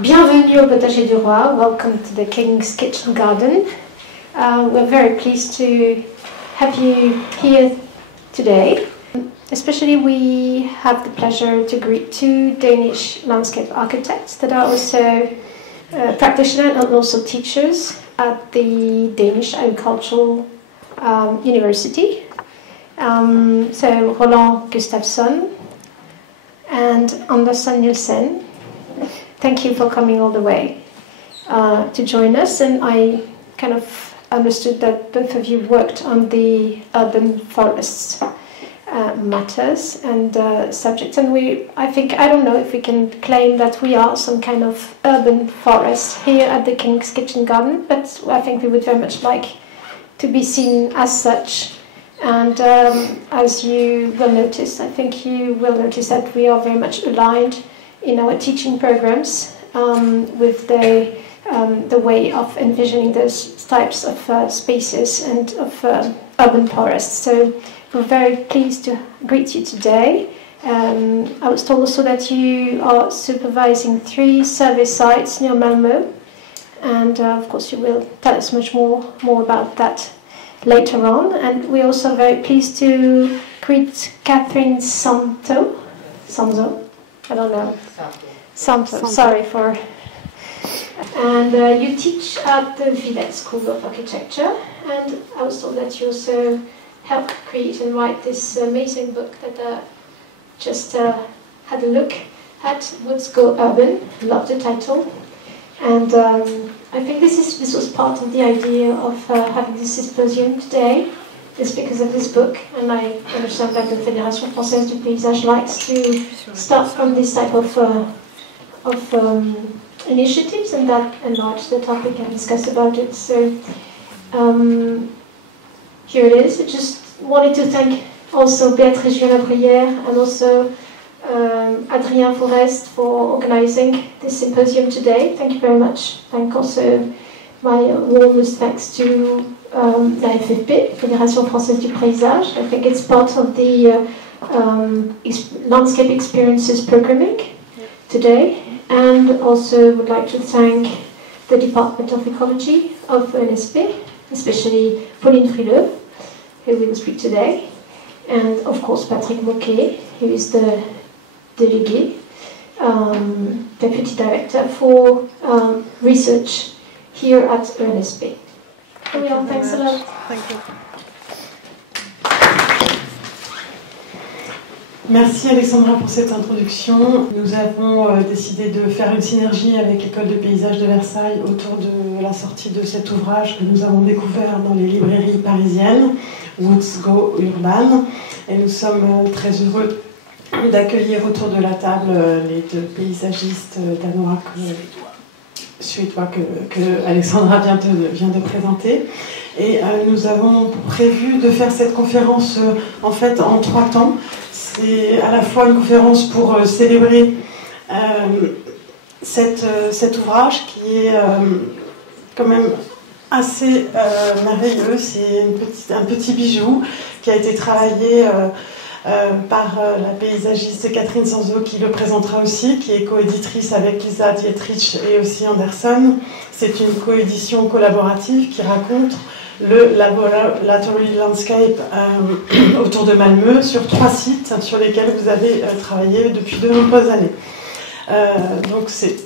Bienvenue au potager du roi. Welcome to the King's Kitchen Garden. We're very pleased to have you here today. Especially we have the pleasure to greet two Danish landscape architects that are also practitioners and also teachers at the Danish Agricultural University. So Roland Gustavsson and Nielsen. Thank you for coming all the way to join us. And I kind of understood that both of you worked on the urban forests matters and subjects. And I don't know if we can claim that we are some kind of urban forest here at the King's Kitchen Garden, but I think we would very much like to be seen as such. And as you will notice, I think you will notice that we are very much aligned in our teaching programs with the way of envisioning those types of spaces and of urban forests. So we're very pleased to greet you today. I was told also that you are supervising 3 survey sites near Malmö, and of course you will tell us much more about that later on. And we're also very pleased to greet Catherine Szántó. I don't know. Szántó. Sorry for. And you teach at the Villette School of Architecture, and I was told that you also helped create and write this amazing book that just had a look at. Woods Go Urban. Love the title. And I think this was part of the idea of having this symposium today, is because of this book, and I understand that the Fédération Française du Paysage likes to start from this type of initiatives and that enlarge the topic and discuss about it. So here it is. I just wanted to thank also Béatrice Brière and also Adrien Forest for organizing this symposium today. Thank you very much. Thank also my warmest thanks to la FFP, Fédération Française du Paysage. I think it's part of the landscape experiences programming today. And also would like to thank the Department of Ecology of ENSP, especially Pauline Frileux, who will speak today, and of course Patrick Moquet, who is the délégué, deputy director for research here at ENSP. Thanks a lot. Thank you. Merci Alexandra pour cette introduction. Nous avons décidé de faire une synergie avec l'école de paysage de Versailles autour de la sortie de cet ouvrage que nous avons découvert dans les librairies parisiennes, Woods Go Urbaines. Et nous sommes très heureux d'accueillir autour de la table les 2 paysagistes danois suédois que Alexandra vient de présenter. Et nous avons prévu de faire cette conférence en fait en 3 temps. C'est à la fois une conférence pour célébrer cet ouvrage qui est quand même assez merveilleux. C'est un petit bijou qui a été travaillé par la paysagiste Catherine Szántó, qui le présentera aussi, qui est coéditrice avec Lisa Dietrich et aussi Anderson. C'est une coédition collaborative qui raconte le Laboratory Landscape autour de Malmö sur 3 sites sur lesquels vous avez travaillé depuis de nombreuses années. Donc c'est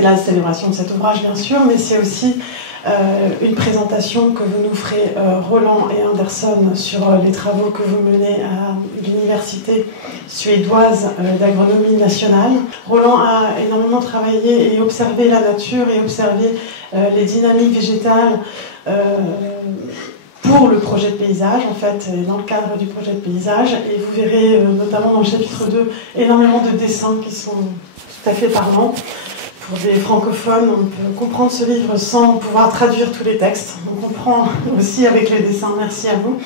la célébration de cet ouvrage bien sûr, mais c'est aussi une présentation que vous nous ferez Roland et Anderson sur les travaux que vous menez à l'université suédoise d'agronomie nationale. Roland a énormément travaillé et observé la nature et observé les dynamiques végétales pour le projet de paysage, en fait, dans le cadre du projet de paysage. Et vous verrez notamment dans le chapitre 2 énormément de dessins qui sont tout à fait parlants. Pour des francophones, on peut comprendre ce livre sans pouvoir traduire tous les textes. On comprend aussi avec les dessins. Merci à vous.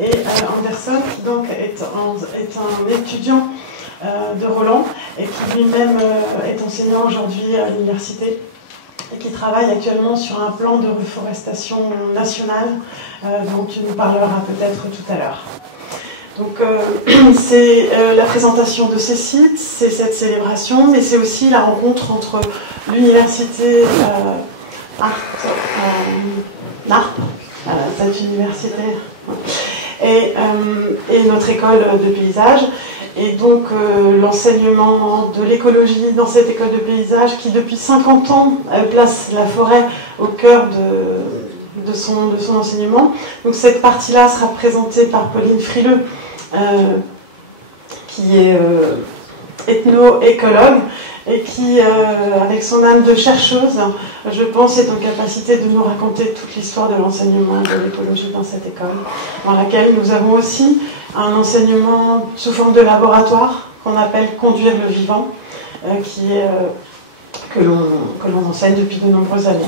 Et Anderson, qui donc est un étudiant de Roland et qui lui-même est enseignant aujourd'hui à l'université et qui travaille actuellement sur un plan de reforestation nationale dont tu nous parleras peut-être tout à l'heure. Donc c'est la présentation de ces sites, c'est cette célébration, mais c'est aussi la rencontre entre l'université NARP, cette université, et notre école de paysage. Et donc l'enseignement de l'écologie dans cette école de paysage qui depuis 50 ans place la forêt au cœur de son enseignement. Donc cette partie-là sera présentée par Pauline Frileux, qui est ethno-écologue et qui, avec son âme de chercheuse, je pense, est en capacité de nous raconter toute l'histoire de l'enseignement de l'écologie dans cette école, dans laquelle nous avons aussi un enseignement sous forme de laboratoire qu'on appelle Conduire le vivant, que l'on enseigne depuis de nombreuses années.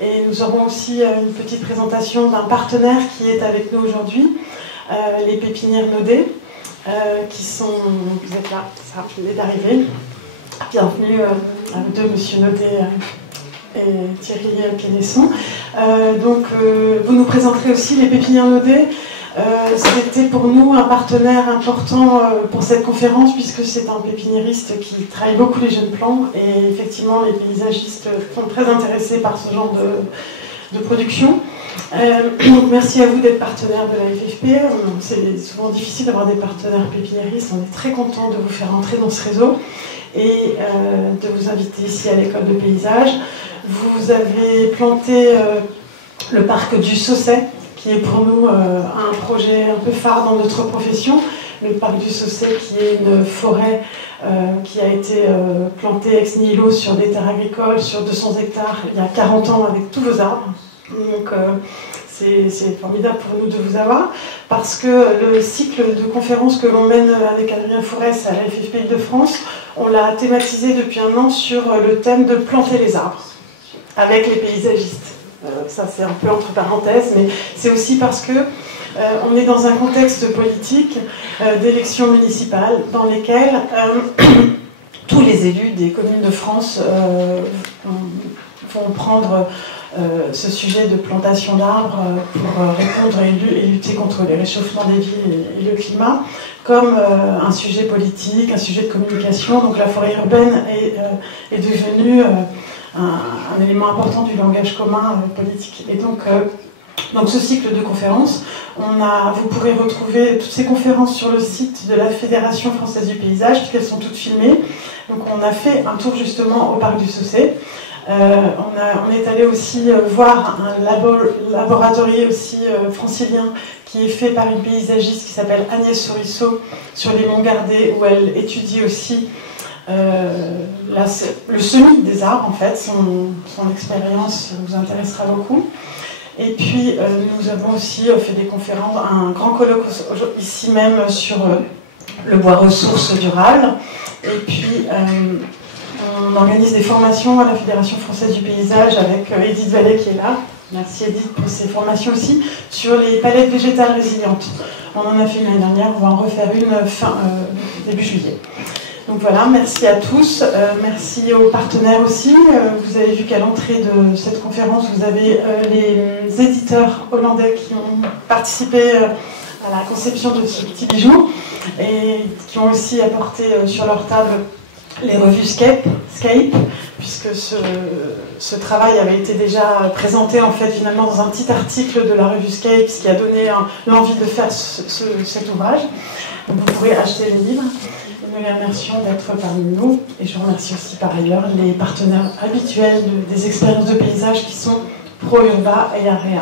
Et nous aurons aussi une petite présentation d'un partenaire qui est avec nous aujourd'hui, les pépinières Naudet, qui sont... Vous êtes là, ça venez d'arriver. Bienvenue à vous deux, Monsieur Naudet et Thierry Pénesson. Vous nous présenterez aussi les pépinières Naudet. C'était pour nous un partenaire important pour cette conférence, puisque c'est un pépiniériste qui travaille beaucoup les jeunes plants, et effectivement les paysagistes sont très intéressés par ce genre de production. Donc merci à vous d'être partenaire de la FFP. C'est souvent difficile d'avoir des partenaires pépiniéristes. On est très content de vous faire entrer dans ce réseau et de vous inviter ici à l'école de paysage. Vous avez planté le parc du Saucet, qui est pour nous un projet un peu phare dans notre profession. Le parc du Saucet, qui est une forêt qui a été plantée ex nihilo sur des terres agricoles, sur 200 hectares, il y a 40 ans, avec tous vos arbres. Donc c'est formidable pour nous de vous avoir, parce que le cycle de conférences que l'on mène avec Adrien Forest à la FFP Île-de-France, on l'a thématisé depuis un an sur le thème de planter les arbres, avec les paysagistes. Ça c'est un peu entre parenthèses, mais c'est aussi parce que on est dans un contexte politique d'élections municipales dans lesquelles tous les élus des communes de France vont prendre ce sujet de plantation d'arbres pour répondre et lutter contre les réchauffements des villes et le climat comme un sujet politique, un sujet de communication. Donc la forêt urbaine est devenue un élément important du langage commun politique. Et donc ce cycle de conférences, vous pourrez retrouver toutes ces conférences sur le site de la Fédération française du paysage, puisqu'elles sont toutes filmées. Donc on a fait un tour justement au parc du Saucet. On est allé aussi voir un laboratoire aussi francilien qui est fait par une paysagiste qui s'appelle Agnès Souriceau sur les Monts Gardés, où elle étudie aussi le semis des arbres, en fait. Son expérience vous intéressera beaucoup. Et puis nous avons aussi fait des conférences, un grand colloque ici même sur le bois ressources durables. Et puis on organise des formations à la Fédération française du paysage avec Edith Vallée qui est là. Merci Edith pour ces formations aussi, sur les palettes végétales résilientes. On en a fait une l'année dernière, on va en refaire une début juillet. Donc voilà, merci à tous, merci aux partenaires aussi. Vous avez vu qu'à l'entrée de cette conférence, vous avez les éditeurs hollandais qui ont participé à la conception de ce petit bijou et qui ont aussi apporté sur leur table les revues Scape, puisque ce travail avait été déjà présenté en fait finalement dans un petit article de la revue Scape, ce qui a donné l'envie de faire cet ouvrage. Donc vous pourrez acheter le livre. Nous les remercions d'être parmi nous, et je remercie aussi par ailleurs les partenaires habituels des expériences de paysage qui sont Pro-Urba et Area.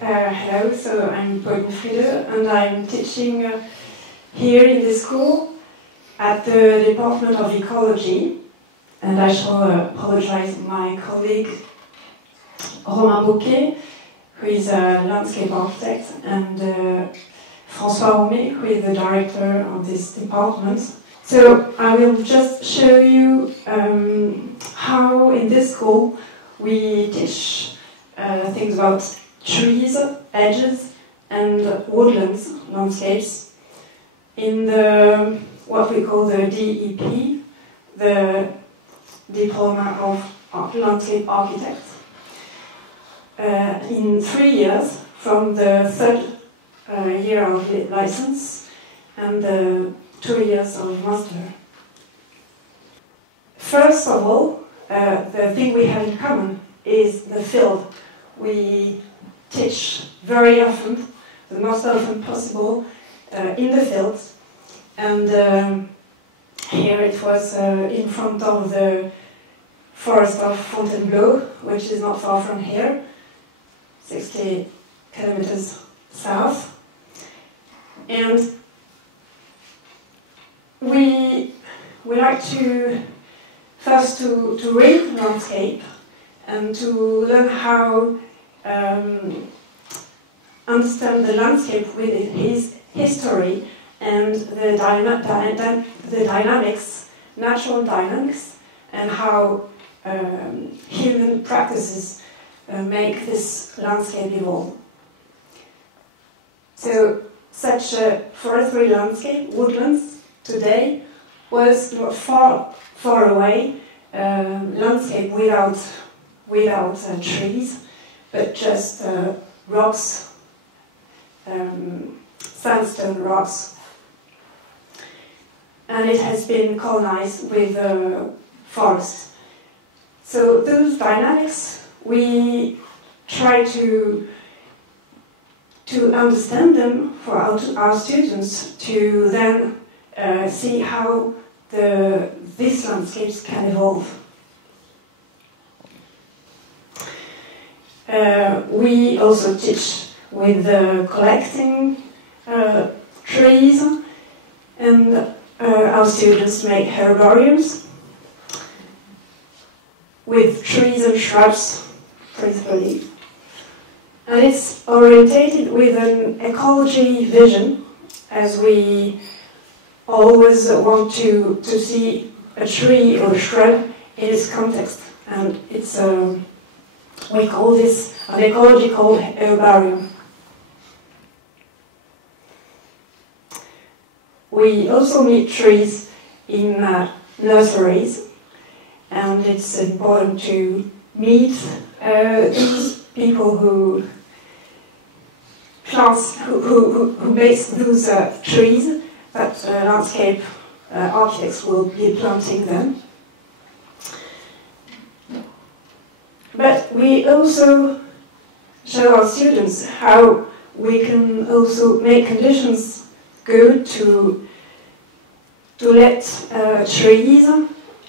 Hello, so I'm Pauline Frileux and I'm teaching here in this school at the Department of Ecology, and I shall apologize my colleague Romain Bouquet, who is a landscape architect, and François Homé, who is the director of this department. So I will just show you how in this school we teach things about trees, edges, and woodlands landscapes in what we call the DEP, the Diploma of Landscape Architect. In 3 years, from the third year of the license, and the 2 years of master. First of all, the thing we have in common is the field. We teach very often, the most often possible, in the fields. And here it was in front of the forest of Fontainebleau, which is not far from here, 60 kilometers south. And we like to first to read landscape and to learn how understand the landscape with its history and the dynamics, natural dynamics, and how human practices make this landscape evolve. So such a forestry landscape, woodlands, today was not far away landscape without trees, but just rocks, sandstone rocks. And it has been colonized with forests. So those dynamics, we try to understand them for our students, to then see how these landscapes can evolve. We also teach with collecting trees, and our students make herbariums with trees and shrubs, principally. And it's orientated with an ecology vision, as we always want to see a tree or a shrub in its context. And it's we call this an ecological herbarium. We also meet trees in nurseries, and it's important to meet those people who make those trees, that landscape architects will be planting them. But we also show our students how we can also make conditions good to let trees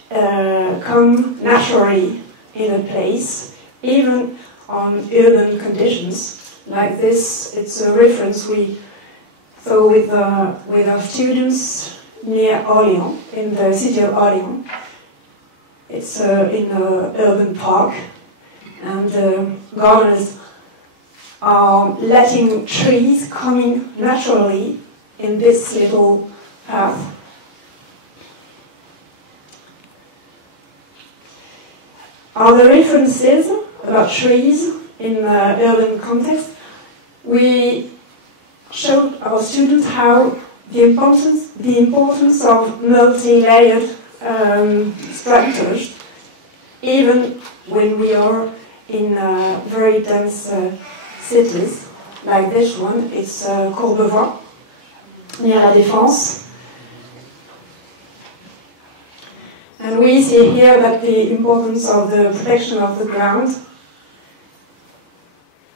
come naturally in a place, even on urban conditions. Like this, it's a reference we saw with our students near Orléans, in the city of Orléans. It's in an urban park, and the gardeners are letting trees coming naturally in this little path. Other references about trees in urban context, we showed our students how the importance of multi-layered structures, even when we are in very dense cities, like this one. It's Courbevoie, near La Défense. And we see here that the importance of the protection of the ground,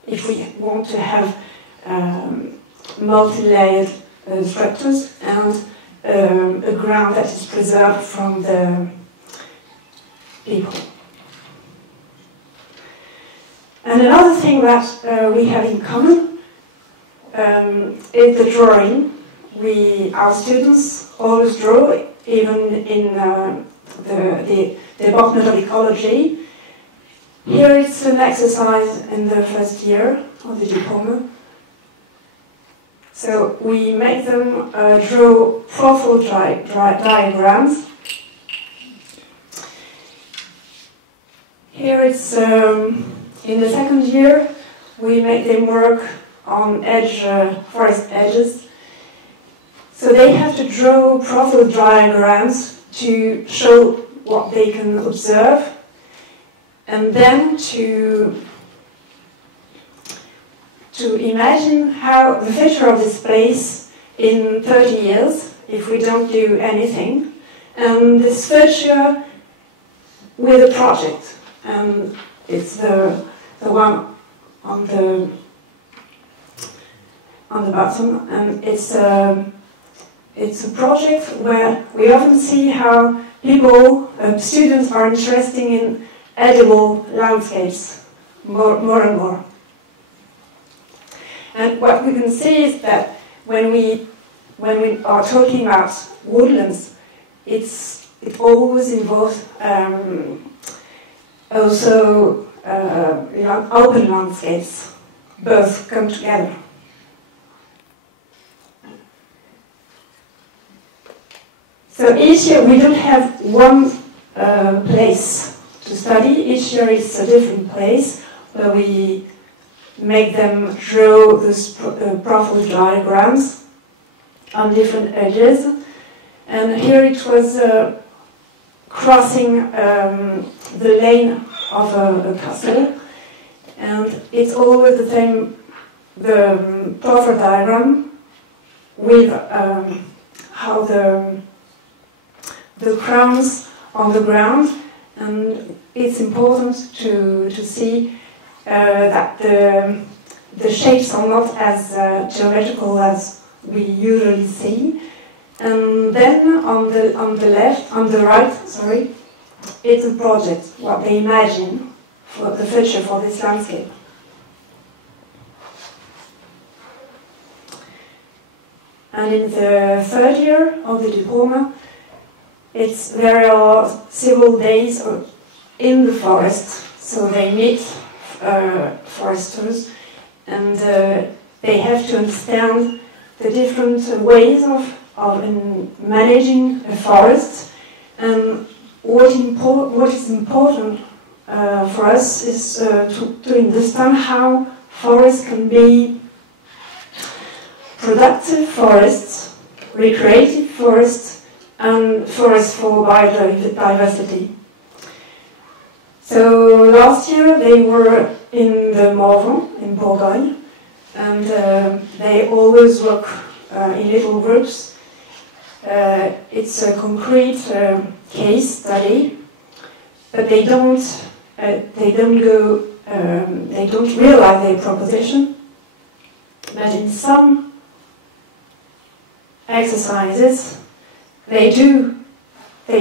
if we want to have multi-layered structures and a ground that is preserved from the people. And another thing that we have in common is the drawing. Our students always draw, even in the Department of Ecology. Here it's an exercise in the first year of the diploma. So we make them draw profile diagrams. Here it's in the second year, we make them work on forest edges. So they have to draw profile diagrams to show what they can observe, and then to imagine how the feature of this place in 30 years if we don't do anything. And this future with a project. And it's the one on the bottom, and it's a project where we often see how people, students, are interested in edible landscapes more and more. And what we can see is that when we are talking about woodlands, it always involves also open landscapes. Both come together. So each year we don't have one place to study. Each year is a different place where we make them draw these profile diagrams on different edges. And here it was crossing the lane of a castle, and it's always the same, the profile diagram with how the crowns on the ground, and it's important to see that the shapes are not as geometrical as we usually see. And then on the right, it's a project, what they imagine for the future for this landscape. And in the third year of the diploma, there are several days in the forest, so they meet foresters, and they have to understand the different ways of managing a forest. And what is important for us is to understand how forests can be productive forests, recreative forests, and forests for biodiversity. So last year they were in the Morvan in Bourgogne, and they always work in little groups. It's a concrete case study, but they don't realize their proposition. But in some exercises, they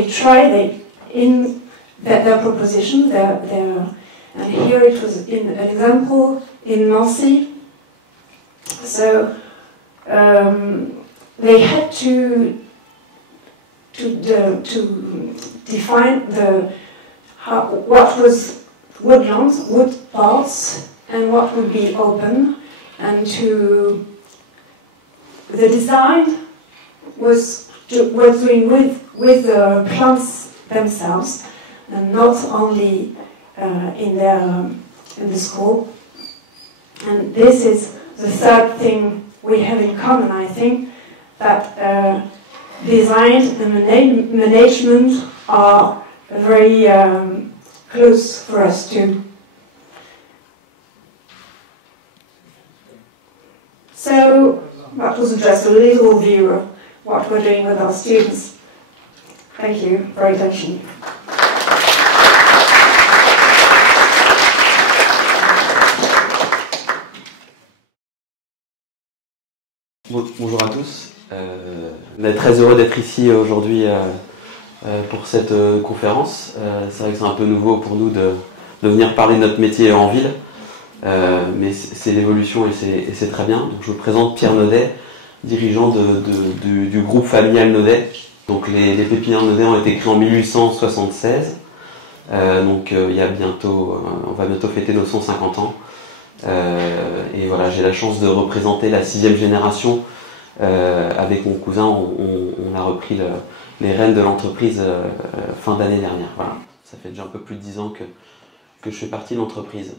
try in their proposition. And here it was in an example in Nancy. So they had to define what was woodlands, wood parts, and what would be open, and the design was doing with the plants themselves, and not only in the school. And this is the third thing we have in common, I think, that design and management are very close for us too. So that was just a little view of what we're doing with our students. Thank you for your attention. Bonjour à tous. On est très heureux d'être ici aujourd'hui pour cette conférence. C'est vrai que c'est un peu nouveau pour nous de venir parler de notre métier en ville, mais c'est l'évolution et c'est très bien. Donc, je vous présente Pierre Naudet, dirigeant du groupe familial Naudet. Donc les pépinières Naudet ont été créées en 1876. Donc il y a on va bientôt fêter nos 150 ans. Et voilà, j'ai la chance de représenter la 6e génération. Avec mon cousin, on a repris les rênes de l'entreprise fin d'année dernière. Voilà. Ça fait déjà un peu plus de 10 ans que je fais partie de l'entreprise.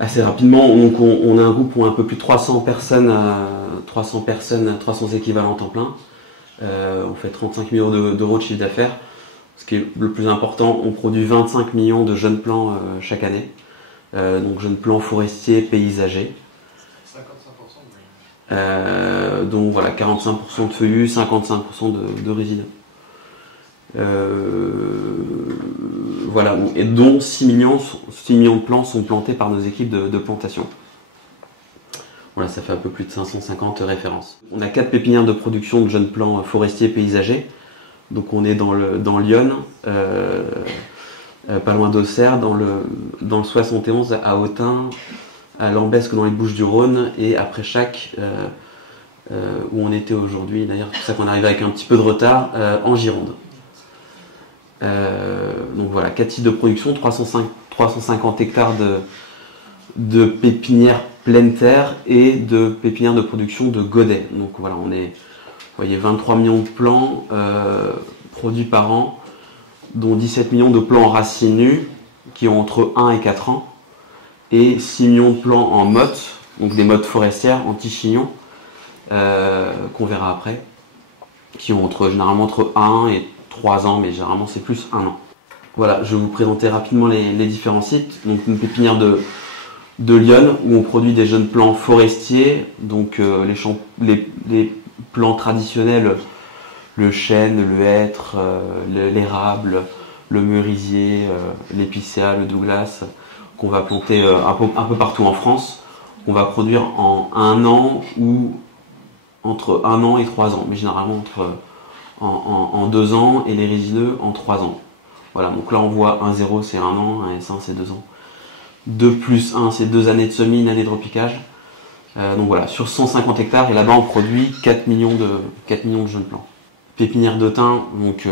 Assez rapidement, donc on a un groupe où un peu plus de 300 personnes, 300 équivalents temps plein. On fait 35 millions d'euros de chiffre d'affaires. Ce qui est le plus important, on produit 25 millions de jeunes plants chaque année. Donc jeunes plants forestiers, paysagers. 55% dont voilà, 45% de feuillus, 55% de résineux. Voilà, et dont 6 millions de plants sont plantés par nos équipes de plantation. Voilà, ça fait un peu plus de 550 références. On a 4 pépinières de production de jeunes plants forestiers paysagers. Donc on est dans l'Yonne, pas loin d'Auxerre, dans le 71 à Autun, à Lambesque dans les Bouches-du-Rhône et à Préchac, où on était aujourd'hui, d'ailleurs c'est pour ça qu'on arrive avec un petit peu de retard, en Gironde. Donc voilà, 4 sites de production, 350 hectares de pépinières pleine terre et de pépinières de production de godets. Donc voilà, on est, vous voyez, 23 millions de plants produits par an, dont 17 millions de plants en racines nues qui ont entre 1 et 4 ans, et 6 millions de plants en mottes, donc des mottes forestières anti-chignons, qu'on verra après, qui ont généralement entre 1 et 3 ans, mais généralement c'est plus 1 an. Voilà, je vais vous présenter rapidement les différents sites. Donc une pépinière de Lyon, où on produit des jeunes plants forestiers, donc les plants traditionnels, le chêne, le hêtre, l'érable, le merisier, l'épicéa, le douglas, qu'on va planter un peu partout en France. On va produire en 1 an ou entre 1 an et 3 ans, mais généralement en 2 ans, et les résineux en 3 ans. Voilà, donc là on voit 1,0 c'est 1 an, 1 S1 c'est 2 ans. 2 plus 1 c'est 2 années de semis, 1 année de repiquage. Donc voilà, sur 150 hectares, et là-bas on produit 4 millions de jeunes plants. Pépinière d'Autun, donc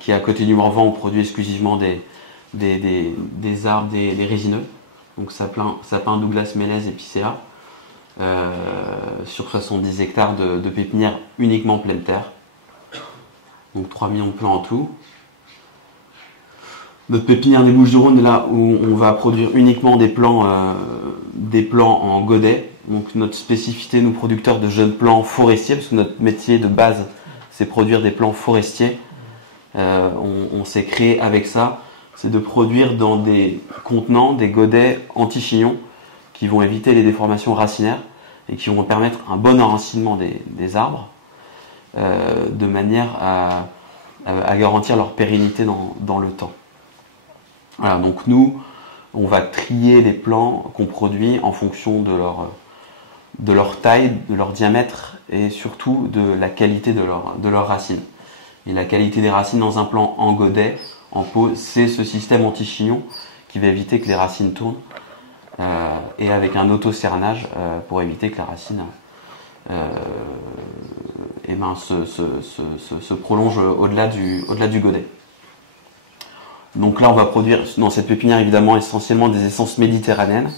qui est à côté du Morvan, on produit exclusivement des arbres, des résineux. Donc sapin, douglas, mélèze, épicéa. Sur 70 hectares de pépinières uniquement pleine terre. Donc 3 millions de plants en tout. Notre pépinière des Bouches-du-Rhône est là où on va produire uniquement des plants en godet. Donc notre spécificité, nous producteurs de jeunes plants forestiers, parce que notre métier de base c'est produire des plants forestiers. On s'est créé avec ça, c'est de produire dans des contenants, des godets anti-chignons qui vont éviter les déformations racinaires et qui vont permettre un bon enracinement des arbres, de manière à garantir leur pérennité dans le temps. Voilà, donc nous, on va trier les plants qu'on produit en fonction de leur taille, de leur diamètre et surtout de la qualité de leurs racines. Et la qualité des racines dans un plant en godet, en pot, c'est ce système anti-chignon qui va éviter que les racines tournent, et avec un auto-cernage pour éviter que la racine se prolonge au-delà du godet. Donc là on va produire dans cette pépinière évidemment essentiellement des essences méditerranéennes.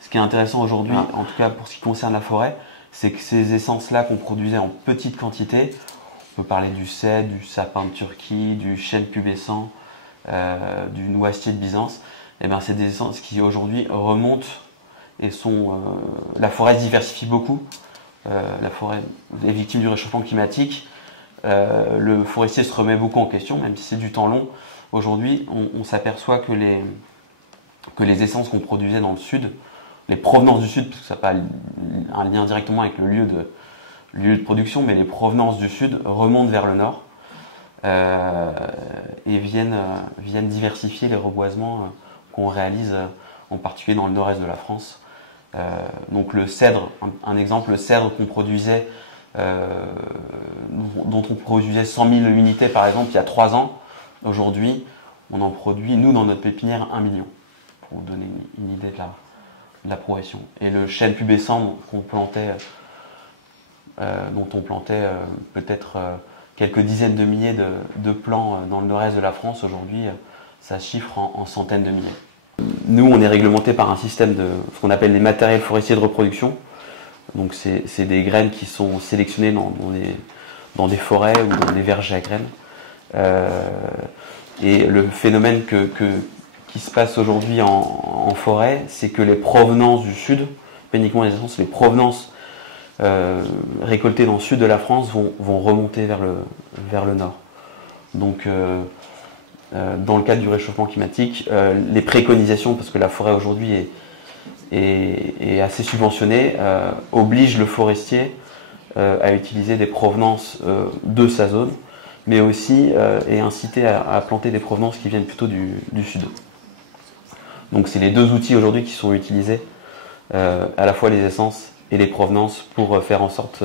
Ce qui est intéressant aujourd'hui, en tout cas pour ce qui concerne la forêt, c'est que ces essences-là qu'on produisait en petite quantité, on peut parler du cèdre, du sapin de Turquie, du chêne pubescent, du noisetier de Byzance, et bien c'est des essences qui aujourd'hui remontent et la forêt se diversifie beaucoup. La forêt est victime du réchauffement climatique. Le forestier se remet beaucoup en question, même si c'est du temps long. Aujourd'hui, on s'aperçoit que les essences qu'on produisait dans le sud, les provenances du sud, parce que ça n'a pas un lien directement avec le lieu de production, mais les provenances du sud remontent vers le nord et viennent diversifier les reboisements qu'on réalise en particulier dans le nord-est de la France. Donc le cèdre, un exemple, le cèdre qu'on produisait, dont on produisait 100 000 unités par exemple il y a 3 ans, aujourd'hui on en produit, nous dans notre pépinière, 1 million, pour vous donner une idée de la progression. Et le chêne pubescent dont on plantait peut-être quelques dizaines de milliers de plants dans le nord-est de la France, aujourd'hui ça chiffre en centaines de milliers. Nous on est réglementé par un système de ce qu'on appelle les matériels forestiers de reproduction. Donc c'est des graines qui sont sélectionnées dans des forêts ou dans des vergers à graines. Et le phénomène qui se passe aujourd'hui en forêt, c'est que les provenances du sud, pas uniquement les essences, les provenances récoltées dans le sud de la France vont remonter vers le nord. Donc dans le cadre du réchauffement climatique, les préconisations, parce que la forêt aujourd'hui et assez subventionné oblige le forestier à utiliser des provenances de sa zone, mais aussi est incité à planter des provenances qui viennent plutôt du sud. Donc c'est les deux outils aujourd'hui qui sont utilisés, à la fois les essences et les provenances, pour faire en sorte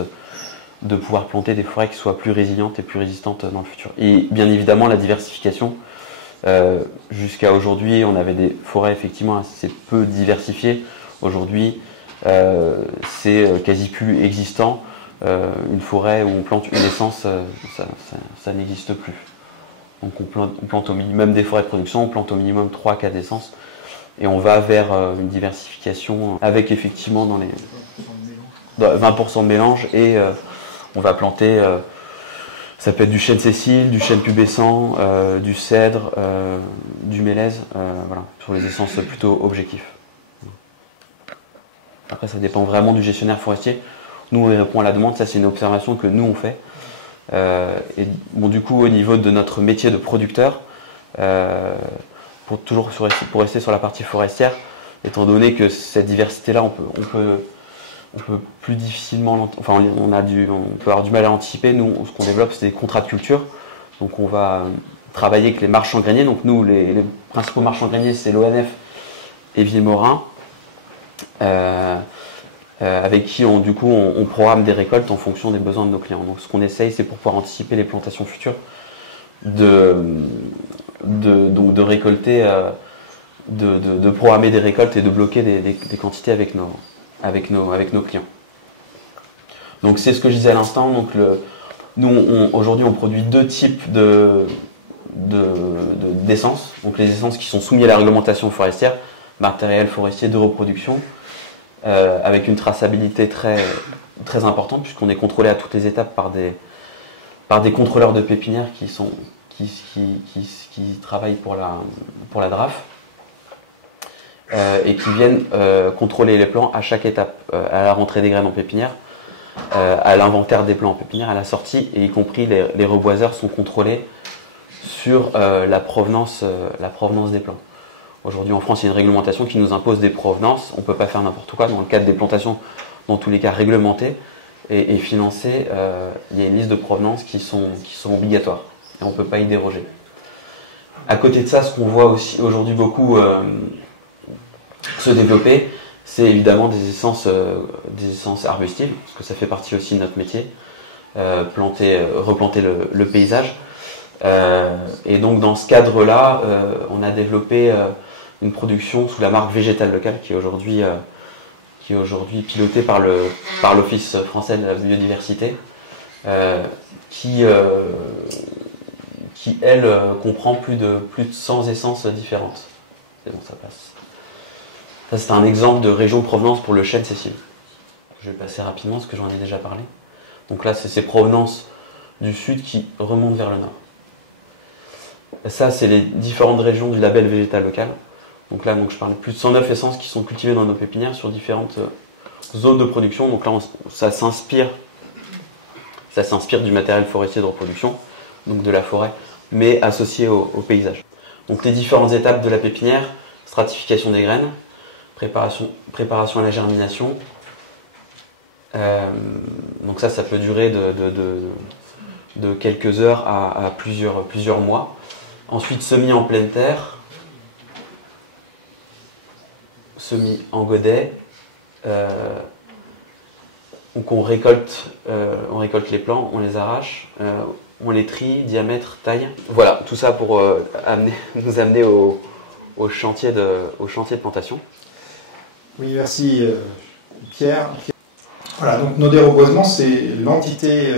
de pouvoir planter des forêts qui soient plus résilientes et plus résistantes dans le futur. Et bien évidemment la diversification. Jusqu'à aujourd'hui, on avait des forêts effectivement assez peu diversifiées. Aujourd'hui, c'est quasi plus existant. Une forêt où on plante une essence, ça n'existe plus. Donc on plante au minimum des forêts de production, on plante au minimum 3-4 essences. Et on va vers une diversification avec effectivement dans les 20% de mélange, et on va planter, ça peut être du chêne sessile, du chêne pubescent, du cèdre, du mélèze, voilà, sur les essences plutôt objectifs. Après ça dépend vraiment du gestionnaire forestier. Nous on répond à la demande, ça c'est une observation que nous on fait. Et bon, du coup au niveau de notre métier de producteur, pour rester sur la partie forestière, étant donné que cette diversité-là, on peut plus difficilement, enfin on peut avoir du mal à anticiper. Nous, ce qu'on développe, c'est des contrats de culture. Donc on va travailler avec les marchands greniers. Donc nous, les principaux marchands greniers, c'est l'ONF et Villemorin, avec qui on programme des récoltes en fonction des besoins de nos clients. Donc ce qu'on essaye, c'est pour pouvoir anticiper les plantations futures, de récolter, de programmer des récoltes et de bloquer des quantités avec nos clients. Donc c'est ce que je disais à l'instant. Donc nous aujourd'hui on produit deux types d'essences. Donc les essences qui sont soumises à la réglementation forestière, matériel forestier de reproduction, avec une traçabilité très, très importante, puisqu'on est contrôlé à toutes les étapes par des contrôleurs de pépinières qui travaillent pour la DRAF, et qui viennent contrôler les plants à chaque étape, à la rentrée des graines en pépinière, à l'inventaire des plants en pépinière, à la sortie, et y compris les reboiseurs sont contrôlés sur la provenance des plants. Aujourd'hui en France, il y a une réglementation qui nous impose des provenances. On ne peut pas faire n'importe quoi. Dans le cadre des plantations, dans tous les cas réglementées et financées, il y a une liste de provenances qui sont obligatoires. Et on ne peut pas y déroger. À côté de ça, ce qu'on voit aussi aujourd'hui beaucoup se développer, c'est évidemment des essences arbustives, parce que ça fait partie aussi de notre métier, replanter le paysage. Et donc dans ce cadre-là, on a développé une production sous la marque végétale locale qui est aujourd'hui pilotée par l'Office français de la biodiversité, qui elle comprend plus de 100 essences différentes. C'est bon, ça passe. Ça c'est un exemple de région de provenance pour le chêne sessile. Je vais passer rapidement parce que j'en ai déjà parlé. Donc là c'est ces provenances du sud qui remontent vers le nord. Ça c'est les différentes régions du label végétal local. Donc là je parle de plus de 109 essences qui sont cultivées dans nos pépinières sur différentes zones de production. Donc là ça s'inspire du matériel forestier de reproduction, donc de la forêt, mais associé au paysage. Donc les différentes étapes de la pépinière: stratification des graines, préparation à la germination. Donc ça peut durer de quelques heures à plusieurs mois. Ensuite semis en pleine terre, semis en godet. Donc on récolte les plants, on les arrache, on les trie, diamètre, taille. Voilà, tout ça pour nous amener au chantier de plantation. Oui, merci Pierre. Voilà, donc Naudet Reboisement, c'est l'entité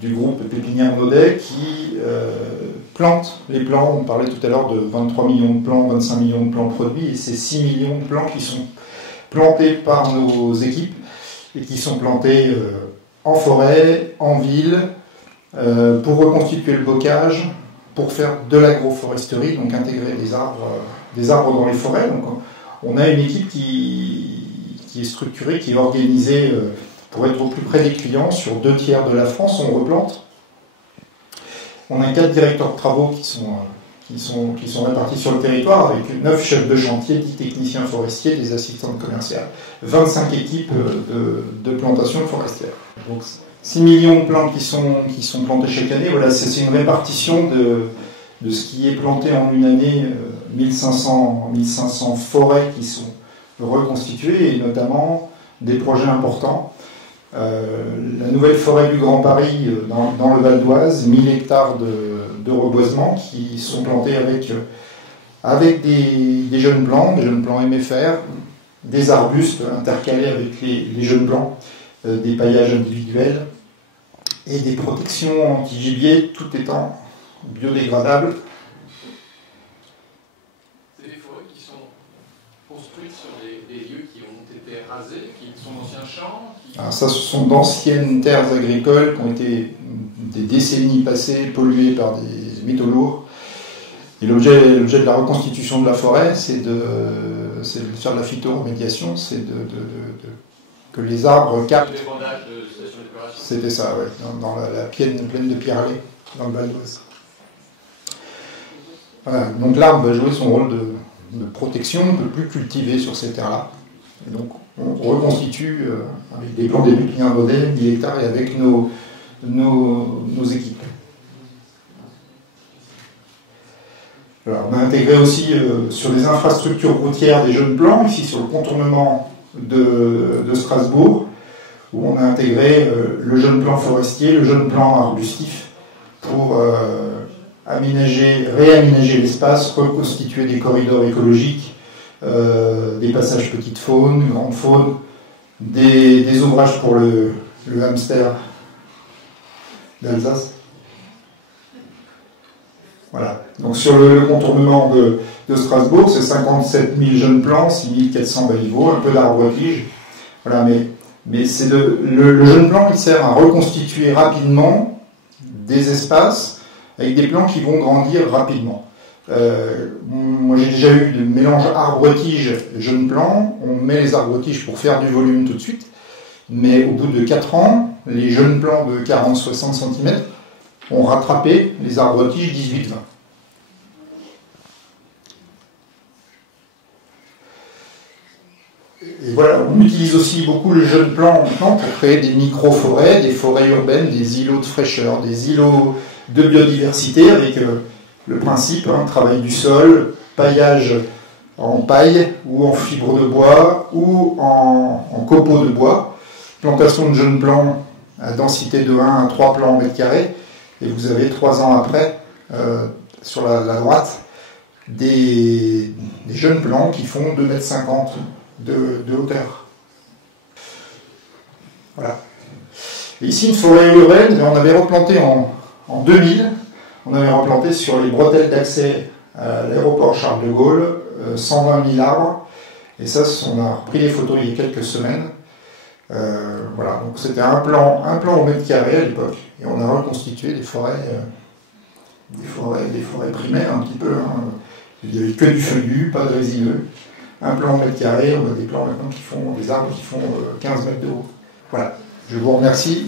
du groupe Pépinières Naudet qui plante les plants. On parlait tout à l'heure de 23 millions de plants, 25 millions de plants produits, et c'est 6 millions de plants qui sont plantés par nos équipes et qui sont plantés en forêt, en ville, pour reconstituer le bocage, pour faire de l'agroforesterie, donc intégrer des arbres dans les forêts. Donc on a une équipe qui est structurée, qui est organisée pour être au plus près des clients. Sur 2/3 de la France, on replante. On a 4 directeurs de travaux qui qui sont répartis sur le territoire avec 9 chefs de chantier, 10 techniciens forestiers, des assistantes commerciales, 25 équipes de plantation forestière. Donc 6 millions de plantes qui sont plantées chaque année, voilà, c'est une répartition de ce qui est planté en une année, 1500 forêts qui sont reconstituées, et notamment des projets importants. La nouvelle forêt du Grand Paris dans le Val d'Oise, 1000 hectares de reboisement qui sont plantés avec des jeunes plants MFR, des arbustes intercalés avec les jeunes plants, des paillages individuels et des protections anti-gibier, tout étant biodégradables. C'est des forêts qui sont construites sur des lieux qui ont été rasés, qui sont d'anciens champs. Alors ça, ce sont d'anciennes terres agricoles qui ont été des décennies passées polluées par des métaux lourds. Et l'objet de la reconstitution de la forêt, c'est de faire de la phytoremédiation, c'est que les arbres captent. C'était ça, ouais, dans la plaine de Pierre-Allais, dans le Val d'Oise. Voilà, donc l'arbre va jouer son rôle de protection, on ne peut plus cultiver sur ces terres-là. Et donc on reconstitue avec des plants des pépinières Naudet, 10 hectares, et avec nos équipes. Alors, on a intégré aussi sur les infrastructures routières des jeunes plants, ici sur le contournement de Strasbourg, où on a intégré le jeune plan forestier, le jeune plan arbustif, pour réaménager l'espace, reconstituer des corridors écologiques, des passages petite faune, grande faune, des ouvrages pour le hamster d'Alsace. Voilà. Donc sur le contournement de Strasbourg, c'est 57 000 jeunes plants, 6 400 baliveaux, un peu d'arbres-tiges. Voilà, mais c'est le jeune plan, il sert à reconstituer rapidement des espaces avec des plants qui vont grandir rapidement. Moi j'ai déjà eu de mélange arbre-tige jeunes plants. On met les arbres-tiges pour faire du volume tout de suite, mais au bout de 4 ans, les jeunes plants de 40-60 cm ont rattrapé les arbres-tiges 18-20. Et voilà, on utilise aussi beaucoup le jeune plan maintenant pour créer des micro-forêts, des forêts urbaines, des îlots de fraîcheur, des îlots de biodiversité avec le principe, travail du sol, paillage en paille ou en fibre de bois ou en copeaux de bois, plantation de jeunes plants à densité de 1 à 3 plants au mètre carré, et vous avez 3 ans après, sur la droite, des jeunes plants qui font 2,50 m de hauteur. Voilà. Et ici, une forêt urbaine, on avait replanté en 2000, on avait replanté sur les bretelles d'accès à l'aéroport Charles de Gaulle, 120 000 arbres, et ça, on a repris les photos il y a quelques semaines. Voilà, donc c'était un plan au mètre carré à l'époque, et on a reconstitué des forêts primaires un petit peu. Il n'y avait que du feuillu, pas de résineux. Un plan au mètre carré, on a des plants maintenant qui font des arbres qui font 15 mètres de haut. Voilà, je vous remercie.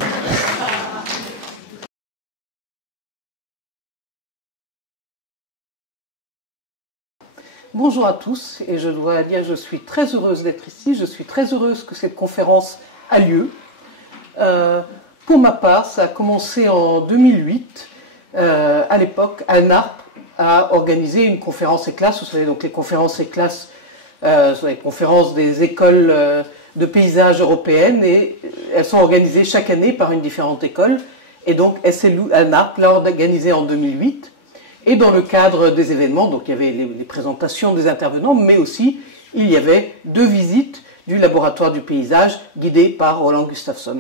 Bonjour à tous, et je dois dire que je suis très heureuse d'être ici, je suis très heureuse que cette conférence a lieu. Pour ma part, ça a commencé en 2008. À l'époque, ANARP a organisé une conférence et classe. Vous savez, donc les conférences et classes sont les conférences des écoles de paysage européennes, et elles sont organisées chaque année par une différente école. Et donc SLU ANARP l'a organisé en 2008. Et dans le cadre des événements, donc il y avait les présentations des intervenants, mais aussi il y avait 2 visites du laboratoire du paysage guidées par Roland Gustavsson.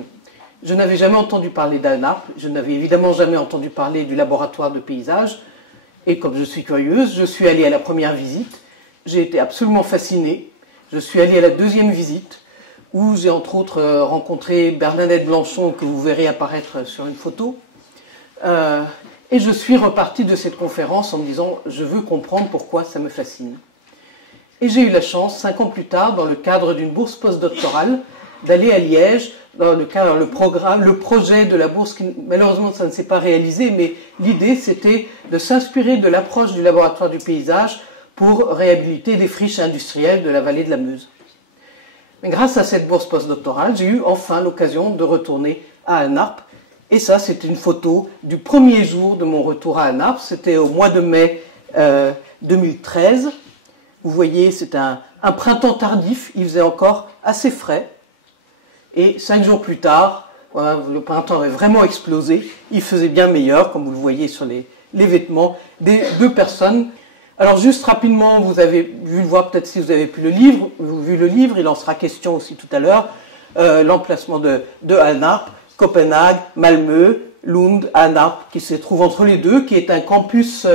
Je n'avais jamais entendu parler d'ANARP, je n'avais évidemment jamais entendu parler du laboratoire de paysage, et comme je suis curieuse, je suis allée à la première visite, j'ai été absolument fascinée, je suis allée à la 2e visite, où j'ai entre autres rencontré Bernadette Blanchon, que vous verrez apparaître sur une photo, et je suis repartie de cette conférence en me disant « je veux comprendre pourquoi ça me fascine ». Et j'ai eu la chance, 5 ans plus tard, dans le cadre d'une bourse postdoctorale, d'aller à Liège dans le projet de la bourse, qui malheureusement ça ne s'est pas réalisé, mais l'idée c'était de s'inspirer de l'approche du laboratoire du paysage pour réhabiliter des friches industrielles de la vallée de la Meuse. Mais grâce à cette bourse postdoctorale, j'ai eu enfin l'occasion de retourner à Annarp. Et ça, c'était une photo du premier jour de mon retour à Annarp. C'était au mois de mai 2013. Vous voyez, c'est un printemps tardif. Il faisait encore assez frais. Et 5 jours plus tard, voilà, le printemps avait vraiment explosé. Il faisait bien meilleur, comme vous le voyez sur les vêtements des 2 personnes. Alors juste rapidement, vous avez vu le voir peut-être si vous avez vu le livre, il en sera question aussi tout à l'heure, l'emplacement de Annarp, Copenhague, Malmö, Lund, Annarp, qui se trouve entre les deux, qui est un campus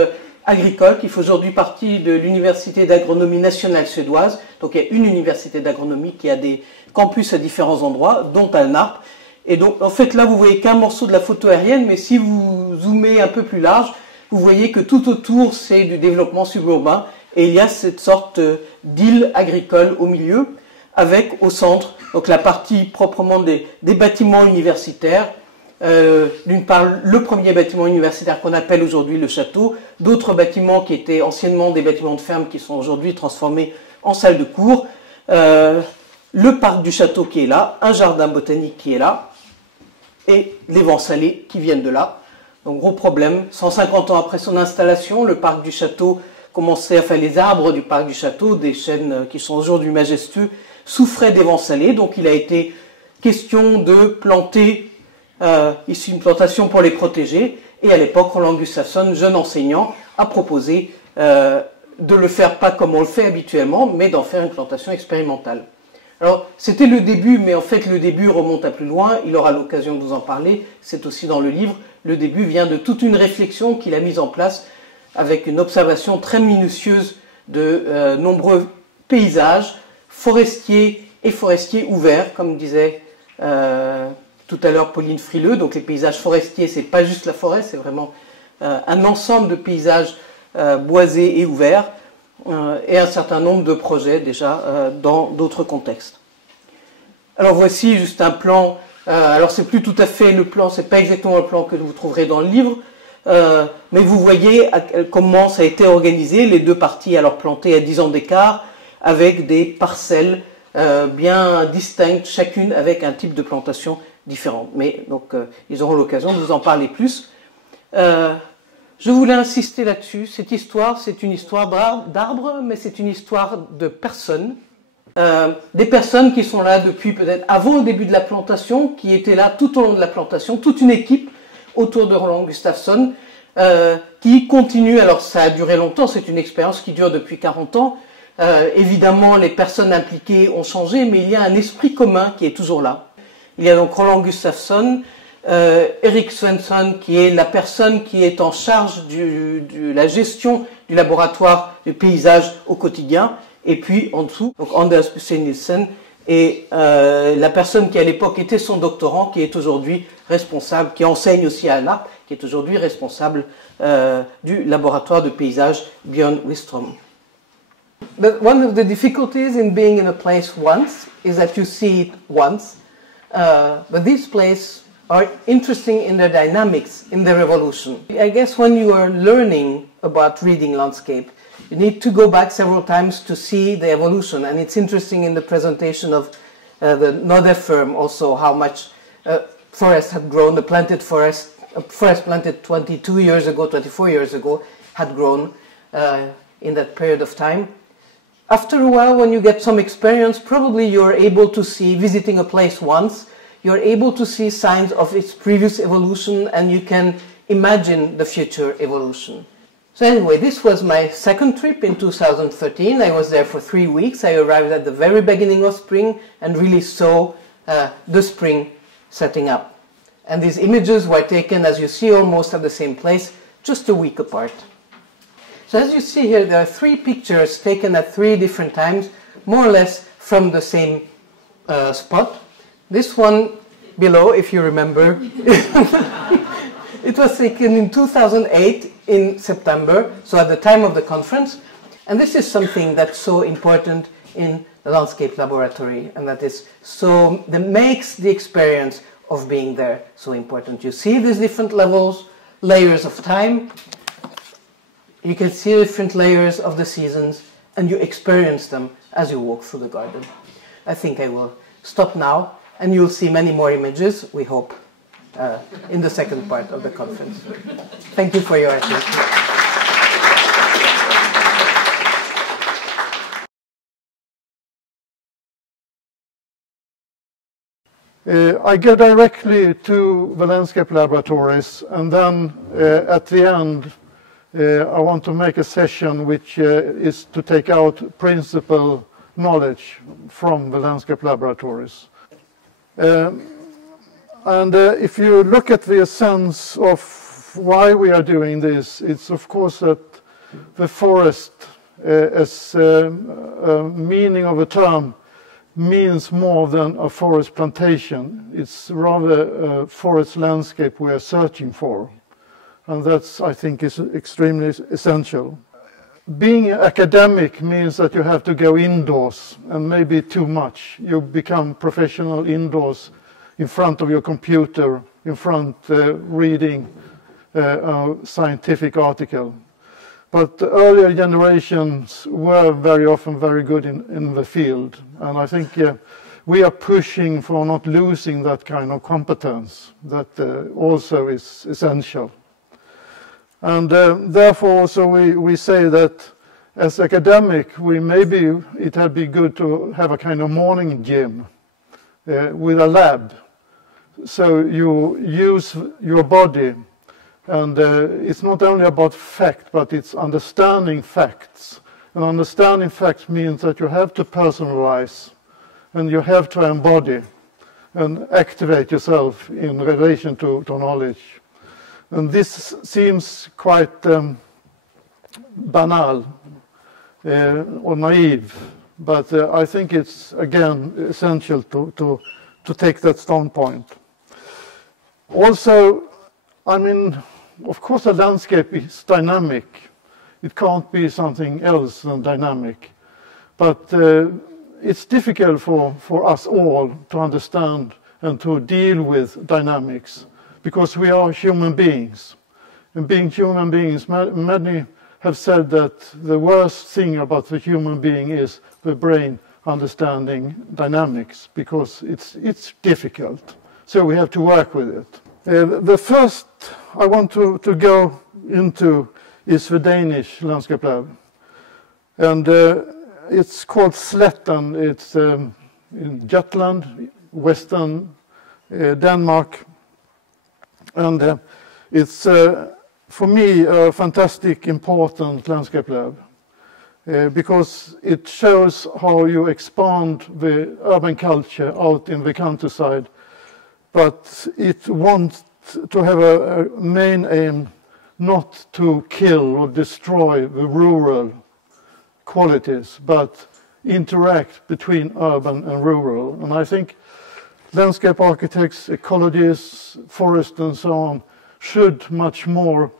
agricole qui fait aujourd'hui partie de l'Université d'agronomie nationale suédoise. Donc il y a une université d'agronomie qui a des campus à différents endroits, dont Annarp. Et donc en fait là vous voyez qu'un morceau de la photo aérienne, mais si vous zoomez un peu plus large, vous voyez que tout autour, c'est du développement suburbain et il y a cette sorte d'île agricole au milieu, avec au centre donc la partie proprement des bâtiments universitaires. D'une part, le premier bâtiment universitaire qu'on appelle aujourd'hui le château, d'autres bâtiments qui étaient anciennement des bâtiments de ferme qui sont aujourd'hui transformés en salle de cours, le parc du château qui est là, un jardin botanique qui est là, et les vents salés qui viennent de là. Donc gros problème, 150 ans après son installation, le parc du château commençait, enfin les arbres du parc du château, des chênes qui sont aujourd'hui majestueux, souffraient des vents salés, donc il a été question de planter ici une plantation pour les protéger, et à l'époque Roland Gustavsson, jeune enseignant, a proposé de le faire pas comme on le fait habituellement, mais d'en faire une plantation expérimentale. Alors, c'était le début, mais en fait, le début remonte à plus loin. Il aura l'occasion de vous en parler. C'est aussi dans le livre. Le début vient de toute une réflexion qu'il a mise en place avec une observation très minutieuse de nombreux paysages, forestiers et forestiers ouverts, comme disait tout à l'heure Pauline Frileux. Donc, les paysages forestiers, c'est pas juste la forêt, c'est vraiment un ensemble de paysages boisés et ouverts. Et un certain nombre de projets déjà dans d'autres contextes. Alors voici juste un plan, alors c'est plus tout à fait le plan, c'est pas exactement le plan que vous trouverez dans le livre, mais vous voyez comment ça a été organisé, les 2 parties alors plantées à 10 ans d'écart, avec des parcelles bien distinctes, chacune avec un type de plantation différent. Mais donc ils auront l'occasion de vous en parler plus. Je voulais insister là-dessus. Cette histoire, c'est une histoire d'arbres, mais c'est une histoire de personnes. Des personnes qui sont là depuis peut-être avant le début de la plantation, qui étaient là tout au long de la plantation, toute une équipe autour de Roland Gustavsson, qui continue. Alors ça a duré longtemps, c'est une expérience qui dure depuis 40 ans. Évidemment, les personnes impliquées ont changé, mais il y a un esprit commun qui est toujours là. Il y a donc Roland Gustavsson, Erik Svensson, qui est la personne qui est en charge de la gestion du laboratoire du paysage au quotidien, et puis en dessous, donc Anders Busse Nielsen, et la personne qui à l'époque était son doctorant, qui est aujourd'hui responsable, qui enseigne aussi à Annarp, qui est aujourd'hui responsable du laboratoire de paysage Björn Wistrom. But one of the difficulties in being in a place once is that you see it once, but these places are interesting in their dynamics, in their evolution. I guess when you are learning about reading landscape, you need to go back several times to see the evolution, and it's interesting in the presentation of the Naudet firm also how much forest had grown. The planted forest, forest planted 22 years ago, 24 years ago, had grown in that period of time. After a while, when you get some experience, probably you're able to see, visiting a place once, you're able to see signs of its previous evolution, and you can imagine the future evolution. So anyway, this was my second trip in 2013. I was there for 3 weeks. I arrived at the very beginning of spring and really saw the spring setting up. And these images were taken, as you see, almost at the same place, just a week apart. So as you see here, there are 3 pictures taken at 3 different times, more or less from the same spot. This one below, if you remember, it was taken in 2008 in September, so at the time of the conference. And this is something that's so important in landscape laboratory, and that makes the experience of being there so important. You see these different layers of time, you can see different layers of the seasons, and you experience them as you walk through the garden. I think I will stop now, and you'll see many more images, we hope, in the second part of the conference. Thank you for your attention. I go directly to the landscape laboratories, and then at the end I want to make a session which is to take out principal knowledge from the landscape laboratories. If you look at the essence of why we are doing this, it's of course that the forest as a meaning of a term means more than a forest plantation. It's rather a forest landscape we are searching for. And that's, I think, is extremely essential. Being academic means that you have to go indoors, and maybe too much. You become professional indoors in front of your computer, in front reading a scientific article. But the earlier generations were very often very good in the field. And I think we are pushing for not losing that kind of competence that also is essential. And therefore also we say that as academic, it had been good to have a kind of morning gym with a lab. So you use your body, and it's not only about fact, but it's understanding facts. And understanding facts means that you have to personalize, and you have to embody and activate yourself in relation to knowledge. And this seems quite banal or naive, but I think it's, again, essential to take that standpoint. Also, I mean, of course a landscape is dynamic. It can't be something else than dynamic. But it's difficult for us all to understand and to deal with dynamics, because we are human beings. And being human beings, many have said that the worst thing about the human being is the brain understanding dynamics, because it's difficult. So we have to work with it. The first I want to go into is the Danish landscape lab. And it's called Sletten. It's in Jutland, western Denmark. And it's, for me, a fantastic, important landscape lab. Because it shows how you expand the urban culture out in the countryside, but it wants to have a main aim not to kill or destroy the rural qualities, but interact between urban and rural. And I think landscape architects, ecologists, forests and so on should much more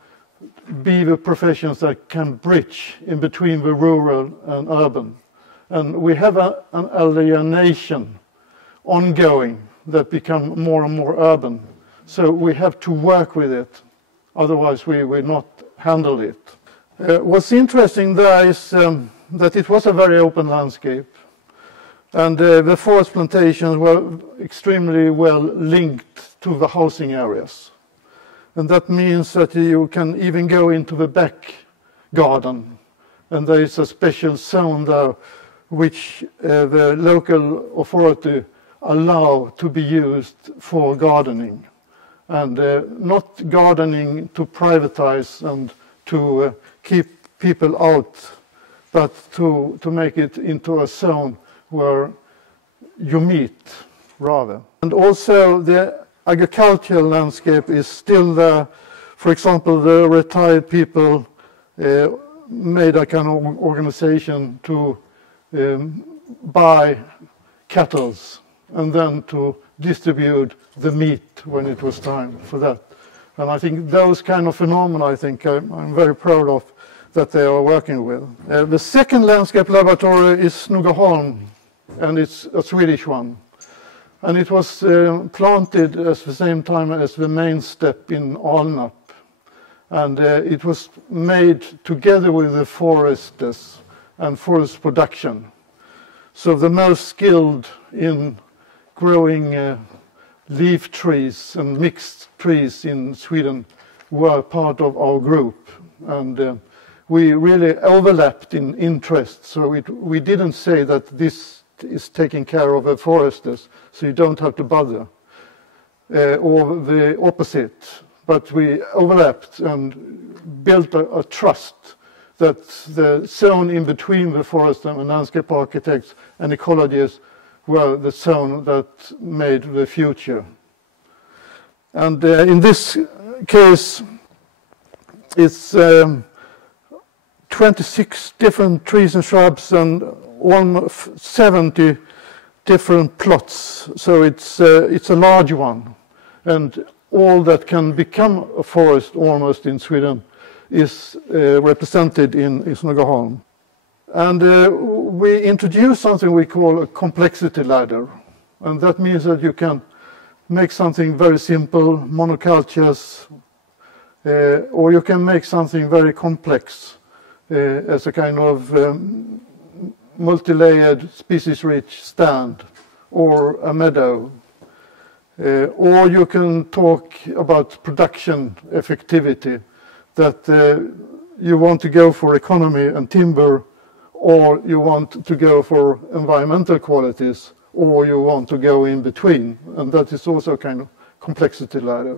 be the professions that can bridge in between the rural and urban. And we have an alienation ongoing that become more and more urban. So we have to work with it, otherwise we will not handle it. What's interesting there is that it was a very open landscape, and the forest plantations were extremely well linked to the housing areas. And that means that you can even go into the back garden, and there is a special zone there which the local authority allow to be used for gardening. And not gardening to privatize and to keep people out, but to make it into a zone where you meet, rather. And also the agricultural landscape is still there. For example, the retired people made a kind of organization to buy cattle and then to distribute the meat when it was time for that. And I think those kind of phenomena, I think I'm very proud of that they are working with. The second landscape laboratory is Snogaholm, and it's a Swedish one. And it was planted at the same time as the main step in Alnarp. And it was made together with the foresters and forest production. So the most skilled in growing leaf trees and mixed trees in Sweden were part of our group. And we really overlapped in interest. So we didn't say that this is taking care of the foresters, so you don't have to bother, or the opposite. But we overlapped and built a trust that the zone in between the forest and landscape architects and ecologists were the zone that made the future. And in this case, it's 26 different trees and shrubs and 70 different plots. So it's a large one. And all that can become a forest almost in Sweden is represented in Snögaholm. And we introduced something we call a complexity ladder. And that means that you can make something very simple, monocultures, or you can make something very complex as a kind of multi-layered, species-rich stand or a meadow. Or you can talk about production effectivity, that you want to go for economy and timber, or you want to go for environmental qualities, or you want to go in between. And that is also a kind of complexity ladder.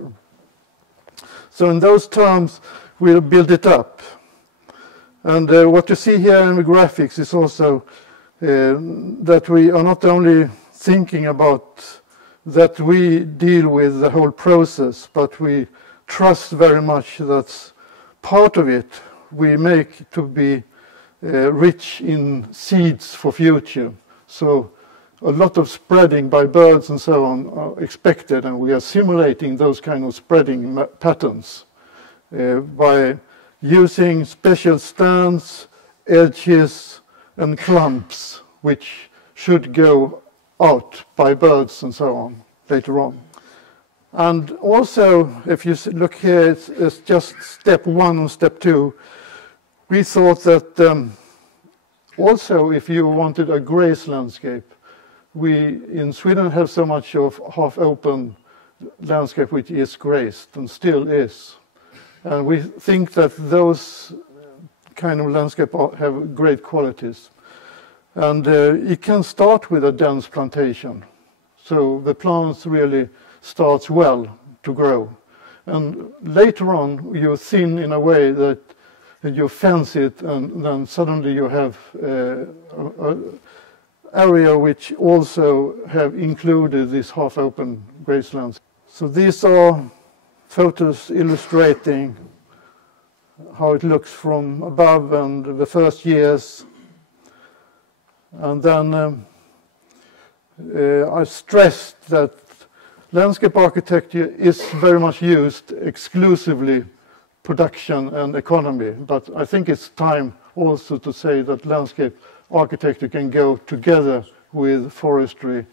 So in those terms, we'll build it up. And what you see here in the graphics is also that we are not only thinking about that we deal with the whole process, but we trust very much that part of it we make to be rich in seeds for future. So a lot of spreading by birds and so on are expected, and we are simulating those kind of spreading patterns by using special stands, edges, and clumps, which should go out by birds and so on later on. And also, if you look here, it's just step 1 and step 2. We thought that also if you wanted a grace landscape, we in Sweden have so much of half-open landscape which is graced and still is. And we think that those kind of landscape have great qualities. And it can start with a dense plantation. So the plants really starts well to grow. And later on, you thin in a way that you fence it, and then suddenly you have an area which also have included this half-open gracelands. So these are photos illustrating how it looks from above and the first years. And then I stressed that landscape architecture is very much used exclusively production and economy, but I think it's time also to say that landscape architecture can go together with forestry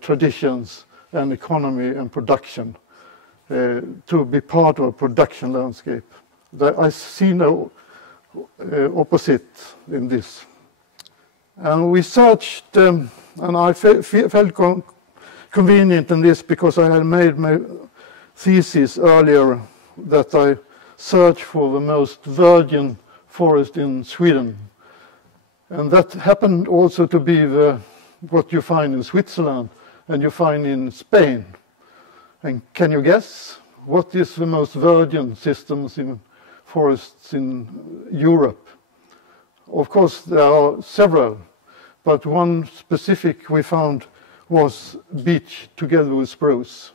traditions and economy and production to be part of a production landscape. I see no opposite in this. And we searched, and I felt convenient in this because I had made my thesis earlier that I searched for the most virgin forest in Sweden. And that happened also to be what you find in Switzerland and you find in Spain. And can you guess what is the most virgin systems in forests in Europe? Of course, there are several, but one specific we found was beech together with spruce.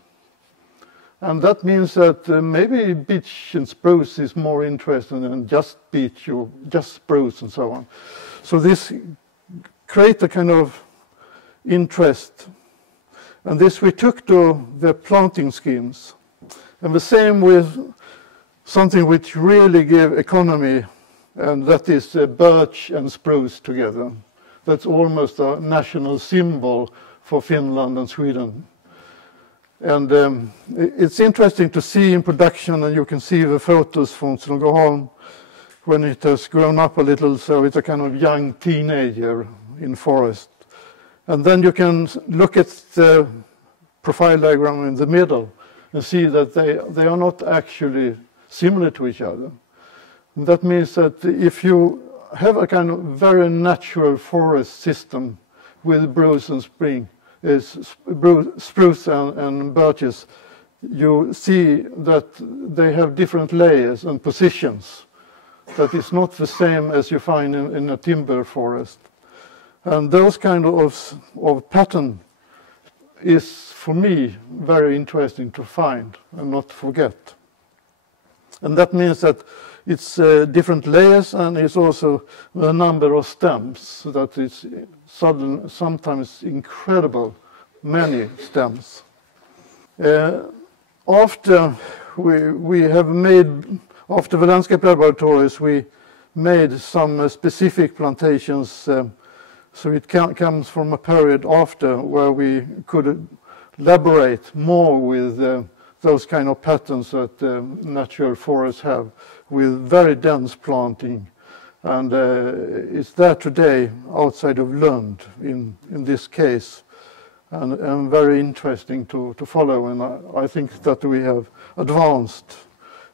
And that means that maybe beech and spruce is more interesting than just beech or just spruce and so on. So this creates a kind of interest. And this we took to the planting schemes. And the same with something which really gave economy, and that is birch and spruce together. that's almost a national symbol for Finland and Sweden. And it's interesting to see in production, and you can see the photos from Snogaholm when it has grown up a little, so it's a kind of young teenager in forest. And then you can look at the profile diagram in the middle and see that they are not actually similar to each other. And that means that if you have a kind of very natural forest system with spruce and birches, you see that they have different layers and positions. That is not the same as you find in a timber forest. And those kind of pattern is, for me, very interesting to find and not forget. And that means that it's different layers, and it's also a number of stems, that is sometimes incredible, many stems. After the landscape laboratories, we made some specific plantations, so it comes from a period after where we could elaborate more with those kind of patterns that natural forests have, with very dense planting. And it's there today outside of Lund in this case, and very interesting to follow, and I think that we have advanced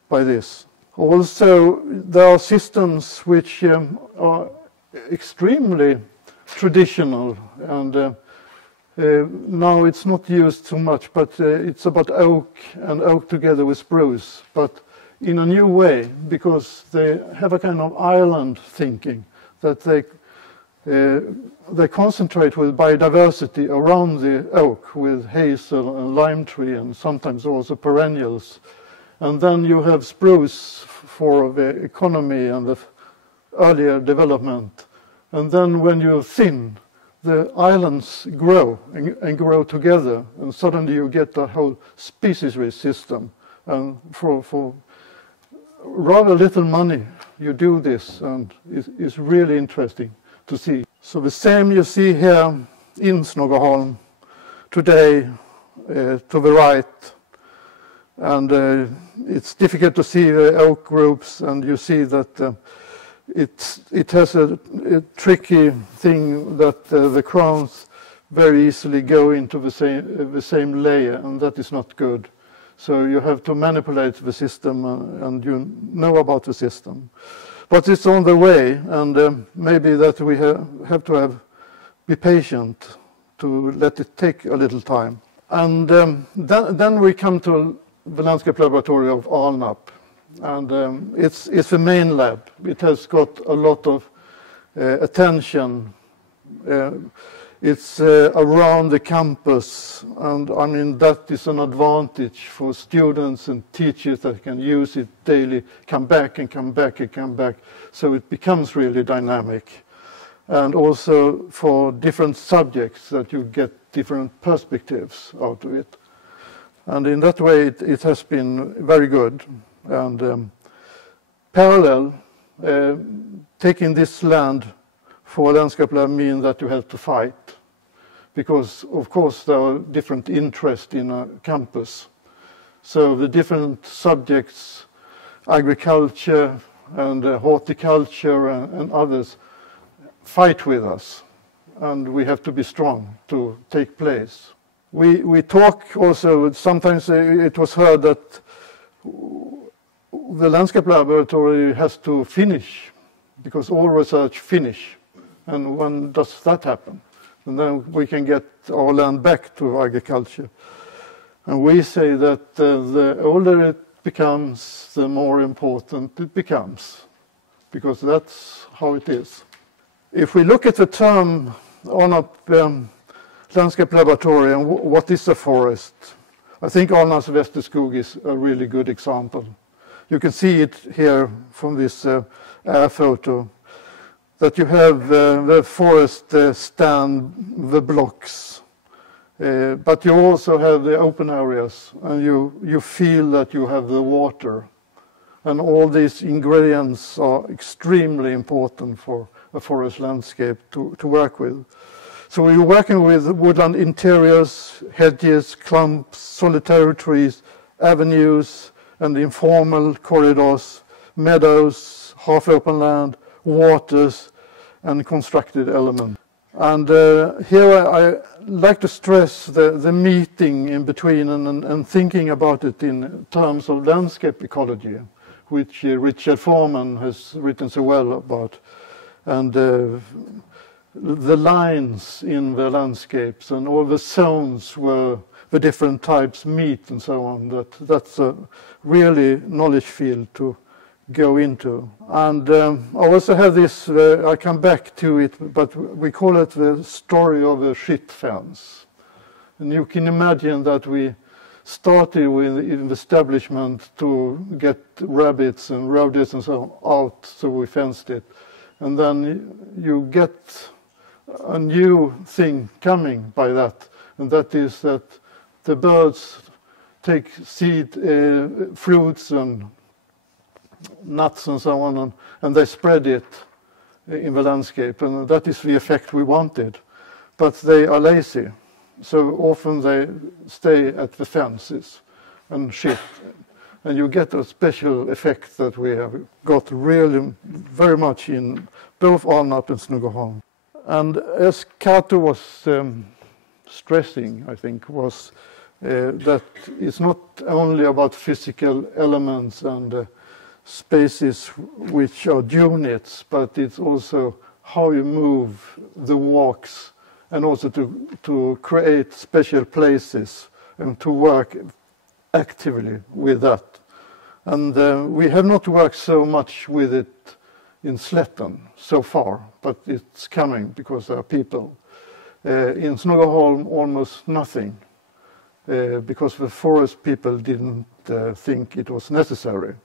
by this. Also, there are systems which are extremely traditional, and now it's not used so much, but it's about oak and oak together with spruce, but in a new way, because they have a kind of island thinking, that they concentrate with biodiversity around the oak with hazel and lime tree and sometimes also perennials. And then you have spruce for the economy and the earlier development. And then when you thin, the islands grow and grow together, and suddenly you get a whole species-rich system. And for rather little money, you do this, and it's really interesting to see. So the same you see here in Snogaholm today, to the right, and it's difficult to see the oak groups, and you see that it has a tricky thing that the crowns very easily go into the same layer, and that is not good. So you have to manipulate the system, and you know about the system. But it's on the way, and maybe that we have to be patient to let it take a little time. And then we come to the landscape laboratory of Alnarp, and it's the main lab. It has got a lot of attention. It's around the campus, and I mean that is an advantage for students and teachers that can use it daily, come back and come back and come back, so it becomes really dynamic. And also for different subjects, that you get different perspectives out of it. And in that way it has been very good. And parallel, taking this land for landscape lab means that you have to fight, because of course there are different interests in a campus. So the different subjects, agriculture and horticulture and others, fight with us, and we have to be strong to take place. We talk also, sometimes it was heard that the landscape laboratory has to finish, because all research finish. And when does that happen? And then we can get our land back to agriculture. And we say that the older it becomes, the more important it becomes, because that's how it is. If we look at the term Alnarp landscape laboratory and what is a forest, I think Alnarps Västerskog is a really good example. You can see it here from this air photo, that you have the forest stand, the blocks, but you also have the open areas, and you feel that you have the water. And all these ingredients are extremely important for a forest landscape to work with. So we were working with woodland interiors, hedges, clumps, solitary trees, avenues, and informal corridors, meadows, half-open land, waters, and constructed elements. And here I like to stress the meeting in between and thinking about it in terms of landscape ecology, which Richard Foreman has written so well about. And the lines in the landscapes and all the zones where the different types meet and so on, that's a really knowledge field to go into. And I also have this, I come back to it, but we call it the story of a shit fence. And you can imagine that we started with in the establishment to get rabbits and rodents and so on out, so we fenced it. And then you get a new thing coming by that, and that is that the birds take seed, fruits and nuts and so on, and they spread it in the landscape, and that is the effect we wanted. But they are lazy, so often they stay at the fences and shit, and you get a special effect that we have got really very much in both Alnarp and Snuggerholm. And as Cato was stressing, I think, was that it's not only about physical elements and spaces which are units, but it's also how you move the walks, and also to create special places and to work actively with that. And we have not worked so much with it in Slätten so far, but it's coming because there are people. In Snuggerholm, almost nothing, because the forest people didn't think it was necessary.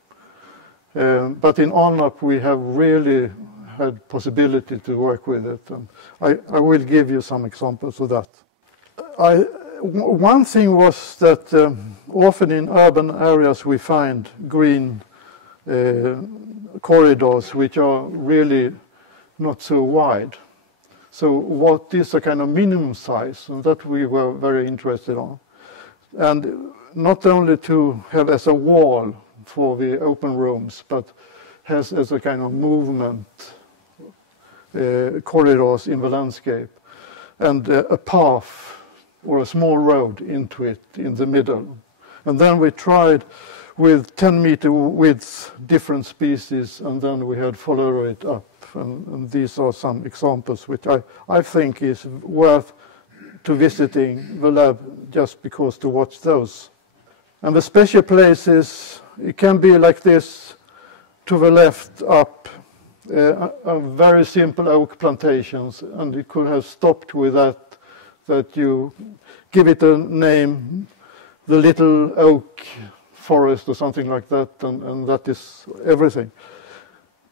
But in Alnarp we have really had possibility to work with it, and I will give you some examples of that. One thing was that often in urban areas we find green corridors which are really not so wide. So what is a kind of minimum size, and that we were very interested on. And not only to have as a wall for the open rooms, but has as a kind of movement corridors in the landscape, and a path or a small road into it in the middle. And then we tried with 10-meter width different species, and then we had followed it up. And these are some examples which I think is worth to visiting the lab just because to watch those. And the special places, it can be like this, to the left up, very simple oak plantations, and it could have stopped with that you give it a name, the little oak forest or something like that, and that is everything.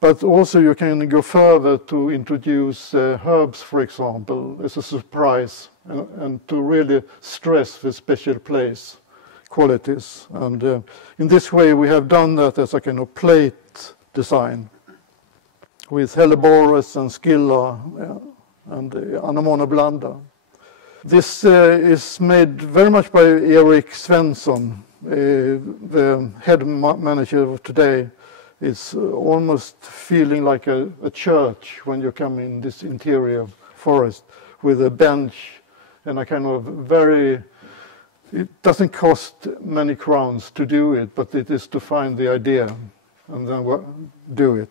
But also you can go further to introduce herbs, for example, as a surprise, and to really stress the special place qualities. And in this way we have done that as a kind of plate design with Helleborus and Scylla and Anemone blanda. This is made very much by Erik Svensson, the head manager of today. It's almost feeling like a church when you come in this interior forest with a bench and a kind of very, it doesn't cost many crowns to do it, but it is to find the idea and then do it.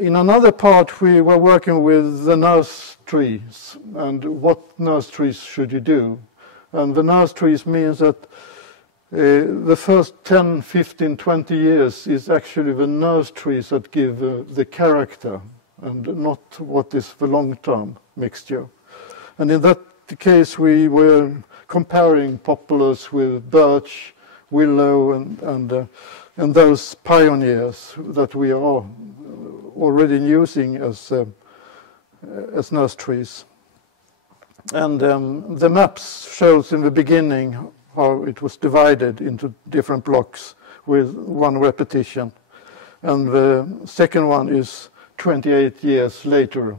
In another part we were working with the nurse trees and what nurse trees should you do. And the nurse trees means that the first 10, 15, 20 years is actually the nurse trees that give the character and not what is the long-term mixture. And in that case we were comparing poplars with birch, willow and those pioneers that we are already using as nurse trees. And the maps shows in the beginning how it was divided into different blocks with one repetition. And the second one is 28 years later,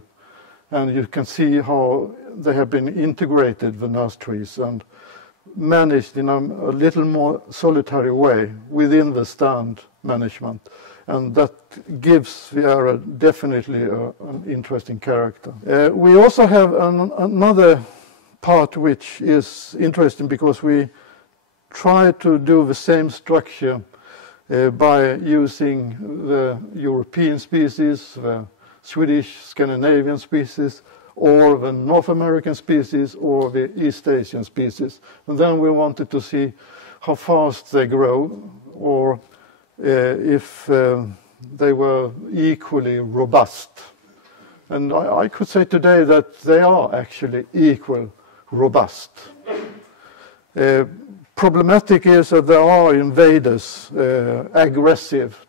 And you can see how they have been integrated, the nurse trees, and managed in a little more solitary way within the stand management. And that gives the area definitely an interesting character. We also have another part which is interesting because we try to do the same structure by using the European species, the Swedish, Scandinavian species, or the North American species, or the East Asian species. And then we wanted to see how fast they grow, or if they were equally robust. And I could say today that they are actually equal robust. Problematic is that there are invaders,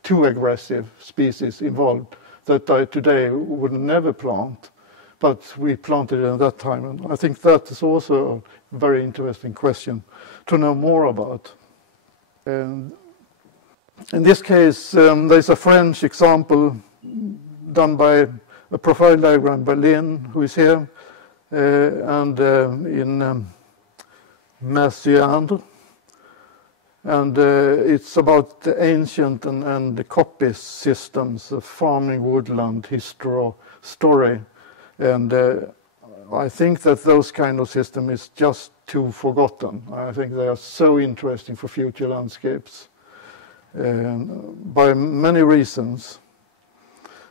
too aggressive species involved that I today would never plant, but we planted it at that time. And I think that is also a very interesting question to know more about. And in this case, there's a French example done by a profile diagram by Lynn, who is here, and in Mieux. And it's about the ancient and the coppice systems, the farming woodland story. And I think that those kind of system is just too forgotten. I think they are so interesting for future landscapes by many reasons.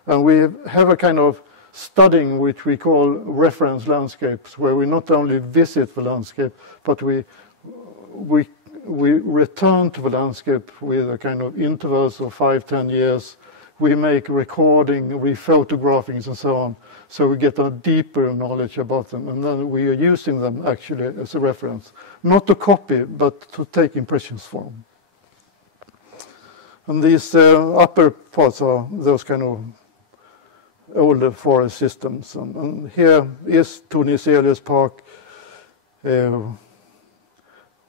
And we have a kind of studying which we call reference landscapes, where we not only visit the landscape, but we return to the landscape with a kind of intervals of 5-10 years. We make recording, photographing, and so on, so we get a deeper knowledge about them, and then we are using them actually as a reference, not to copy, but to take impressions from. And these upper parts are those kind of older forest systems, and here is Tuniselius Park,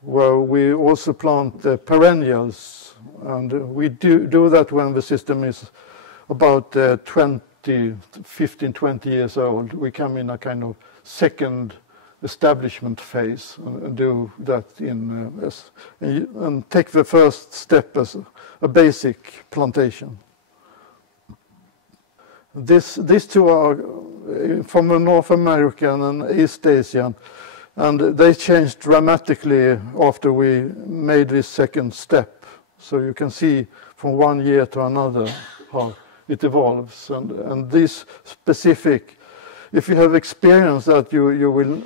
where we also plant perennials, and we do that when the system is about 15-20 years old. We come in a kind of second establishment phase and do that and take the first step as a basic plantation. These two are from the North American and East Asian, and they changed dramatically after we made this second step. So you can see from one year to another how it evolves. And this specific, if you have experienced that, you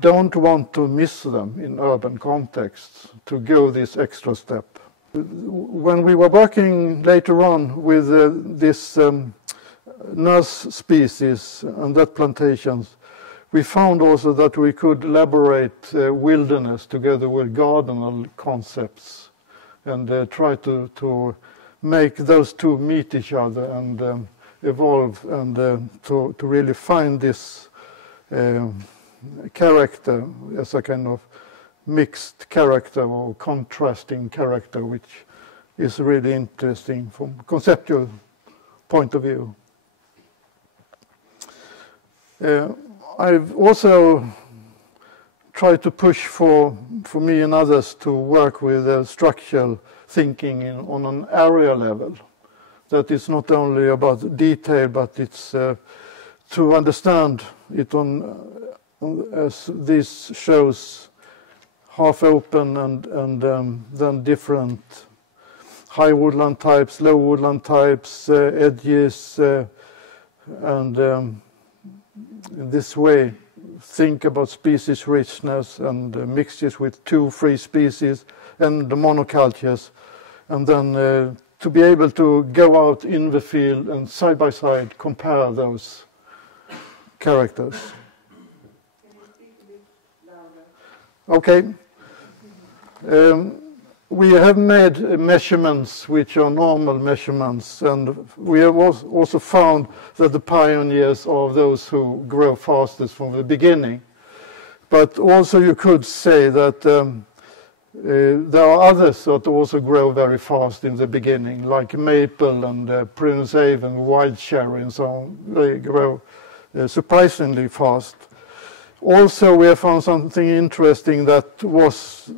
don't want to miss them in urban contexts, to go this extra step. When we were working later on with this nurse species and that plantations, we found also that we could elaborate wilderness together with gardenal concepts and try to make those two meet each other and evolve and to really find this character as a kind of mixed character or contrasting character, which is really interesting from a conceptual point of view. I've also tried to push for me and others to work with structural thinking on an area level. That is not only about detail, but it's to understand it as this shows, half open and then different high woodland types, low woodland types, edges, and in this way think about species richness and mixtures with two free species and the monocultures, and then to be able to go out in the field and side by side compare those characters. Can you speak a bit louder? Okay. We have made measurements which are normal measurements, and we have also found that the pioneers are those who grow fastest from the beginning. But also you could say that there are others that also grow very fast in the beginning, like maple and Prince Avon, wild cherry and so on. They grow surprisingly fast. Also, we have found something interesting, that was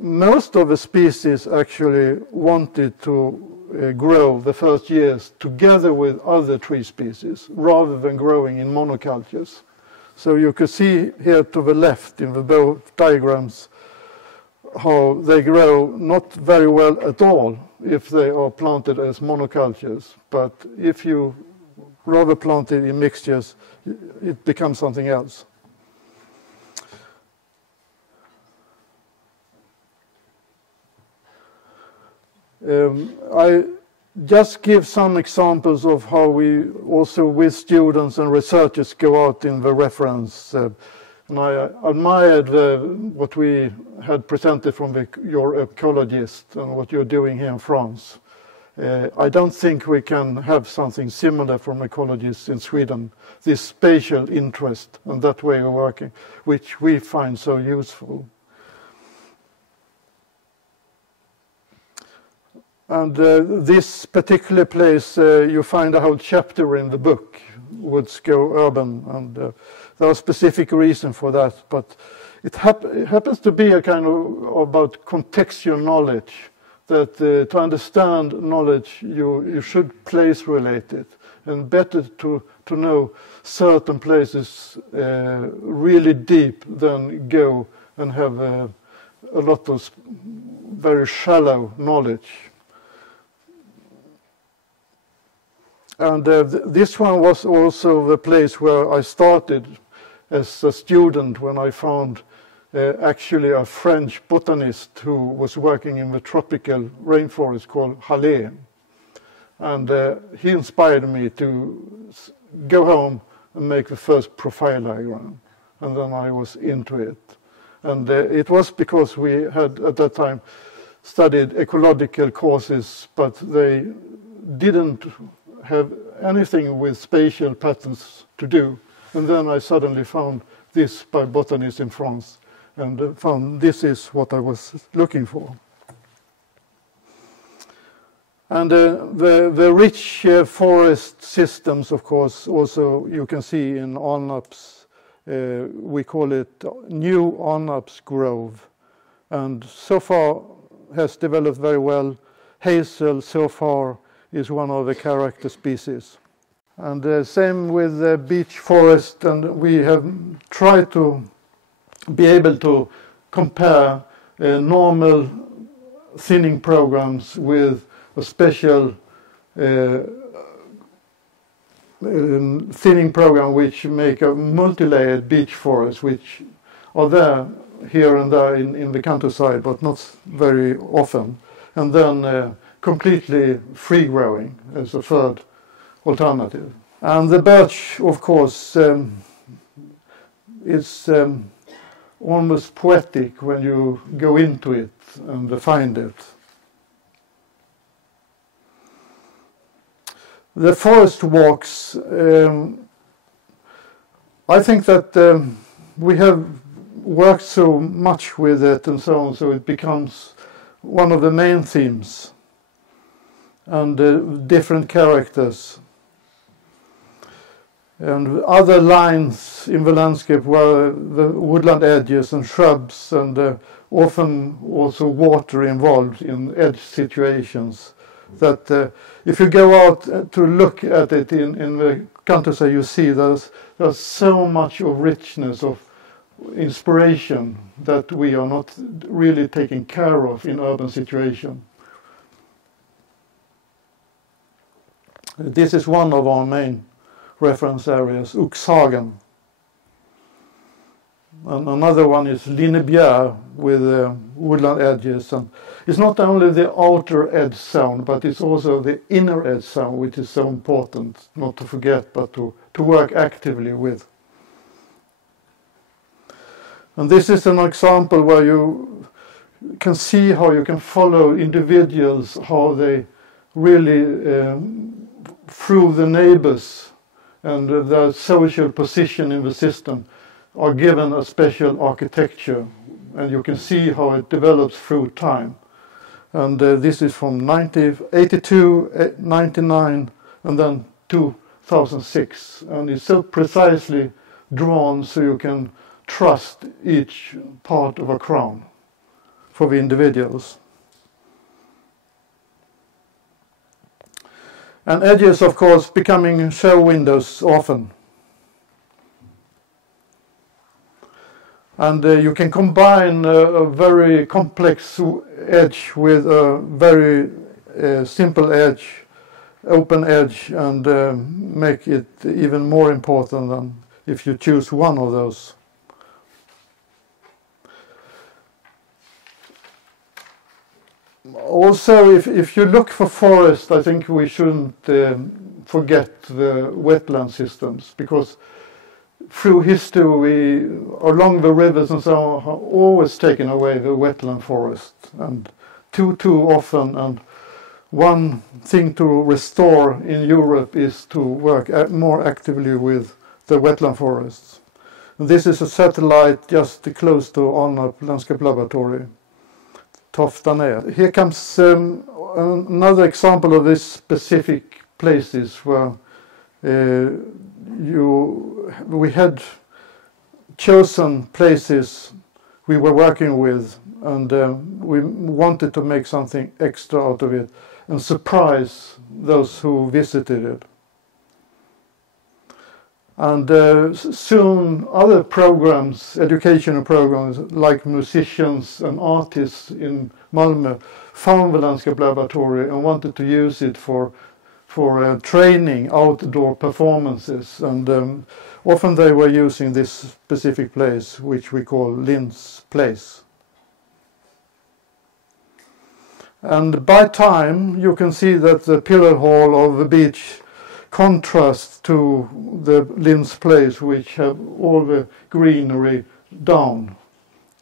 most of the species actually wanted to grow the first years together with other tree species rather than growing in monocultures. So you can see here to the left in the both diagrams how they grow not very well at all if they are planted as monocultures, but if you rather plant it in mixtures, it becomes something else. I just give some examples of how we also with students and researchers go out in the reference. And I admired what we had presented from your ecologist and what you're doing here in France. I don't think we can have something similar from ecologists in Sweden, this spatial interest and that way of working, which we find so useful. And this particular place, you find a whole chapter in the book, Woods Go Urban, and there are specific reasons for that, but it happens to be a kind of about contextual knowledge, that to understand knowledge you should place relate it, and better to know certain places really deep than go and have a lot of very shallow knowledge. And this one was also the place where I started as a student, when I found actually a French botanist who was working in the tropical rainforest called Hallé. And he inspired me to go home and make the first profile diagram. And then I was into it. And it was because we had at that time studied ecological courses, but they didn't have anything with spatial patterns to do. And then I suddenly found this by botanists in France, and found this is what I was looking for. And the rich forest systems, of course, also you can see in Arnarps. We call it New Arnarps Grove, and so far has developed very well. Hazel so far is one of the character species. And same with the beech forest, and we have tried to be able to compare normal thinning programs with a special thinning program which make a multi-layered beech forest, which are there here and there in the countryside, but not very often. And then completely free growing as a third alternative. And the birch, of course, is almost poetic when you go into it and find it. The forest walks, I think that we have worked so much with it and so on, so it becomes one of the main themes, and different characters. And other lines in the landscape were the woodland edges and shrubs, and often also water involved in edge situations. That if you go out to look at it in the countryside, you see there's so much of richness, of inspiration that we are not really taking care of in urban situation. This is one of our main reference areas, Oxhagen. And another one is Linnebjerg with woodland edges. And it's not only the outer edge zone, but it's also the inner edge zone, which is so important not to forget, but to work actively with. And this is an example where you can see how you can follow individuals, how they really, through the neighbors and their social position in the system, are given a special architecture, and you can see how it develops through time. And this is from 1982, 99, and then 2000. 2006, and it's so precisely drawn so you can trust each part of a crown for the individuals. And edges, of course, becoming show windows often. And you can combine a very complex edge with a very simple edge, open edge, and make it even more important than if you choose one of those. Also, if you look for forest, I think we shouldn't forget the wetland systems, because through history, along the rivers and so on, have always taken away the wetland forest, and too often. And one thing to restore in Europe is to work more actively with the wetland forests. And this is a satellite just close to Alnarp Landscape Laboratory. Here comes another example of these specific places where we had chosen places we were working with, and we wanted to make something extra out of it and surprise those who visited it. And soon other programs, educational programs, like musicians and artists in Malmö found the Landscape Laboratory and wanted to use it for training outdoor performances. And often they were using this specific place, which we call Lind's Place. And by time you can see that the pillar hall of the beach contrast to the Lind's Place, which have all the greenery down,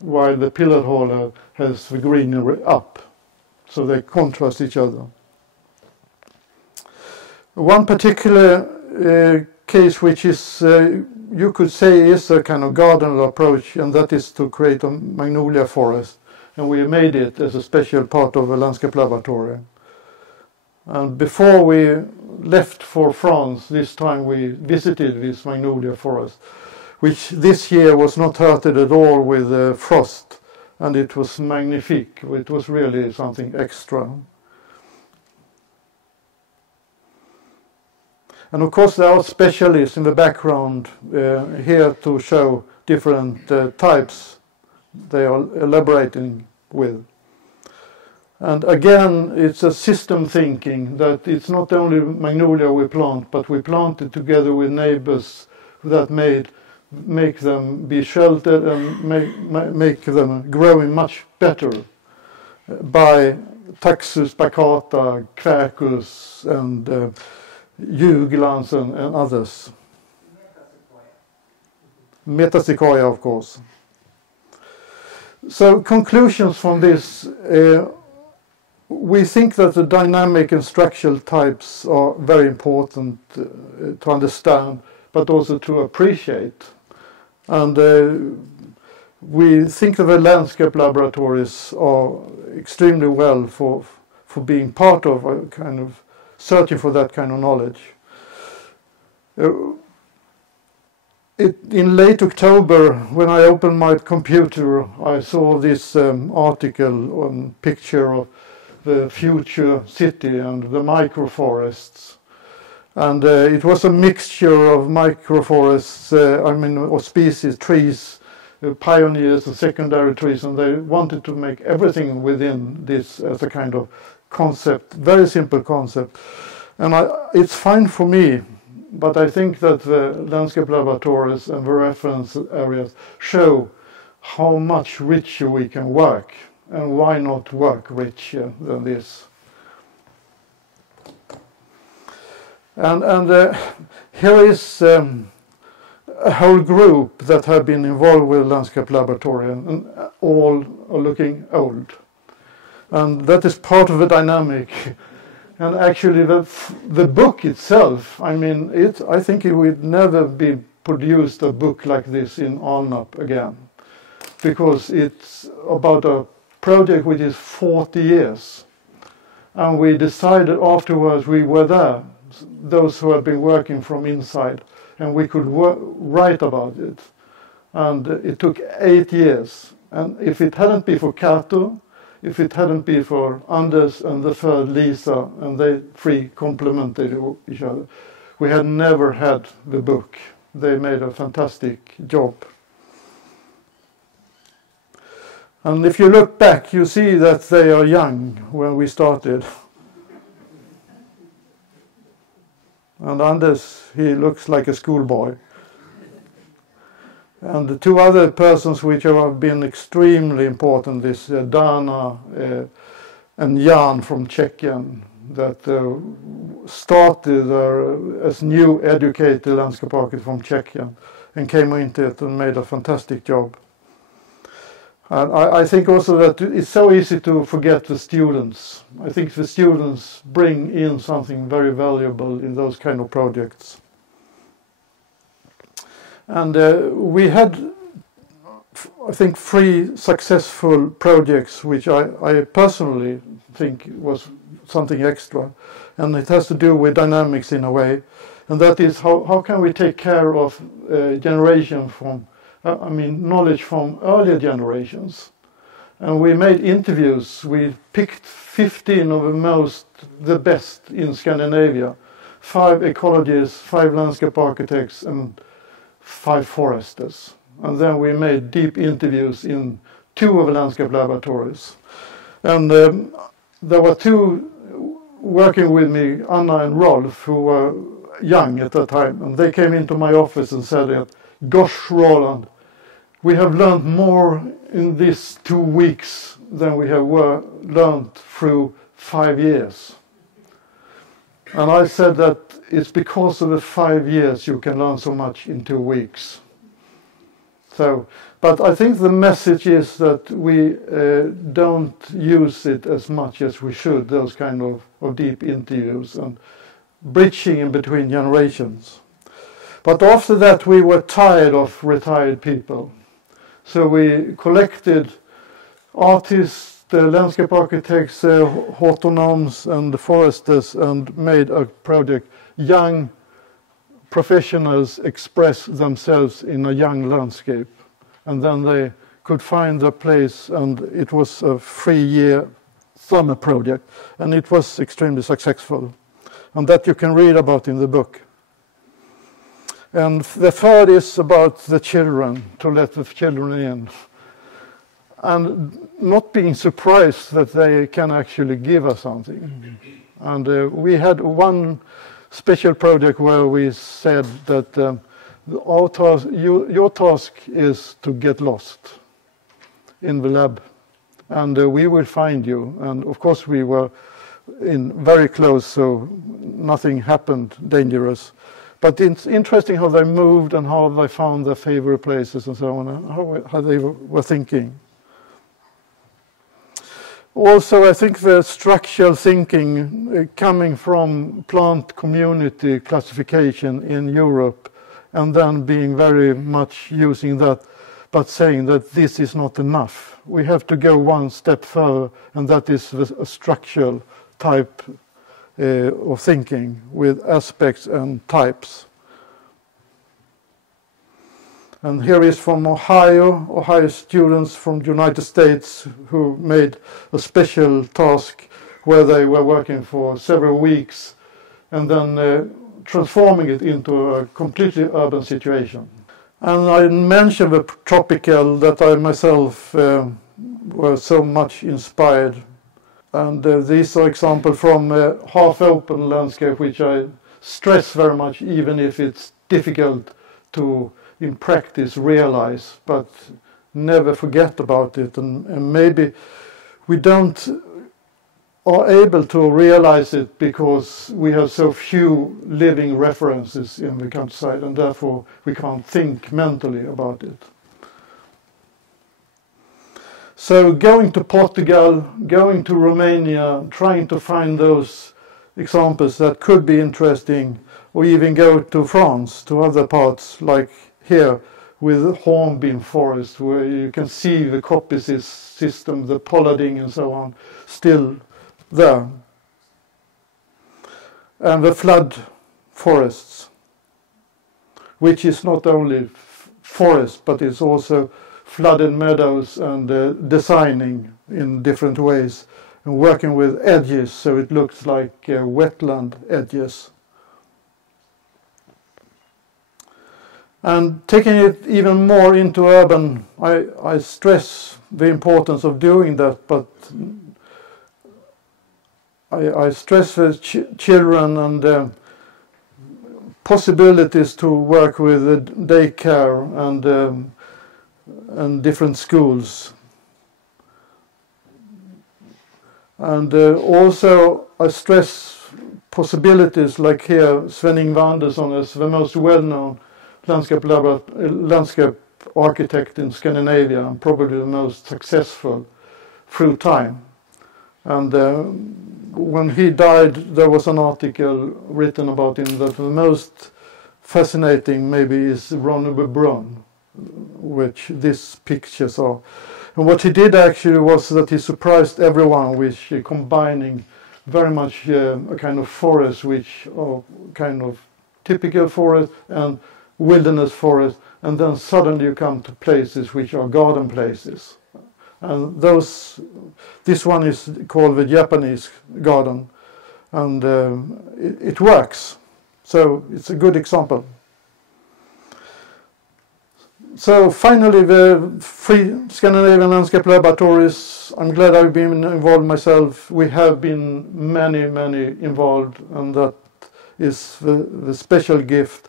while the pillar hall has the greenery up. So they contrast each other. One particular case which is, you could say, is a kind of gardenal approach, and that is to create a magnolia forest. And we made it as a special part of the Landscape Laboratory. And before we left for France, this time we visited this magnolia forest, which this year was not hurted at all with frost, and it was magnifique. It was really something extra. And of course there are specialists in the background here to show different types they are elaborating with. And again, it's a system thinking, that it's not only magnolia we plant, but we plant it together with neighbors that make them be sheltered and make them growing much better by Taxus baccata, Quercus, and Juglans and others. Metasequoia, of course. So conclusions from this. We think that the dynamic and structural types are very important to understand, but also to appreciate. And we think that the landscape laboratories are extremely well for being part of a kind of searching for that kind of knowledge. In late October, when I opened my computer, I saw this article, picture of the future city and the microforests. And it was a mixture of microforests, or species, trees, pioneers and secondary trees, and they wanted to make everything within this as a kind of concept, very simple concept. And it's fine for me, but I think that the landscape laboratories and the reference areas show how much richer we can work, and why not work richer than this. And here is a whole group that have been involved with landscape laboratory, and all are looking old. And that is part of the dynamic. And actually the book itself, I think it would never be produced a book like this in Alnarp again, because it's about a project which is 40 years. And we decided afterwards, we were there those who had been working from inside, and we could write about it. And it took 8 years. And if it hadn't been for Kato, if it hadn't been for Anders and the third Lisa, and they three complemented each other, we had never had the book. They made a fantastic job. And if you look back, you see that they are young when we started. And Anders, he looks like a schoolboy. And the two other persons which have been extremely important is Dana and Jan from Czechia, that started as new educated landscape architect from Czechia and came into it and made a fantastic job. And I think also that it's so easy to forget the students. I think the students bring in something very valuable in those kind of projects. And we had, I think, 3 successful projects, which I personally think was something extra. And it has to do with dynamics in a way. And that is how can we take care of generation from, knowledge from earlier generations. And we made interviews. We picked 15 of the best in Scandinavia. 5 ecologists, 5 landscape architects, and 5 foresters. And then we made deep interviews in 2 of the landscape laboratories. And there were 2 working with me, Anna and Rolf, who were young at that time. And they came into my office and said, "Gosh, Roland, we have learned more in these 2 weeks than we have learned through 5 years." And I said that it's because of the 5 years you can learn so much in 2 weeks. So, but I think the message is that we don't use it as much as we should, those kind of deep interviews and bridging in between generations. But after that we were tired of retired people. So we collected artists, the landscape architects, hortonomes and the foresters, and made a project. Young professionals express themselves in a young landscape. And then they could find their place, and it was a 3-year summer project. And it was extremely successful. And that you can read about in the book. And the third is about the children, to let the children in. And not being surprised that they can actually give us something. Mm-hmm. And we had one special project where we said that your task is to get lost in the lab. And we will find you. And of course we were very close, so nothing happened dangerous. But it's interesting how they moved and how they found their favorite places and so on, and how they were thinking. Also, I think the structural thinking coming from plant community classification in Europe, and then being very much using that, but saying that this is not enough. We have to go one step further, and that is a structural type of thinking with aspects and types. And here is from Ohio students from the United States who made a special task where they were working for several weeks and then transforming it into a completely urban situation. And I mentioned the tropical, that I myself was so much inspired. And these are examples from half-open landscape, which I stress very much, even if it's difficult to, in practice, realize, but never forget about it. And maybe we are able to realize it because we have so few living references in the countryside, and therefore we can't think mentally about it. So going to Portugal, going to Romania, trying to find those examples that could be interesting, or even go to France, to other parts like here with hornbeam forest, where you can see the coppice system, the pollarding and so on, still there. and the flood forests, which is not only forest, but it's also flooded meadows and designing in different ways and working with edges so it looks like wetland edges. And taking it even more into urban, I stress the importance of doing that, but I stress the children and possibilities to work with daycare and different schools. And also I stress possibilities like here Sven-Ingvar Andersson is the most well-known landscape architect in Scandinavia and probably the most successful through time. And when he died, there was an article written about him that the most fascinating maybe is Ronneby, which these pictures are. And what he did actually was that he surprised everyone with combining very much a kind of forest, which are kind of typical forest and wilderness forest, and then suddenly you come to places which are garden places. And this one is called the Japanese garden, and it works. So it's a good example. So finally, the Free Scandinavian Landscape Laboratories, I'm glad I've been involved myself. We have been many involved, and that is the special gift.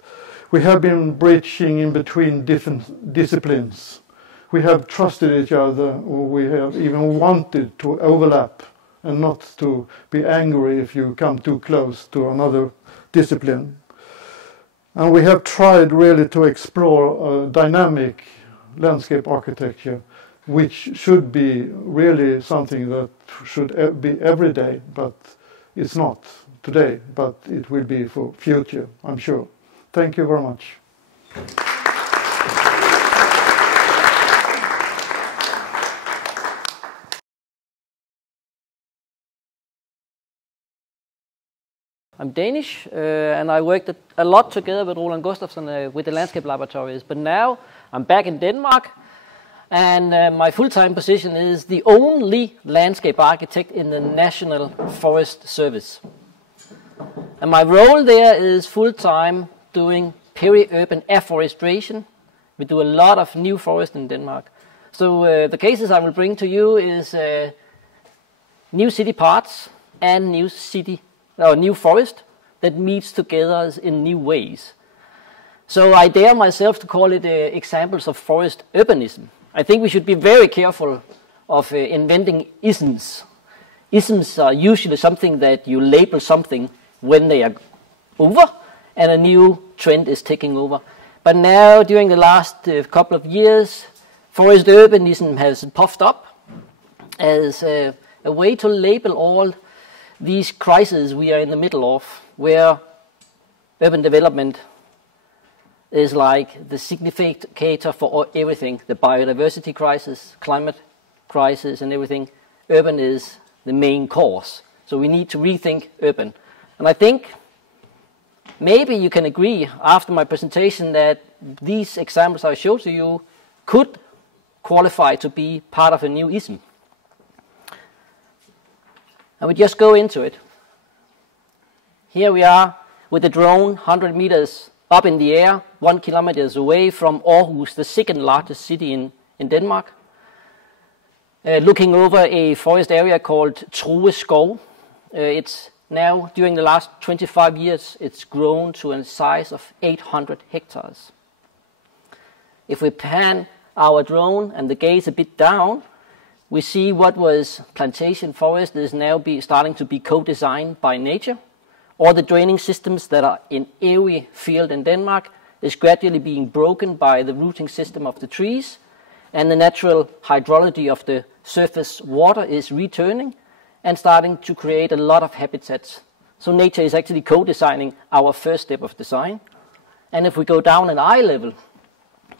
We have been bridging in between different disciplines. We have trusted each other, or we have even wanted to overlap and not to be angry if you come too close to another discipline. And we have tried really to explore dynamic landscape architecture, which should be really something that should be every day, but it's not today, but it will be for future, I'm sure. Thank you very much. I'm Danish, and I worked a lot together with Roland Gustavsson with the landscape laboratories. But now I'm back in Denmark, and my full-time position is the only landscape architect in the National Forest Service. And my role there is full-time doing peri-urban afforestation. We do a lot of new forest in Denmark. So the cases I will bring to you is new city parts and new forest that meets together in new ways. So I dare myself to call it examples of forest urbanism. I think we should be very careful of inventing isms. Isms are usually something that you label something when they are over and a new trend is taking over. But now, during the last couple of years, forest urbanism has puffed up as a way to label all these crises we are in the middle of, where urban development is like the significator for everything, the biodiversity crisis, climate crisis and everything. Urban is the main cause. So we need to rethink urban. And I think maybe you can agree after my presentation that these examples I showed to you could qualify to be part of a new ism. And we just go into it. Here we are with the drone 100 meters up in the air, 1 kilometer away from Aarhus, the second largest city in Denmark, looking over a forest area called True Skov. It's now, during the last 25 years, it's grown to a size of 800 hectares. If we pan our drone and the gaze a bit down, we see what was plantation forest is now starting to be co-designed by nature. All the draining systems that are in every field in Denmark is gradually being broken by the rooting system of the trees, and the natural hydrology of the surface water is returning and starting to create a lot of habitats. So nature is actually co-designing our first step of design. And if we go down an eye level,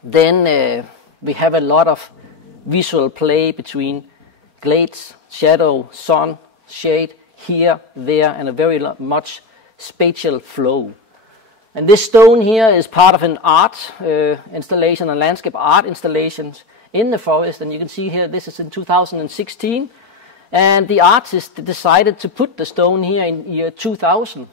then we have a lot of visual play between glades, shadow, sun, shade, here, there, and a very much spatial flow. And this stone here is part of an art installation, a landscape art installation in the forest. And you can see here, this is in 2016. And the artist decided to put the stone here in year 2000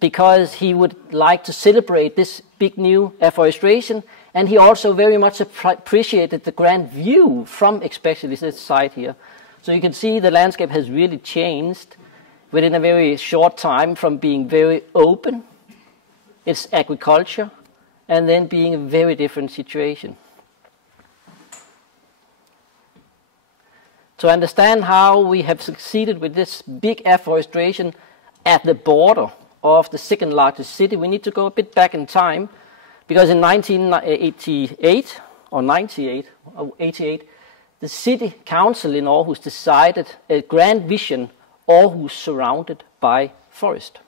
because he would like to celebrate this big new afforestation. And he also very much appreciated the grand view from especially this side here. So you can see the landscape has really changed within a very short time from being very open, it's agriculture, and then being a very different situation. To understand how we have succeeded with this big afforestation at the border of the second largest city, we need to go a bit back in time, because in 1988 or 88, the city council in Aarhus decided a grand vision, Aarhus surrounded by forest.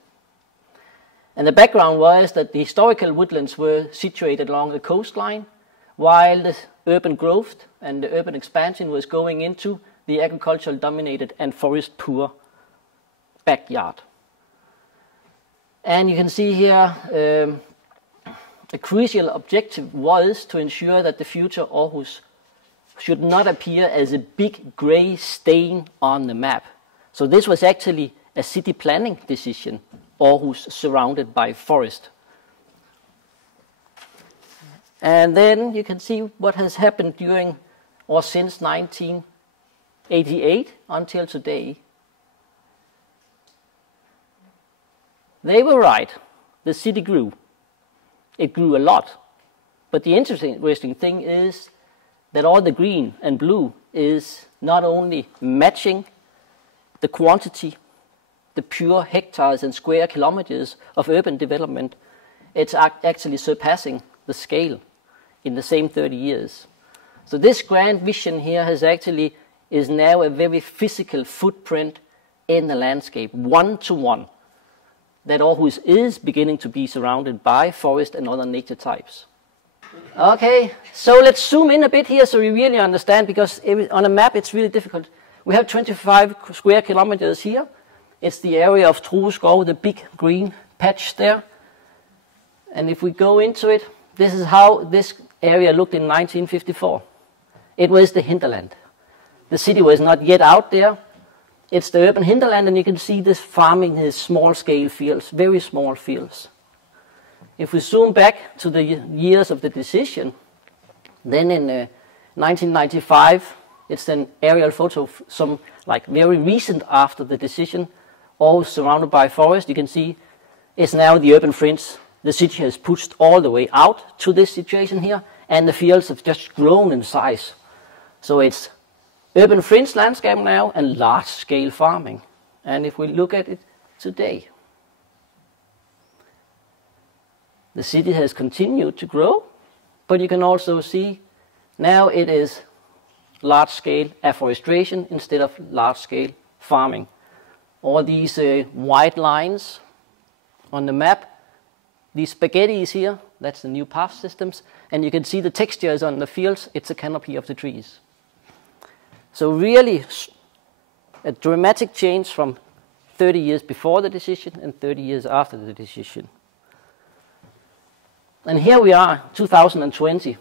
And the background was that the historical woodlands were situated along the coastline, while the urban growth and the urban expansion was going into the agricultural dominated and forest poor backyard. And you can see here a crucial objective was to ensure that the future Aarhus should not appear as a big grey stain on the map. So this was actually a city planning decision, Aarhus surrounded by forest. And then you can see what has happened during or since 1988 until today. They were right. The city grew. It grew a lot. But the interesting thing is that all the green and blue is not only matching the quantity, the pure hectares and square kilometers of urban development, it's actually surpassing the scale in the same 30 years. So this grand vision here is now a very physical footprint in the landscape, one-to-one, that Aarhus is beginning to be surrounded by forest and other nature types. Okay, so let's zoom in a bit here so we really understand, because on a map it's really difficult. We have 25 square kilometers here. It's the area of Trueskov, the big green patch there. And if we go into it, this is how this area looked in 1954. It was the hinterland. The city was not yet out there. It's the urban hinterland, and you can see this farming is small-scale fields, very small fields. If we zoom back to the years of the decision, then in 1995, it's an aerial photo of some very recent after the decision, all surrounded by forest. You can see it's now the urban fringe. The city has pushed all the way out to this situation here, and the fields have just grown in size. So it's urban fringe landscape now and large-scale farming. And if we look at it today, the city has continued to grow, but you can also see now it is large-scale afforestation instead of large-scale farming. All these white lines on the map, these spaghettis here, that's the new path systems, and you can see the textures on the fields, it's a canopy of the trees. So really a dramatic change from 30 years before the decision and 30 years after the decision. And here we are, 2020,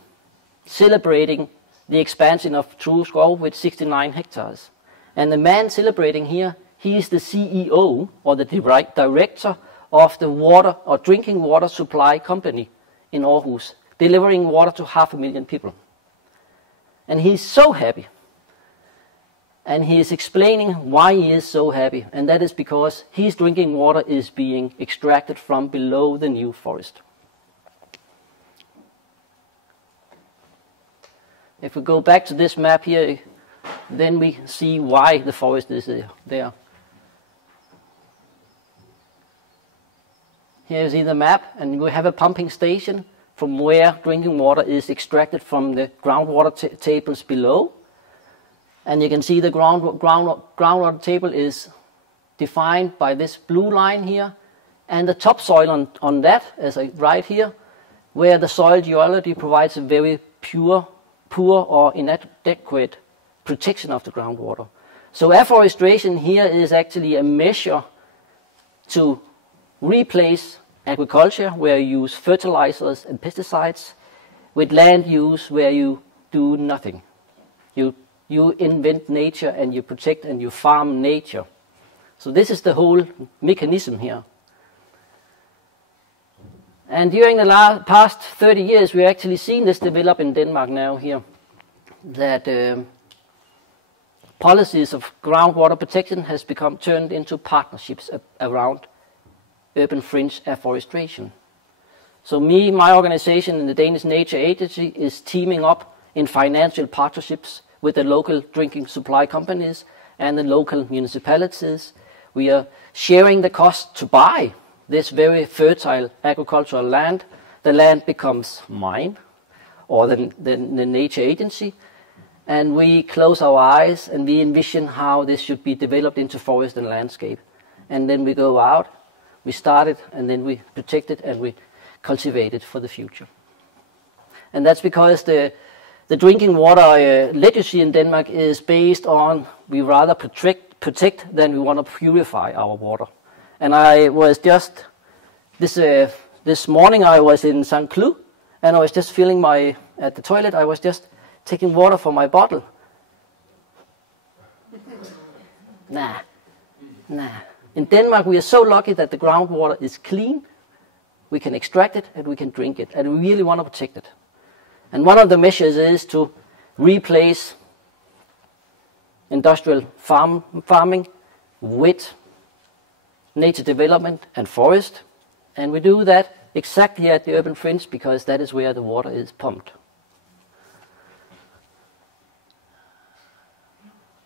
celebrating the expansion of Trueskov with 69 hectares. And the man celebrating here, he is the CEO or the director of the water or drinking water supply company in Aarhus, delivering water to 500,000 people. And he's so happy. And he is explaining why he is so happy. And that is because his drinking water is being extracted from below the new forest. If we go back to this map here, then we see why the forest is there. Here you see the map, and we have a pumping station from where drinking water is extracted from the groundwater tables below. And you can see the groundwater table is defined by this blue line here, and the topsoil on that, as I write here, where the soil geology provides a very poor or inadequate protection of the groundwater. So afforestation here is actually a measure to replace agriculture where you use fertilizers and pesticides with land use where you do nothing. You invent nature and you protect and you farm nature. So this is the whole mechanism here. And during the past 30 years, we've actually seen this develop in Denmark now here, that policies of groundwater protection has become turned into partnerships around urban fringe afforestation. So my organization in the Danish Nature Agency is teaming up in financial partnerships with the local drinking supply companies and the local municipalities. We are sharing the cost to buy this very fertile agricultural land. The land becomes mine or the nature agency, and we close our eyes and we envision how this should be developed into forest and landscape. And then we go out, we start it, and then we protect it and we cultivate it for the future. And that's because the drinking water legacy in Denmark is based on we rather protect than we want to purify our water. And I was just, this morning I was in St. Cloud, and I was just filling at the toilet, I was just taking water from my bottle. Nah. In Denmark we are so lucky that the groundwater is clean, we can extract it and we can drink it, and we really want to protect it. And one of the measures is to replace industrial farming with nature development and forest, and we do that exactly at the urban fringe because that is where the water is pumped.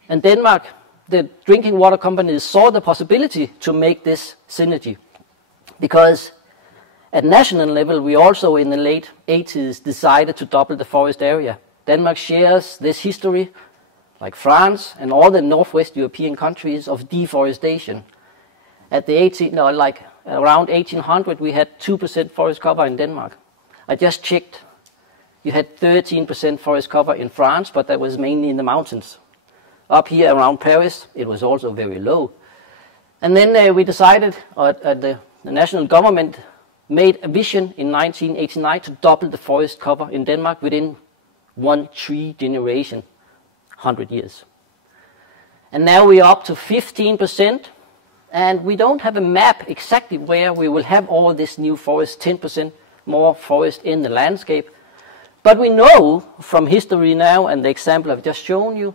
In Denmark, the drinking water companies saw the possibility to make this synergy because at national level we also in the late 80s decided to double the forest area. Denmark shares this history, like France and all the northwest European countries, of deforestation. At the around 1800 we had 2% forest cover in Denmark. I just checked. You had 13% forest cover in France, but that was mainly in the mountains. Up here around Paris, it was also very low. And then we decided, the national government made a vision in 1989 to double the forest cover in Denmark within 1 tree generation, 100 years. And now we are up to 15%, and we don't have a map exactly where we will have all this new forest, 10% more forest in the landscape. But we know from history now, and the example I've just shown you,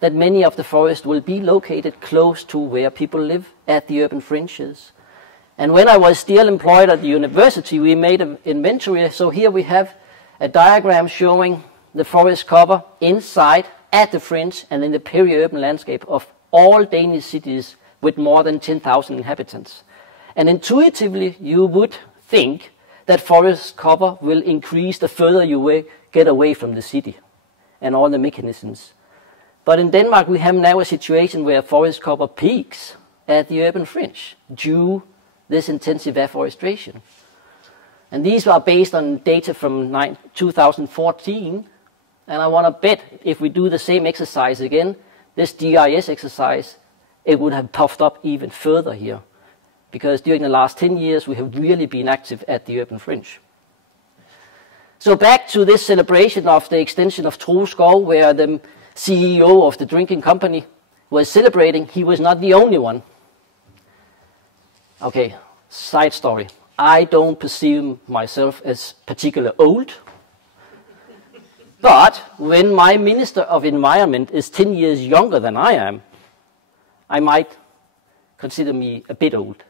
that many of the forests will be located close to where people live at the urban fringes. And when I was still employed at the university, we made an inventory. So here we have a diagram showing the forest cover inside, at the fringe, and in the peri-urban landscape of all Danish cities with more than 10,000 inhabitants. And intuitively, you would think that forest cover will increase the further you get away from the city and all the mechanisms. But in Denmark, we have now a situation where forest cover peaks at the urban fringe due to this intensive afforestation. And these are based on data from 2014. And I want to bet if we do the same exercise again, this GIS exercise, it would have puffed up even further here. Because during the last 10 years, we have really been active at the urban fringe. So back to this celebration of the extension of Troskov, where the CEO of the drinking company was celebrating. He was not the only one. Okay, side story. I don't perceive myself as particularly old. But when my Minister of Environment is 10 years younger than I am, I might consider me a bit old.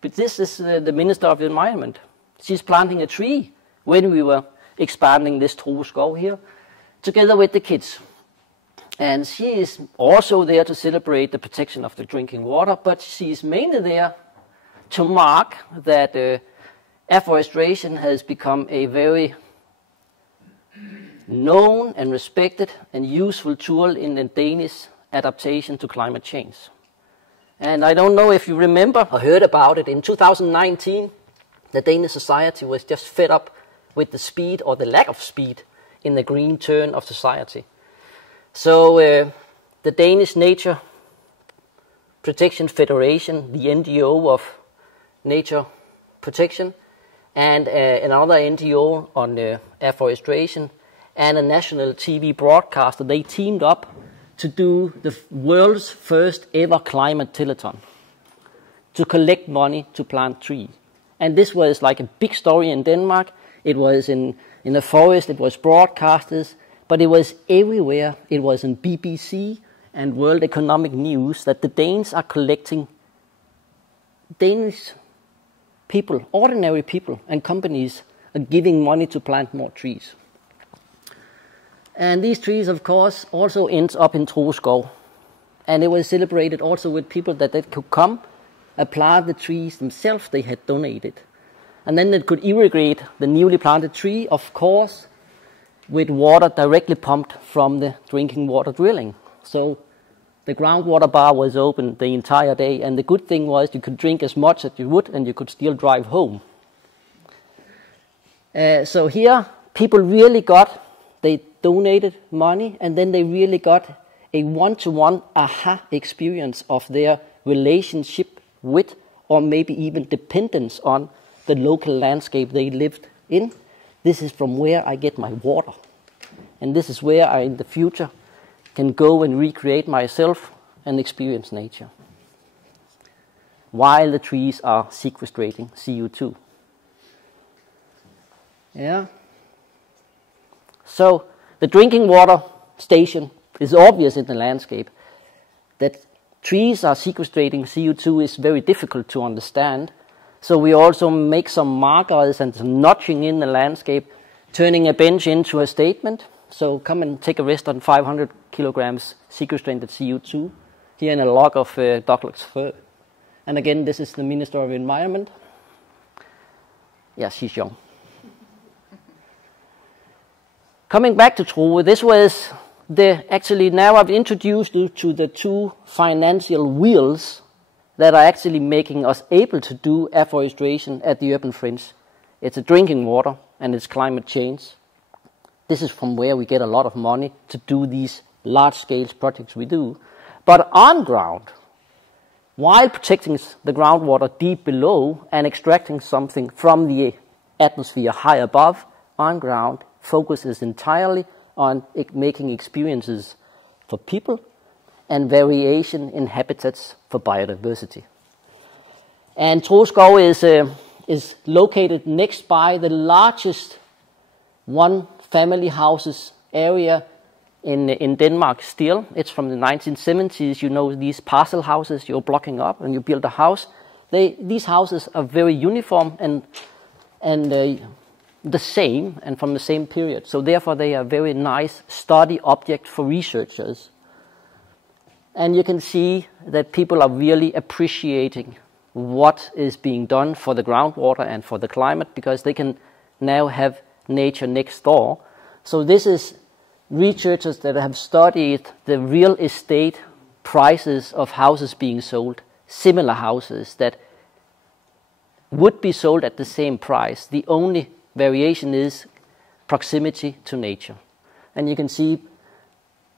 But this is the Minister of Environment. She's planting a tree when we were expanding this Troskov here, together with the kids. And she is also there to celebrate the protection of the drinking water, but she is mainly there to mark that afforestation has become a very known and respected and useful tool in the Danish adaptation to climate change. And I don't know if you remember or heard about it, in 2019, the Danish society was just fed up with the speed or the lack of speed in the green turn of society. So the Danish Nature Protection Federation, the NGO of nature protection, and another NGO on afforestation, and a national TV broadcaster. They teamed up to do the world's first ever climate telethon, to collect money to plant trees. And this was like a big story in Denmark. It was in the forest, it was broadcasters, but it was everywhere. It was in BBC and World Economic News that the Danes are collecting, Danish people, ordinary people and companies are giving money to plant more trees. And these trees, of course, also end up in Troskov. And it was celebrated also with people that they could come, apply the trees themselves they had donated. And then they could irrigate the newly planted tree, of course, with water directly pumped from the drinking water drilling. So the groundwater bar was open the entire day, and the good thing was you could drink as much as you would, and you could still drive home. So here, people really they donated money, and then they really got a one-to-one aha experience of their relationship with, or maybe even dependence on, the local landscape they lived in. This is from where I get my water. And this is where I, in the future, can go and recreate myself and experience nature, while the trees are sequestrating CO2. Yeah. So the drinking water station is obvious in the landscape. That trees are sequestrating CO2 is very difficult to understand. So we also make some markers and some notching in the landscape, turning a bench into a statement. So come and take a rest on 500 kilograms sequestrated CO2 here in a log of Douglas fir. And again, this is the Minister of Environment. Yeah, she's young. Coming back to True, this was actually now I've introduced you to the two financial wheels that are actually making us able to do afforestation at the urban fringe. It's drinking water and it's climate change. This is from where we get a lot of money to do these large-scale projects we do. But on ground, while protecting the groundwater deep below and extracting something from the atmosphere high above, on ground focuses entirely on making experiences for people and variation in habitats for biodiversity. And Troskov is located next by the largest one-family houses area in Denmark still. It's from the 1970s. You know, these parcel houses you're blocking up and you build a house. These houses are very uniform and the same and from the same period. So therefore they are a very nice study object for researchers. And you can see that people are really appreciating what is being done for the groundwater and for the climate, because they can now have nature next door. So this is researchers that have studied the real estate prices of houses being sold, similar houses that would be sold at the same price. The only variation is proximity to nature. And you can see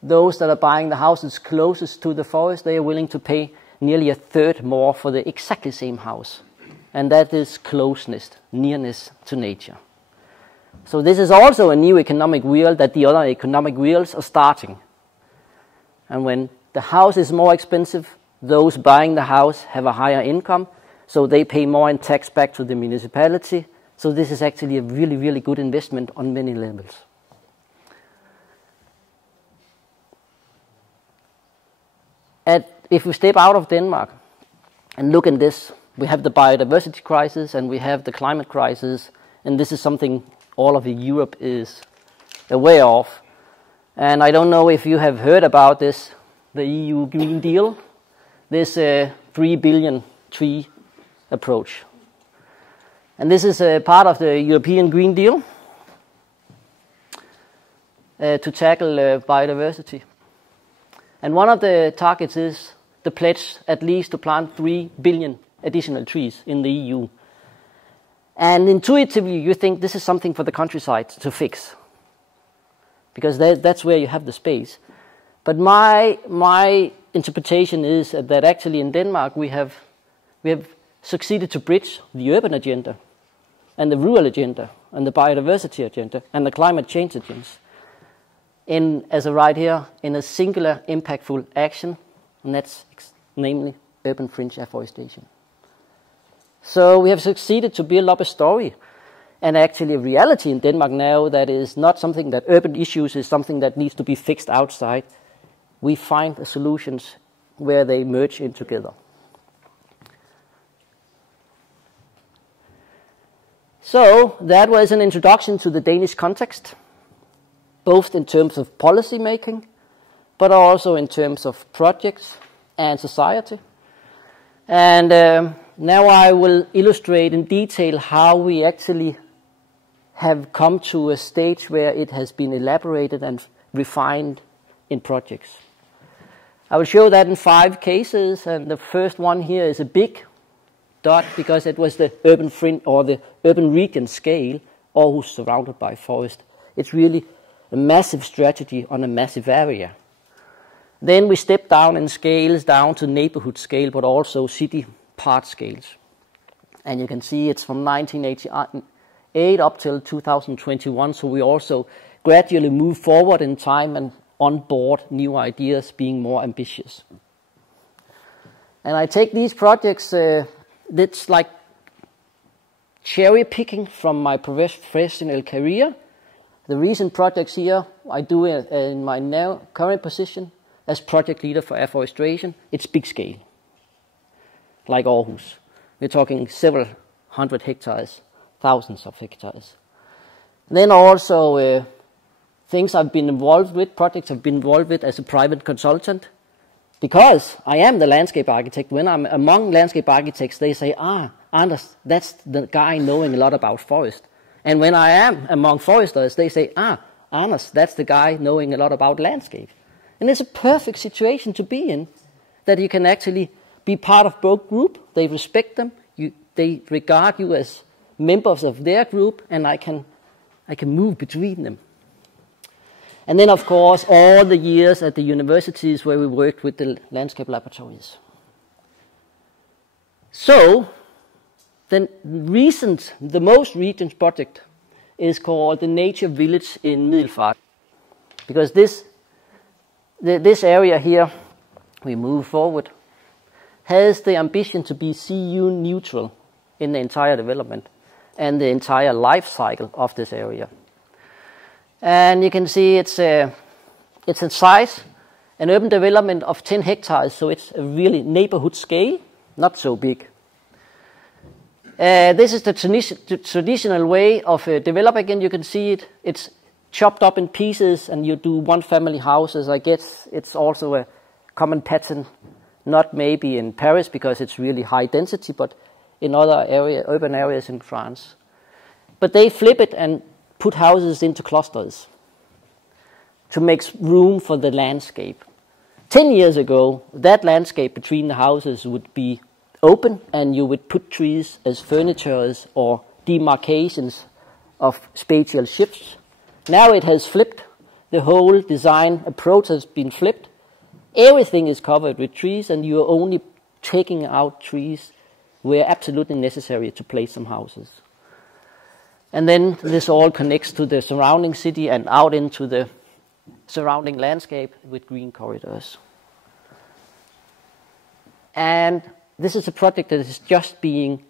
those that are buying the houses closest to the forest, they are willing to pay nearly a third more for the exactly same house. And that is closeness, nearness to nature. So this is also a new economic wheel that the other economic wheels are starting. And when the house is more expensive, those buying the house have a higher income, so they pay more in tax back to the municipality. So this is actually a really, really good investment on many levels. If we step out of Denmark and look at this, we have the biodiversity crisis and we have the climate crisis, and this is something all of Europe is aware of. And I don't know if you have heard about this, the EU Green Deal, this 3 billion tree approach. And this is a part of the European Green Deal to tackle biodiversity. And one of the targets is the pledge at least to plant 3 billion additional trees in the EU. And intuitively you think this is something for the countryside to fix, because that's where you have the space. But my interpretation is that actually in Denmark we have succeeded to bridge the urban agenda and the rural agenda and the biodiversity agenda and the climate change agenda in, as I write here, in a singular impactful action, and that's namely urban fringe afforestation. So we have succeeded to build up a story and actually a reality in Denmark now that is not something that urban issues is something that needs to be fixed outside. We find the solutions where they merge in together. So that was an introduction to the Danish context, both in terms of policy making, but also in terms of projects and society. And now I will illustrate in detail how we actually have come to a stage where it has been elaborated and refined in projects. I will show that in 5 cases, and the first one here is a big dot because it was the urban fringe or the urban region scale, Aarhus surrounded by forest. It's really a massive strategy on a massive area. Then we step down in scales down to neighborhood scale, but also city part scales. And you can see it's from 1988 up till 2021, so we also gradually move forward in time and on board new ideas, being more ambitious. And I take these projects, it's like cherry picking from my professional career. The recent projects here I do in my now current position as project leader for afforestation, it's big scale, like Aarhus. We're talking several hundred hectares, thousands of hectares. Then also things I've been involved with, projects I've been involved with as a private consultant, because I am the landscape architect. When I'm among landscape architects, they say, Anders, that's the guy knowing a lot about forest. And when I am among foresters, they say, Anders, that's the guy knowing a lot about landscape. And it's a perfect situation to be in, that you can actually be part of both group. They respect them. They regard you as members of their group, and I can move between them. And then, of course, all the years at the universities where we worked with the landscape laboratories. So, the most recent project is called the Nature Village in Middelfart. Because this area here, we move forward, has the ambition to be CU neutral in the entire development and the entire life cycle of this area. And you can see it's a size, an urban development of 10 hectares, so it's a really neighborhood scale, not so big. This is the traditional way of developing, and you can see it's chopped up in pieces, and you do one family houses. I guess it's also a common pattern, not maybe in Paris because it's really high density, but in other urban areas in France. But they flip it and put houses into clusters to make room for the landscape. 10 years ago, that landscape between the houses would be open, and you would put trees as furniture or demarcations of spatial shifts. Now it has flipped. The whole design approach has been flipped. Everything is covered with trees, and you are only taking out trees where absolutely necessary to place some houses. And then this all connects to the surrounding city and out into the surrounding landscape with green corridors. And this is a project that is just being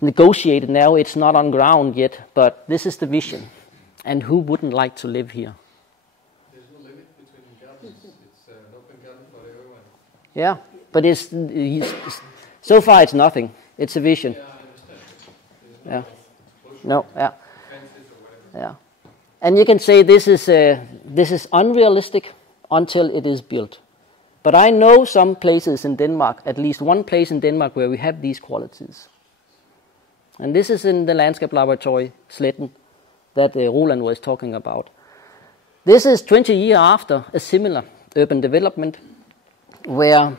negotiated now. It's not on ground yet, but this is the vision. And who wouldn't like to live here? There's no limit between gardens. It's an open garden for everyone. Yeah, but so far it's nothing. It's a vision. Yeah, I understand. Yeah. No, yeah. Yeah. And you can say this is unrealistic until it is built. But I know some places in Denmark, at least one place in Denmark, where we have these qualities. And this is in the landscape laboratory, Sletten, that Roland was talking about. This is 20 years after a similar urban development, where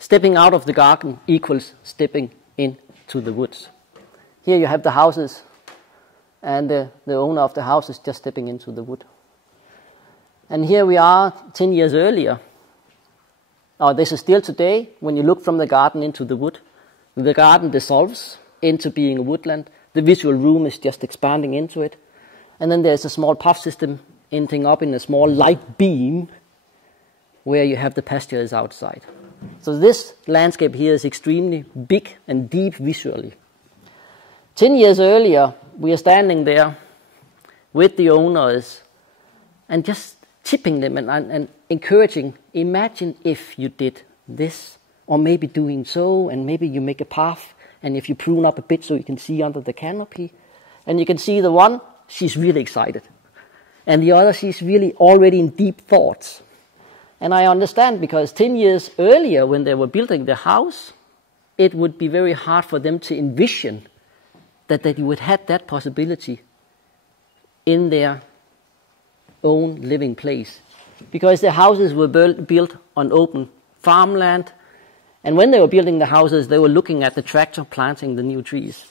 stepping out of the garden equals stepping into the woods. Here you have the houses, and the owner of the house is just stepping into the wood. And here we are 10 years earlier. This is still today. When you look from the garden into the wood, The garden dissolves into being a woodland. The visual room is just expanding into it. And then there's a small path system ending up in a small light beam where you have the pastures outside. So this landscape here is extremely big and deep visually. 10 years earlier, we are standing there with the owners and just tipping them and encouraging, imagine if you did this, or maybe doing so, and maybe you make a path, and if you prune up a bit so you can see under the canopy. And you can see the one, she's really excited. And the other, she's really already in deep thoughts. And I understand, because 10 years earlier, when they were building the house, it would be very hard for them to envision that you would have that possibility in their own living place. Because the houses were built on open farmland, and when they were building the houses, they were looking at the tractor planting the new trees.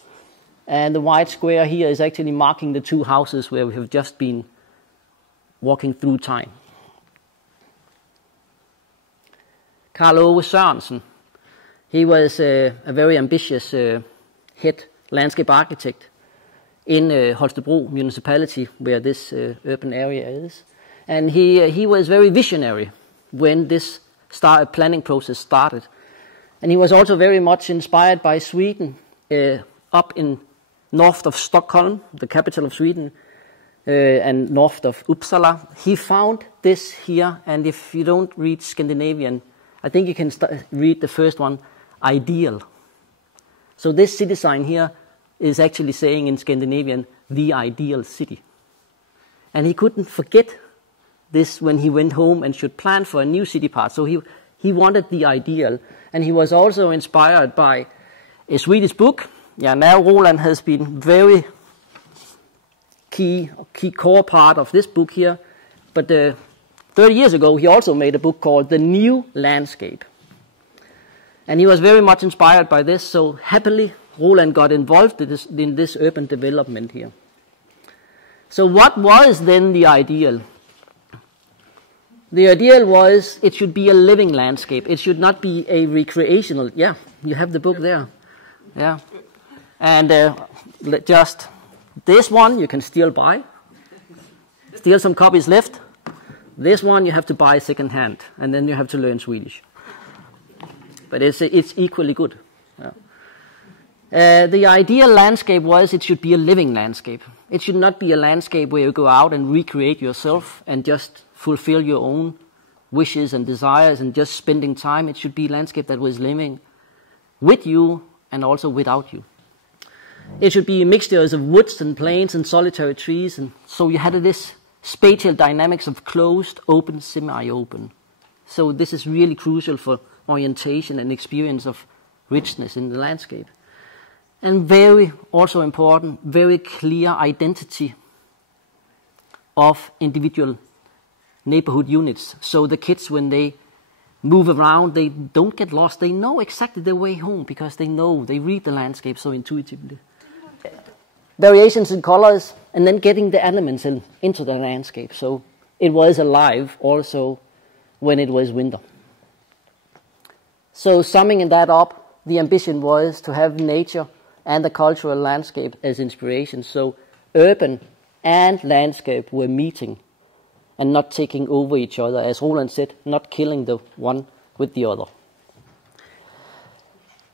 And the white square here is actually marking the two houses where we have just been walking through time. Carl Ove Sørensen, he was a very ambitious head landscape architect in Holstebro municipality, where this urban area is. And he was very visionary when this planning process started. And he was also very much inspired by Sweden, up in north of Stockholm, the capital of Sweden, and north of Uppsala. He found this here, and if you don't read Scandinavian, I think you can read the first one, ideal. So this city sign here is actually saying in Scandinavian, the ideal city. And he couldn't forget this when he went home and should plan for a new city part. So he wanted the ideal. And he was also inspired by a Swedish book. Yeah, now Roland has been very key core part of this book here. But 30 years ago, he also made a book called The New Landscape. And he was very much inspired by this, so happily Roland got involved in this urban development here. So what was then the ideal? The ideal was it should be a living landscape. It should not be a recreational. Yeah, you have the book there. Yeah. And just this one you can still buy. Still some copies left. This one you have to buy second hand, and then you have to learn Swedish. But it's equally good. Yeah. The ideal landscape was it should be a living landscape. It should not be a landscape where you go out and recreate yourself and just fulfill your own wishes and desires and just spending time. It should be a landscape that was living with you and also without you. It should be mixtures of woods and plains and solitary trees, and so you had this spatial dynamics of closed, open, semi-open. So this is really crucial for orientation and experience of richness in the landscape. And very, also important, very clear identity of individual neighborhood units. So the kids, when they move around, they don't get lost. They know exactly their way home because they read the landscape so intuitively. Variations in colors, and then getting the elements into the landscape. So it was alive also when it was winter. So summing that up, the ambition was to have nature and the cultural landscape as inspiration. So urban and landscape were meeting and not taking over each other. As Roland said, not killing the one with the other.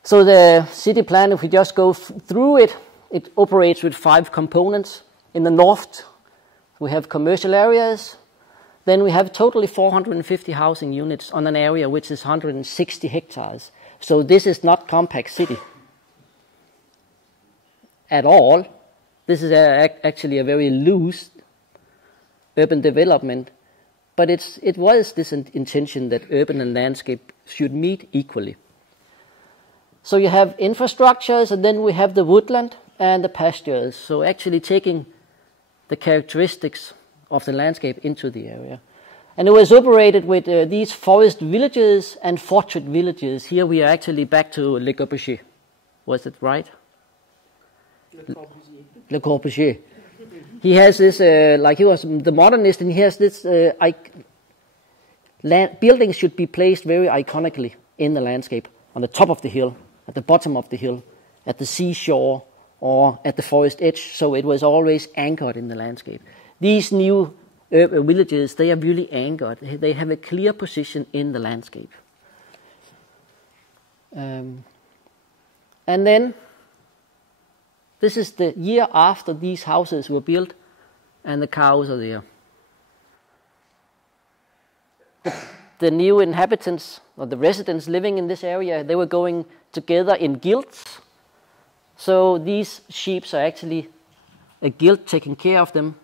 So the city plan, if we just go through it, it operates with 5 components. In the north, we have commercial areas. Then we have totally 450 housing units on an area which is 160 hectares. So this is not compact city at all. This is actually a very loose urban development. But it was this intention that urban and landscape should meet equally. So you have infrastructures, and then we have the woodland and the pastures. So actually taking the characteristics of the landscape into the area. And it was operated with these forest villages and fortress villages. Here we are actually back to Le Corbusier. Was it right? Le Corbusier. He has this, like he was the modernist, and he has this, buildings should be placed very iconically in the landscape, on the top of the hill. at the bottom of the hill, at the seashore, or at the forest edge, so it was always anchored in the landscape. These new urban villages, they are really anchored. They have a clear position in the landscape. And then, this is the year after these houses were built, and the cows are there. The new inhabitants, or the residents living in this area, they were going together in guilds. So these sheep are actually a guild taking care of them,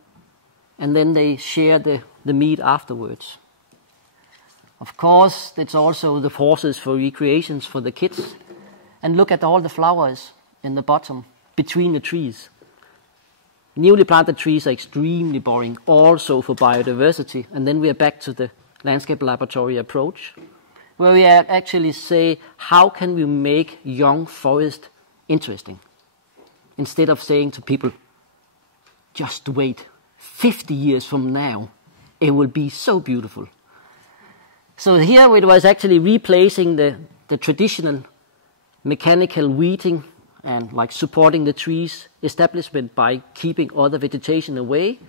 and then they share the meat afterwards. Of course, it's also the forces for recreations for the kids. And look at all the flowers in the bottom, between the trees. Newly planted trees are extremely boring, also for biodiversity. And then we are back to the landscape laboratory approach, where we actually say, how can we make young forest interesting? Instead of saying to people, just wait, 50 years from now, it will be so beautiful. So here it was actually replacing the traditional mechanical weeding and like supporting the trees establishment by keeping other vegetation away,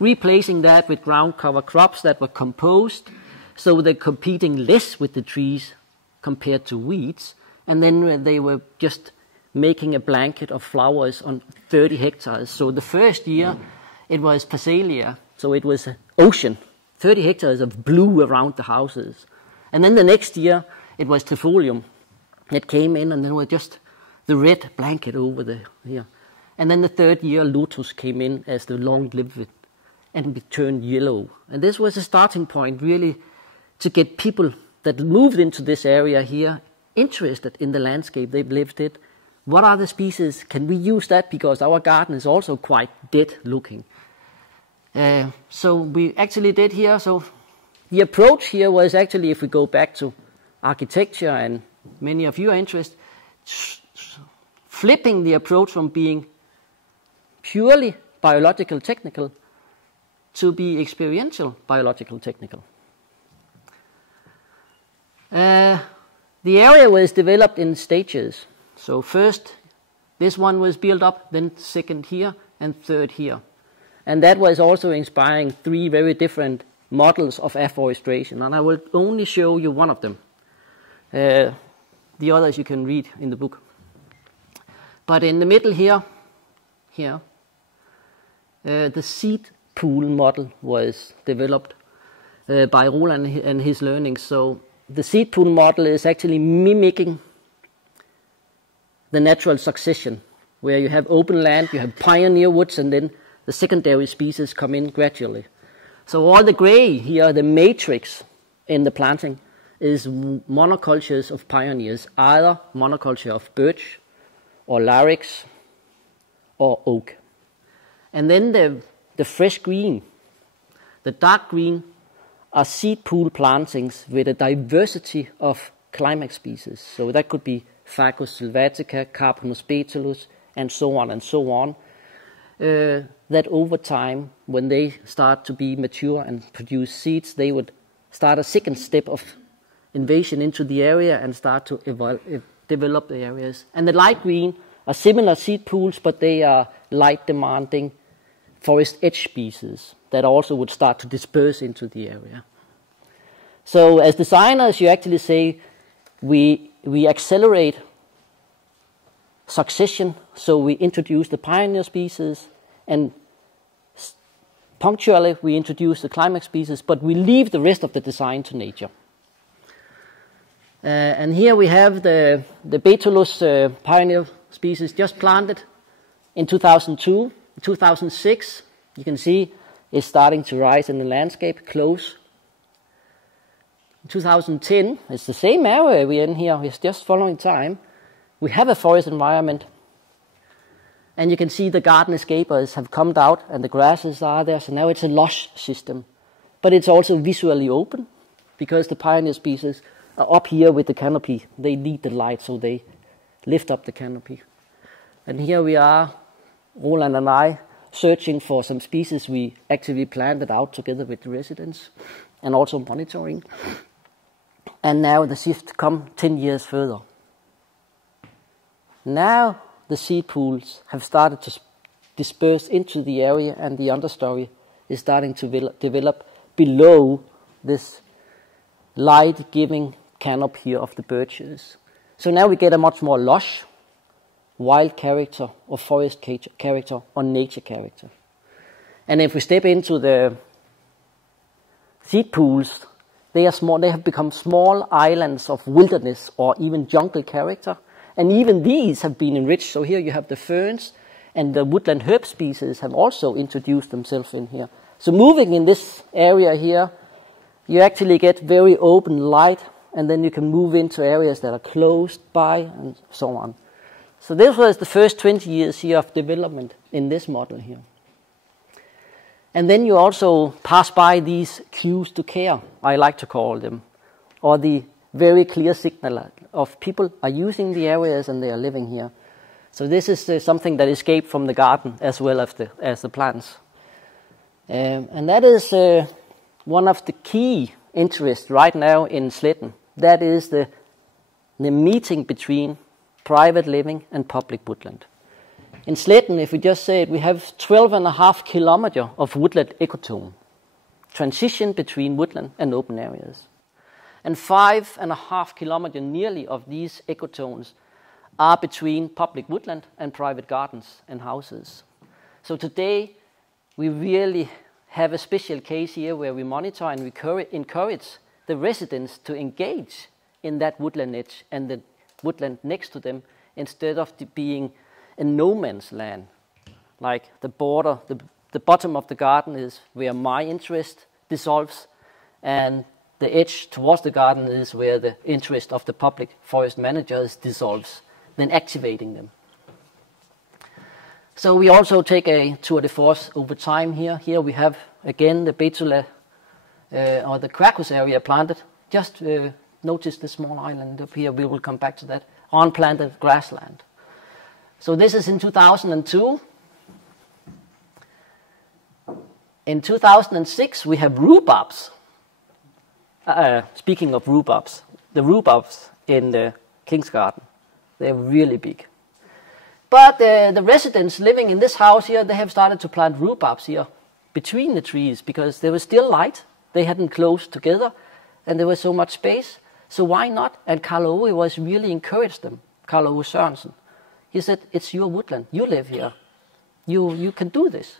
replacing that with ground cover crops that were composed, so they're competing less with the trees compared to weeds, and then they were just making a blanket of flowers on 30 hectares. So the first year it was Passalia, so it was an ocean, 30 hectares of blue around the houses. And then the next year it was Trifolium that came in, and then were just the red blanket over the here. And then the third year Lotus came in as the long-lived, and it turned yellow. And this was a starting point really to get people that moved into this area here interested in the landscape they've lived in. What are the species? Can we use that? Because our garden is also quite dead looking. So we actually did here. So the approach here was actually, if we go back to architecture, and many of you are interested, flipping the approach from being purely biological technical to be experiential biological technical. The area was developed in stages. So first, this one was built up, then second here, and third here. And that was also inspiring 3 very different models of afforestation. And I will only show you one of them. The others you can read in the book. But in the middle here, the seed pool model was developed by Roland and his learnings. So the seed pool model is actually mimicking the natural succession, where you have open land, you have pioneer woods, and then the secondary species come in gradually. So all the gray here, the matrix in the planting, is monocultures of pioneers, either monoculture of birch or larix or oak. And then the fresh green, the dark green, are seed pool plantings with a diversity of climax species. So that could be Ficus sylvatica, Carpinus betulus, and so on and so on. That over time, when they start to be mature and produce seeds, they would start a second step of invasion into the area and start to develop the areas. And the light green are similar seed pools, but they are light-demanding forest edge species that also would start to disperse into the area. So as designers, you actually say, we accelerate succession, so we introduce the pioneer species, and punctually we introduce the climax species, but we leave the rest of the design to nature. And here we have the Betulus pioneer species just planted in 2002. In 2006, you can see it's starting to rise in the landscape, close. In 2010, it's the same area we're in here, it's just following time. We have a forest environment, and you can see the garden escapers have come out and the grasses are there, so now it's a lush system. But it's also visually open, because the pioneer species are up here with the canopy. They need the light, so they lift up the canopy. And here we are, Roland and I, searching for some species we actually planted out together with the residents, and also monitoring. And now the shift come 10 years further. Now the seed pools have started to disperse into the area, and the understory is starting to develop below this light-giving canopy here of the birches. So now we get a much more lush, wild character, or forest character, or nature character. And if we step into the seed pools, they are small. They have become small islands of wilderness or even jungle character. And even these have been enriched. So here you have the ferns, and the woodland herb species have also introduced themselves in here. So moving in this area here, you actually get very open light, and then you can move into areas that are closed by, and so on. So this was the first 20 years here of development in this model here. And then you also pass by these cues to care, I like to call them, or the very clear signal of people are using the areas and they are living here. So this is something that escaped from the garden as well as the plants. And that is one of the key interests right now in Sletten. That is the meeting between private living and public woodland. In Sletten, if we just say it, we have 12.5 kilometers of woodland ecotone, transition between woodland and open areas. And 5.5 kilometers nearly of these ecotones are between public woodland and private gardens and houses. So today, we really have a special case here where we monitor and we encourage the residents to engage in that woodland edge and the woodland next to them, instead of being a no man's land. Like the border, the bottom of the garden is where my interest dissolves, and the edge towards the garden is where the interest of the public forest managers dissolves, then activating them. So we also take a tour de force over time here. Here we have again the Betula or the Cracus area planted. Just notice the small island up here. We will come back to that. Unplanted grassland. So this is in 2002. In 2006 we have rhubarbs. Speaking of rhubarbs, the rhubarbs in the King's Garden, they're really big. But the residents living in this house here, they have started to plant rhubarbs here between the trees because there was still light. They hadn't closed together and there was so much space. So why not? And Karl Ove was really encouraged them, Karl Ove Sørensen. He said, it's your woodland, you live here. You can do this.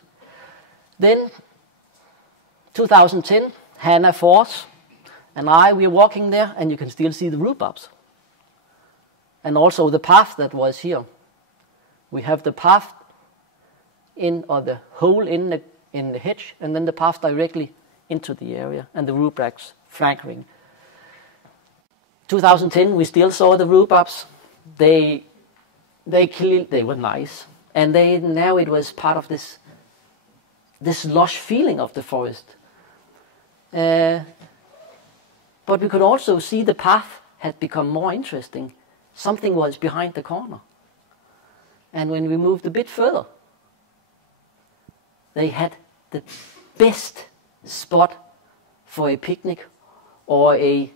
Then 2010, Hannah Force and we were walking there, and you can still see the rhubarbs. And also the path that was here. We have the path in, or the hole in the hedge, and then the path directly into the area, and the rhubarbs flankering. 2010, we still saw the rhubarbs. They were nice, and now it was part of this lush feeling of the forest. But we could also see the path had become more interesting. Something was behind the corner. And when we moved a bit further, they had the best spot for a picnic or a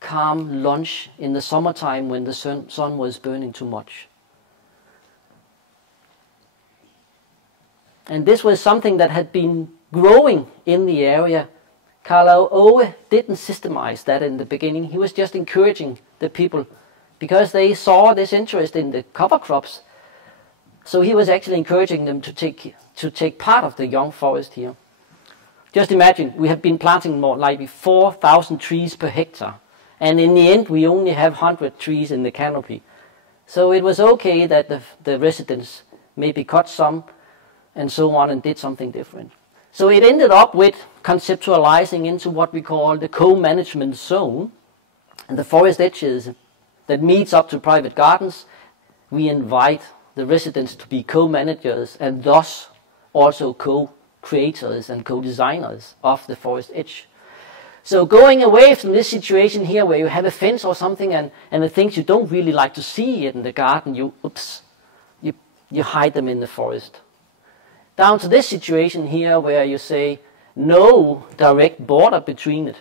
calm lunch in the summertime when the sun was burning too much. And this was something that had been growing in the area. Karl Ove didn't systemize that in the beginning. He was just encouraging the people because they saw this interest in the cover crops. So he was actually encouraging them to take part of the young forest here. Just imagine, we have been planting more like 4,000 trees per hectare. And in the end, we only have 100 trees in the canopy. So it was okay that the residents maybe cut some and so on and did something different. So it ended up with conceptualizing into what we call the co-management zone and the forest edges that meets up to private gardens. We invite the residents to be co-managers and thus also co-creators and co-designers of the forest edge. So going away from this situation here where you have a fence or something and the things you don't really like to see in the garden, you hide them in the forest. Down to this situation here where you say no direct border between it.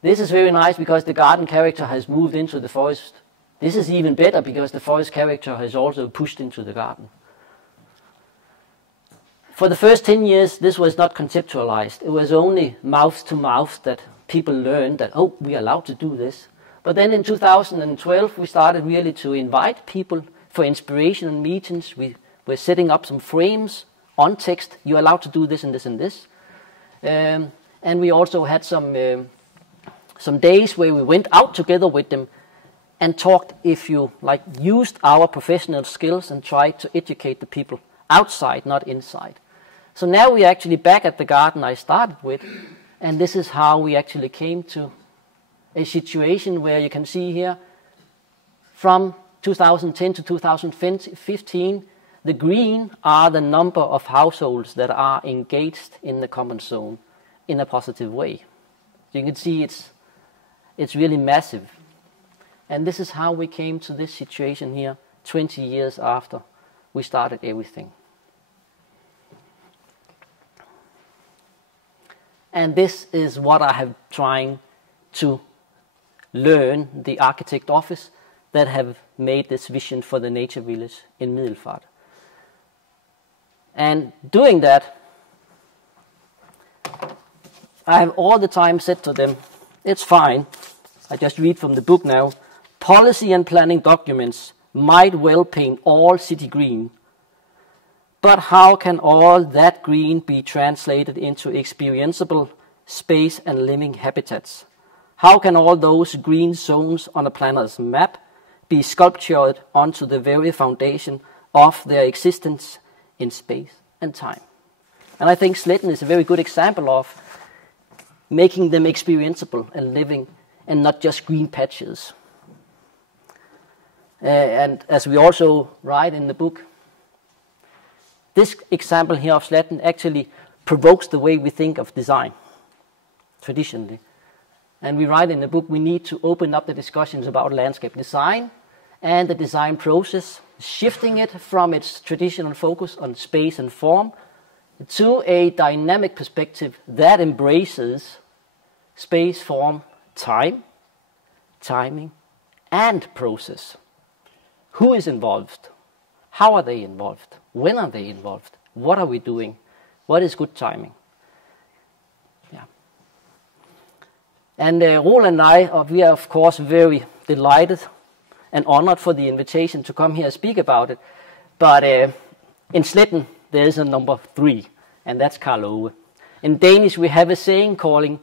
This is very nice because the garden character has moved into the forest This is even better because the forest character has also pushed into the garden. For the first 10 years, this was not conceptualized. It was only mouth to mouth that people learned that, oh, we are allowed to do this. But then in 2012, we started really to invite people for inspiration and meetings. We were setting up some frames on text. You're allowed to do this and this and this. And we also had some days where we went out together with them and talked, if you like, used our professional skills and tried to educate the people outside, not inside. So now we're actually back at the garden I started with, and this is how we actually came to a situation where you can see here, from 2010 to 2015, the green are the number of households that are engaged in the common zone in a positive way. So you can see it's really massive. And this is how we came to this situation here 20 years after we started everything. And this is what I have trying to learn the architect office that have made this vision for the nature village in Middelfart. And doing that, I have all the time said to them, it's fine, I just read from the book now, policy and planning documents might well paint all city green, but how can all that green be translated into experienceable space and living habitats? How can all those green zones on a planner's map be sculptured onto the very foundation of their existence in space and time? And I think Sletten is a very good example of making them experienceable and living, and not just green patches. And as we also write in the book, this example here of Sletten actually provokes the way we think of design, traditionally. And we write in the book, we need to open up the discussions about landscape design and the design process, shifting it from its traditional focus on space and form to a dynamic perspective that embraces space, form, time, timing, and process. Who is involved? How are they involved? When are they involved? What are we doing? What is good timing? Yeah. And Roland and I, we are of course very delighted and honored for the invitation to come here and speak about it. But in Sletten, there is a number 3, and that's Karl Ove. In Danish, we have a saying calling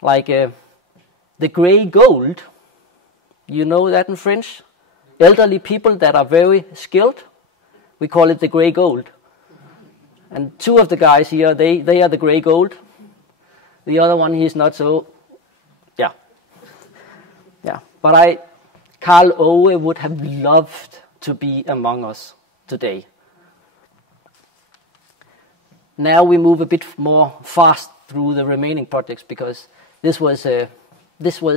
like the grey gold. You know that in French? Elderly people that are very skilled, we call it the grey gold. And 2 of the guys here, they are the grey gold. The other one, he's not so, yeah. But Karl Ove would have loved to be among us today. Now we move a bit more fast through the remaining projects, because this was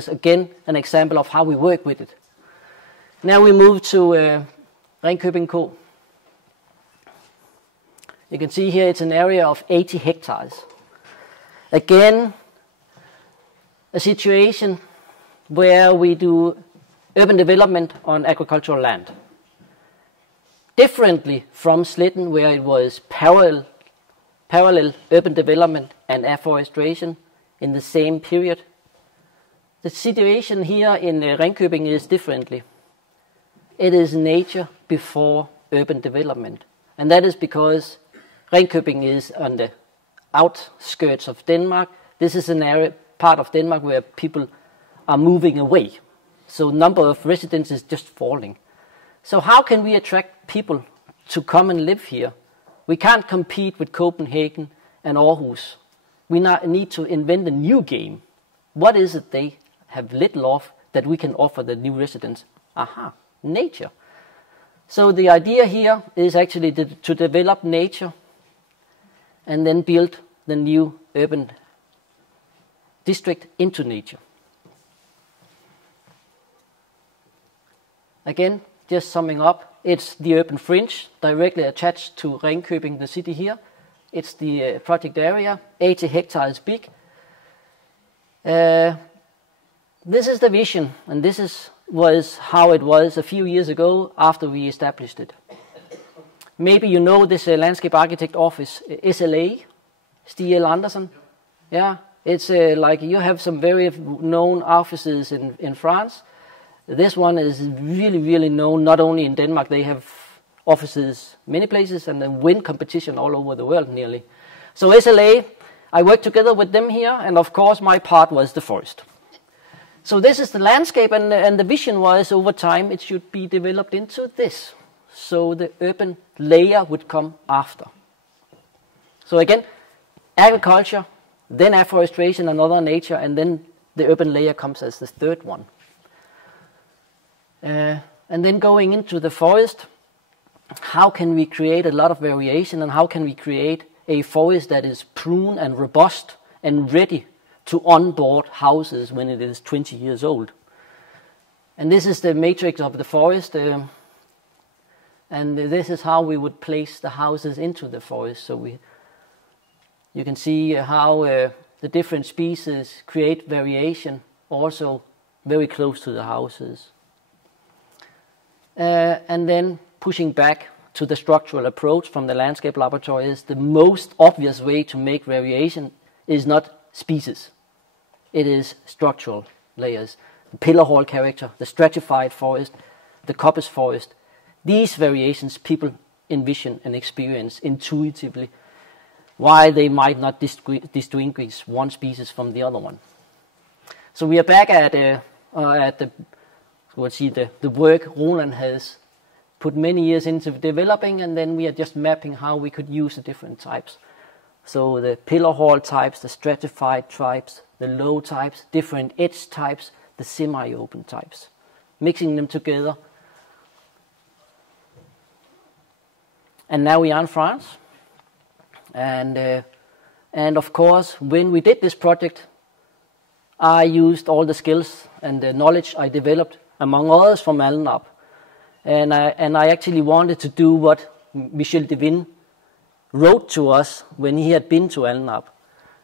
again an example of how we work with it. Now we move to Ringkøbing Ko. You can see here it's an area of 80 hectares. Again, a situation where we do urban development on agricultural land. Differently from Sletten, where it was parallel urban development and afforestation in the same period. The situation here in Ringkøbing is differently. It is nature before urban development. And that is because Ringkøbing is on the outskirts of Denmark. This is an area, part of Denmark, where people are moving away. So number of residents is just falling. So how can we attract people to come and live here? We can't compete with Copenhagen and Aarhus. We need to invent a new game. What is it they have little of that we can offer the new residents? Aha, nature. So the idea here is actually to develop nature and then build the new urban district into nature. Again, just summing up, it's the urban fringe directly attached to Ringkøbing, the city here. It's the project area, 80 hectares big. This is the vision, and this is was how it was a few years ago after we established it. Maybe you know this landscape architect office, SLA, Stiel Andersen. Yeah, it's like you have some very known offices in France. This one is really, really known, not only in Denmark, they have offices many places and then win competition all over the world nearly. So SLA, I worked together with them here, and of course my part was the forest. So this is the landscape, and the vision was over time it should be developed into this. So the urban layer would come after. So again, agriculture, then afforestation and other nature, and then the urban layer comes as the third one. And then going into the forest, how can we create a lot of variation, and how can we create a forest that is pruned and robust and ready to onboard houses when it is 20 years old? And this is the matrix of the forest, and this is how we would place the houses into the forest. So you can see how the different species create variation also very close to the houses. And then pushing back to the structural approach from the landscape laboratory is the most obvious way to make variation is not species. It is structural layers. The pillar hall character, the stratified forest, the coppice forest. These variations people envision and experience intuitively why they might not distinguish one species from the other one. So we are back at the work Roland has put many years into developing, and then we are just mapping how we could use the different types. So the pillar hall types, the stratified types, the low types, different edge types, the semi-open types, mixing them together. And now we are in France. And of course, when we did this project, I used all the skills and the knowledge I developed, among others, from Alnab. And I actually wanted to do what Michel Devin wrote to us when he had been to Alnab,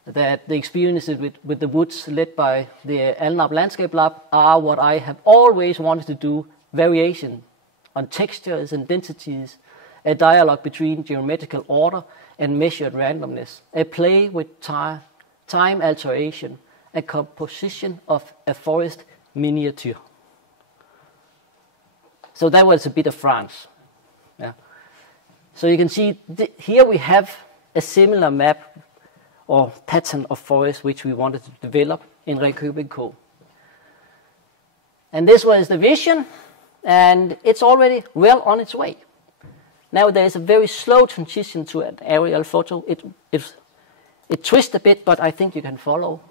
that the experiences with the woods led by the Alnab Landscape Lab are what I have always wanted to do, variation on textures and densities, a dialogue between geometrical order and measured randomness, a play with time alteration, a composition of a forest miniature. So that was a bit of France. Yeah. So you can see here we have a similar map or pattern of forest which we wanted to develop in Ringkøbing. And this was the vision, and it's already well on its way. Now there is a very slow transition to an aerial photo. It twists a bit, but I think you can follow.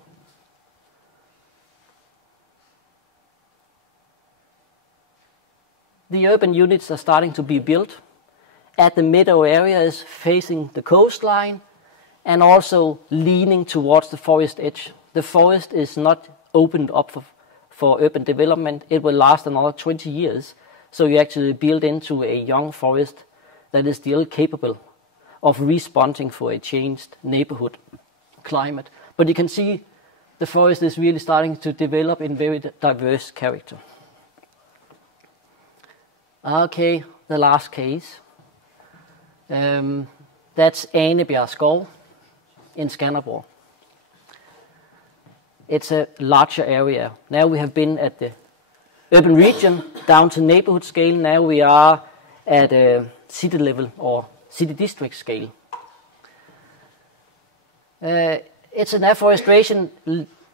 The urban units are starting to be built at the meadow areas facing the coastline and also leaning towards the forest edge. The forest is not opened up for urban development. It will last another 20 years. So you actually build into a young forest that is still capable of responding for a changed neighborhood climate. But you can see the forest is really starting to develop in very diverse character. Okay, the last case. That's Anebjerg Skov in Skanderborg. It's a larger area. Now we have been at the urban region down to neighborhood scale. Now we are at a city level or city district scale. It's an afforestation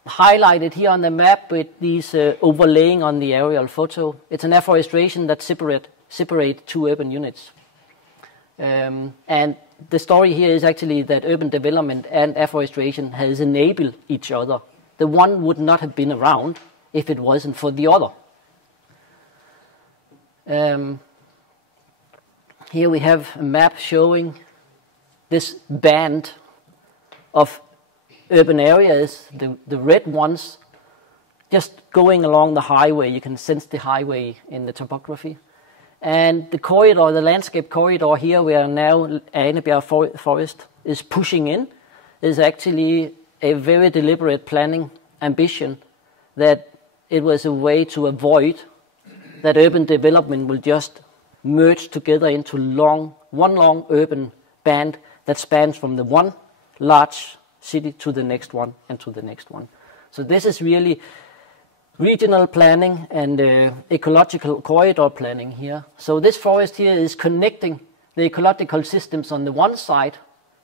highlighted here on the map with these overlaying on the aerial photo. It's an afforestation that separate two urban units. And the story here is actually that urban development and afforestation has enabled each other. The one would not have been around if it wasn't for the other. Here we have a map showing this band of urban areas, the red ones, just going along the highway. You can sense the highway in the topography. And the corridor, the landscape corridor here, where now Anebjerg Forest is pushing in, is actually a very deliberate planning ambition that it was a way to avoid that urban development will just merge together into one long urban band that spans from the one large city to the next one and to the next one. So this is really regional planning and ecological corridor planning here. So this forest here is connecting the ecological systems on the one side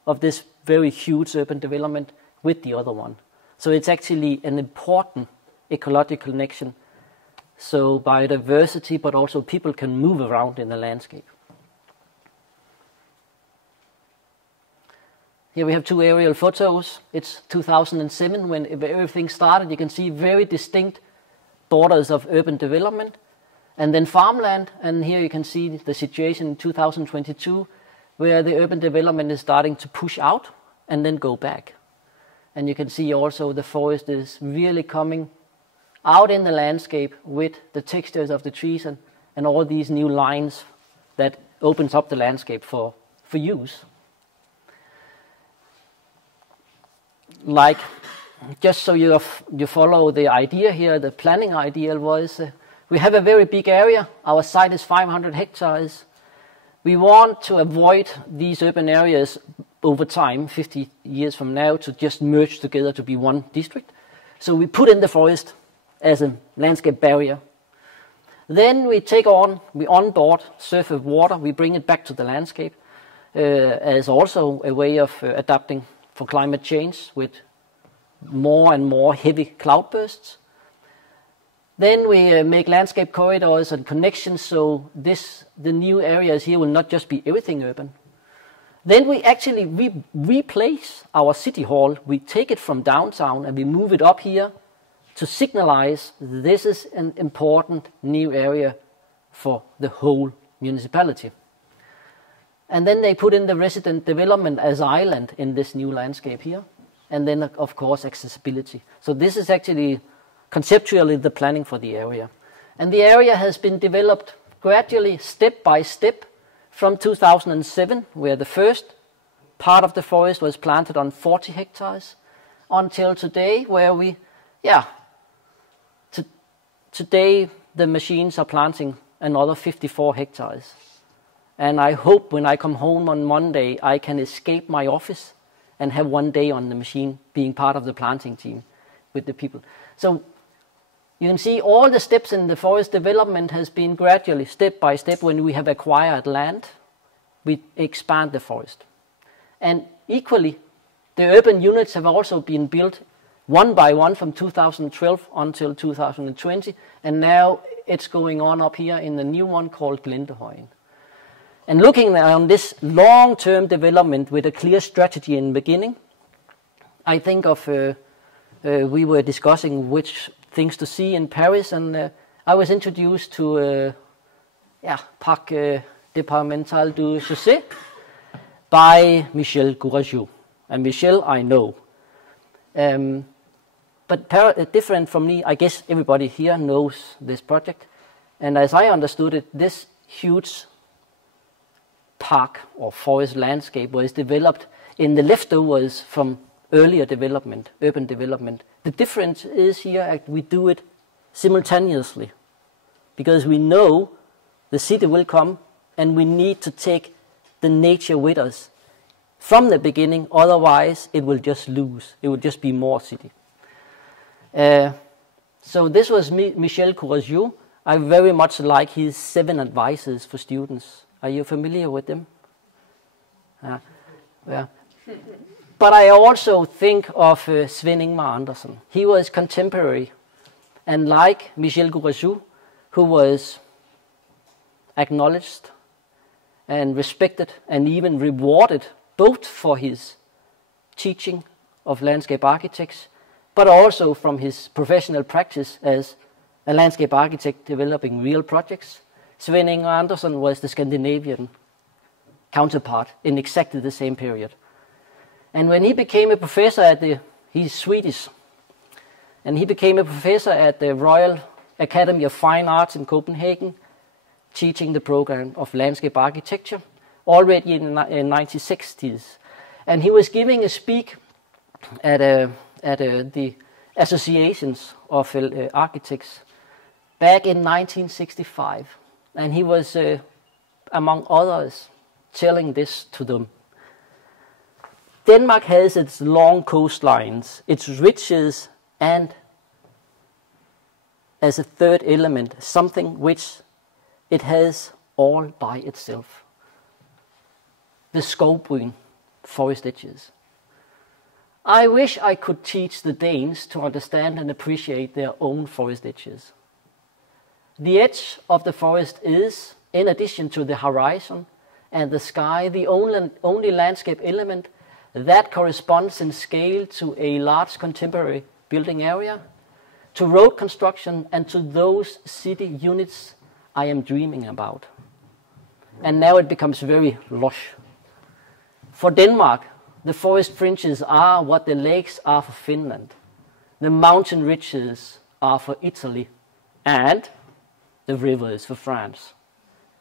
of this very huge urban development with the other one. So it's actually an important ecological connection. So biodiversity, but also people can move around in the landscape. Here we have two aerial photos. It's 2007 when everything started. You can see very distinct borders of urban development and then farmland. And here you can see the situation in 2022 where the urban development is starting to push out and then go back. And you can see also the forest is really coming out in the landscape with the textures of the trees and all these new lines that opens up the landscape for use. Like, just so you follow the idea here, the planning idea was, we have a very big area. Our site is 500 hectares. We want to avoid these urban areas over time, 50 years from now, to just merge together to be one district. So we put in the forest as a landscape barrier. Then we onboard surface water, we bring it back to the landscape as also a way of adapting for climate change with more and more heavy cloudbursts. Then we make landscape corridors and connections, so the new areas here will not just be everything urban. Then we actually replace our city hall. We take it from downtown and we move it up here to signalize this is an important new area for the whole municipality. And then they put in the resident development as island in this new landscape here. And then, of course, accessibility. So this is actually conceptually the planning for the area. And the area has been developed gradually, step by step, from 2007, where the first part of the forest was planted on 40 hectares, until today, where today the machines are planting another 54 hectares. And I hope when I come home on Monday, I can escape my office and have one day on the machine being part of the planting team with the people. So you can see all the steps in the forest development has been gradually, step by step. When we have acquired land, we expand the forest. And equally, the urban units have also been built one by one from 2012 until 2020. And now it's going on up here in the new one called Glendehøjen. And looking on this long-term development with a clear strategy in the beginning, I think of, we were discussing which things to see in Paris, and I was introduced to Parc Départemental du Chaussée by Michel Courageux. And Michel, I know. But different from me, I guess everybody here knows this project. And as I understood it, this huge park or forest landscape was developed in the leftovers from earlier development, urban development. The difference is here we do it simultaneously because we know the city will come and we need to take the nature with us from the beginning, otherwise it will just lose. It will just be more city. So this was Michel Courageux. I very much like his 7 advices for students. Are you familiar with them? Yeah. But I also think of Sven Ingmar Andersen. He was contemporary, and like Michel Courageux, who was acknowledged and respected and even rewarded both for his teaching of landscape architects, but also from his professional practice as a landscape architect developing real projects. Sven Ingmar Andersen was the Scandinavian counterpart in exactly the same period. And when he became a professor he's Swedish, and he became a professor at the Royal Academy of Fine Arts in Copenhagen, teaching the program of landscape architecture already in the 1960s. And he was giving a speak at the associations of architects back in 1965. And he was, among others, telling this to them. Denmark has its long coastlines, its riches, and as a third element, something which it has all by itself. The skovbryn, forest edges. I wish I could teach the Danes to understand and appreciate their own forest edges. The edge of the forest is, in addition to the horizon and the sky, the only landscape element that corresponds in scale to a large contemporary building area, to road construction, and to those city units I am dreaming about. And now it becomes very lush. For Denmark, the forest fringes are what the lakes are for Finland, the mountain ridges are for Italy, and the rivers for France.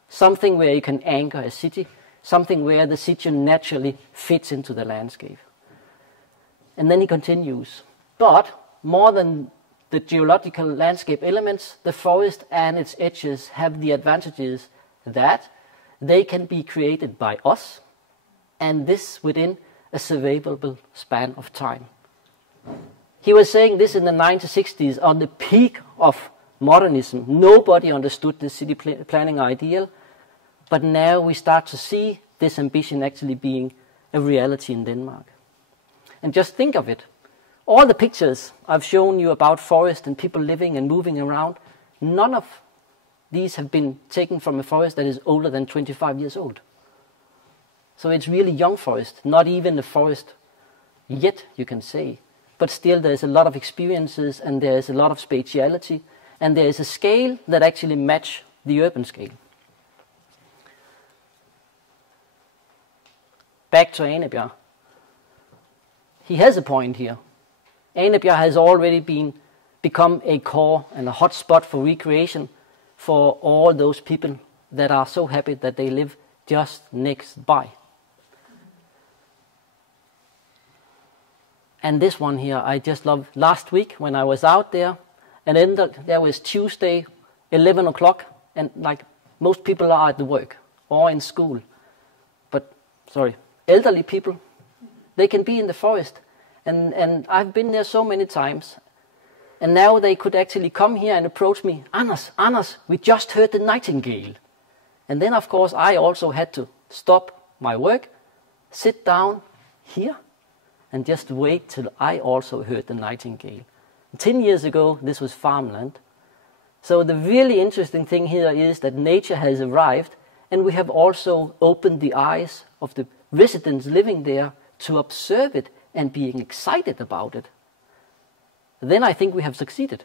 Something where you can anchor a city, something where the city naturally fits into the landscape. And then he continues, but more than the geological landscape elements, the forest and its edges have the advantages that they can be created by us, and this within a survivable span of time. He was saying this in the 1960s, on the peak of modernism. Nobody understood the city planning ideal, but now we start to see this ambition actually being a reality in Denmark. And just think of it. All the pictures I've shown you about forest and people living and moving around, none of these have been taken from a forest that is older than 25 years old. So it's really young forest, not even a forest yet, you can say. But still there's a lot of experiences and there's a lot of spatiality and there is a scale that actually match the urban scale. Back to Anebjerg. He has a point here. Anebjerg has already become a core and a hot spot for recreation for all those people that are so happy that they live just next by. And this one here, I just love. Last week when I was out there, and then there was Tuesday, 11 o'clock, and like most people are at the work or in school. But, elderly people, they can be in the forest. And I've been there so many times. And now they could actually come here and approach me. Anders, we just heard the nightingale. And then, of course, I also had to stop my work, sit down here, and just wait till I also heard the nightingale. 10 years ago, this was farmland. So the really interesting thing here is that nature has arrived, and we have also opened the eyes of the residents living there to observe it and being excited about it. Then I think we have succeeded.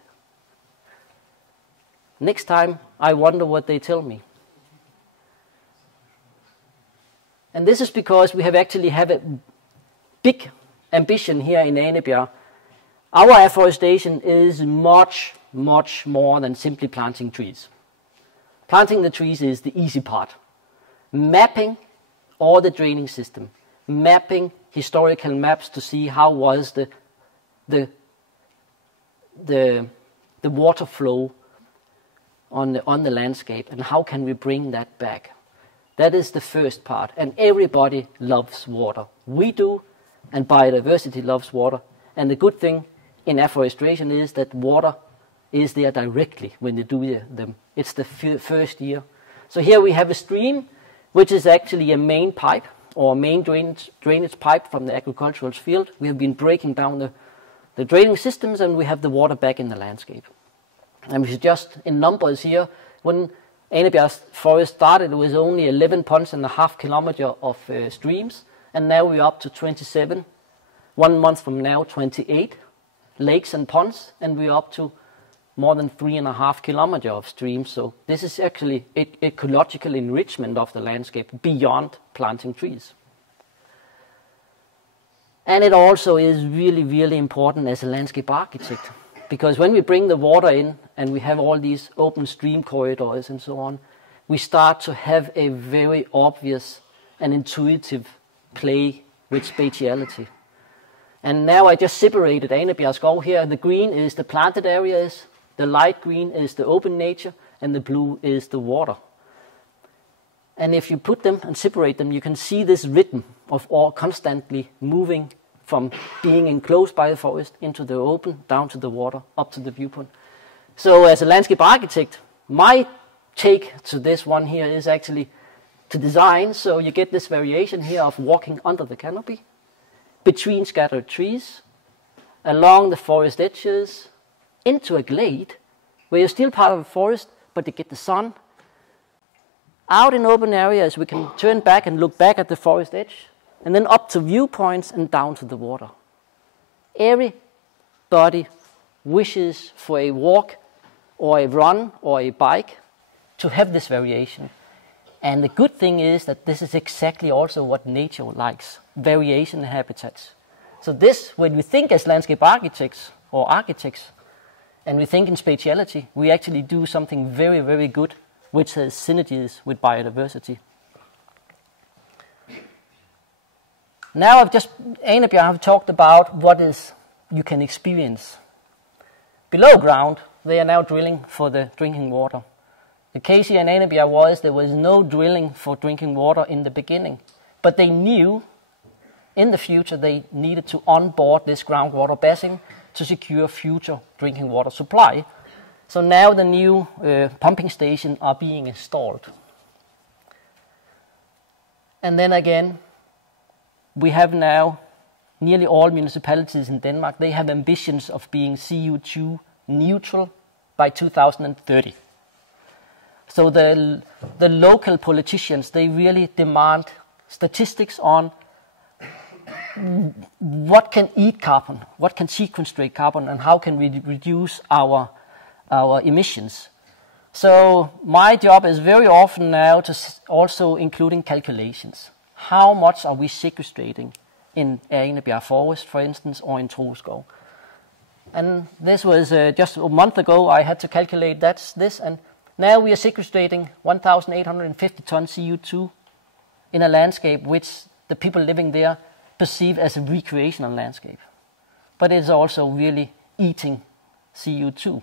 Next time, I wonder what they tell me. And this is because we have actually have a big ambition here in Anebjerg. Our afforestation is much, much more than simply planting trees. Planting the trees is the easy part. Mapping all the draining system, mapping historical maps to see how was the water flow on the landscape and how can we bring that back. That is the first part, and everybody loves water. We do, and biodiversity loves water. And the good thing in afforestation is that water is there directly when they do them. It's the first year. So here we have a stream, which is actually a main pipe or main drainage pipe from the agricultural field. We have been breaking down the draining systems, and we have the water back in the landscape. And we should just, in numbers here, when Anebjerg forest started, it was only 11.5 kilometers of streams, and now we're up to 27. 1 month from now, 28 lakes and ponds, and we're up to more than 3.5 kilometers of streams. So this is actually ecological enrichment of the landscape beyond planting trees. And it also is really, really important as a landscape architect, because when we bring the water in and we have all these open stream corridors and so on, we start to have a very obvious and intuitive play with spatiality. And now I just separated Anebjerg Skov here. The green is the planted areas, The light green is the open nature, and the blue is the water. And if you put them and separate them, you can see this rhythm of all constantly moving from being enclosed by the forest into the open, down to the water, up to the viewpoint. So as a landscape architect, my take to this one here is actually to design so you get this variation here of walking under the canopy, between scattered trees, along the forest edges, into a glade, where you're still part of the forest, but you get the sun. Out in open areas, we can turn back and look back at the forest edge, and then up to viewpoints and down to the water. Everybody wishes for a walk or a run or a bike to have this variation. And the good thing is that this is exactly also what nature likes, variation in habitats. So this, when we think as landscape architects or architects, and we think in spatiality, we actually do something very, very good, which has synergies with biodiversity. Now Annabjerg have talked about what is you can experience. Below ground, they are now drilling for the drinking water. The case here in Annabjerg was there was no drilling for drinking water in the beginning, but they knew in the future they needed to onboard this groundwater basin to secure future drinking water supply. So now the new pumping stations are being installed. And then again, we have now nearly all municipalities in Denmark, they have ambitions of being CO2 neutral by 2030. So the local politicians, they really demand statistics on what can eat carbon, what can sequestrate carbon, and how can we reduce our emissions. So my job is very often now to also including calculations. How much are we sequestrating in Annabjerg Forest, for instance, or in Troskov? And this was just a month ago I had to calculate this, and now we are sequestrating 1,850 tons CO2 in a landscape which the people living there perceive as a recreational landscape. But it's also really eating CO2.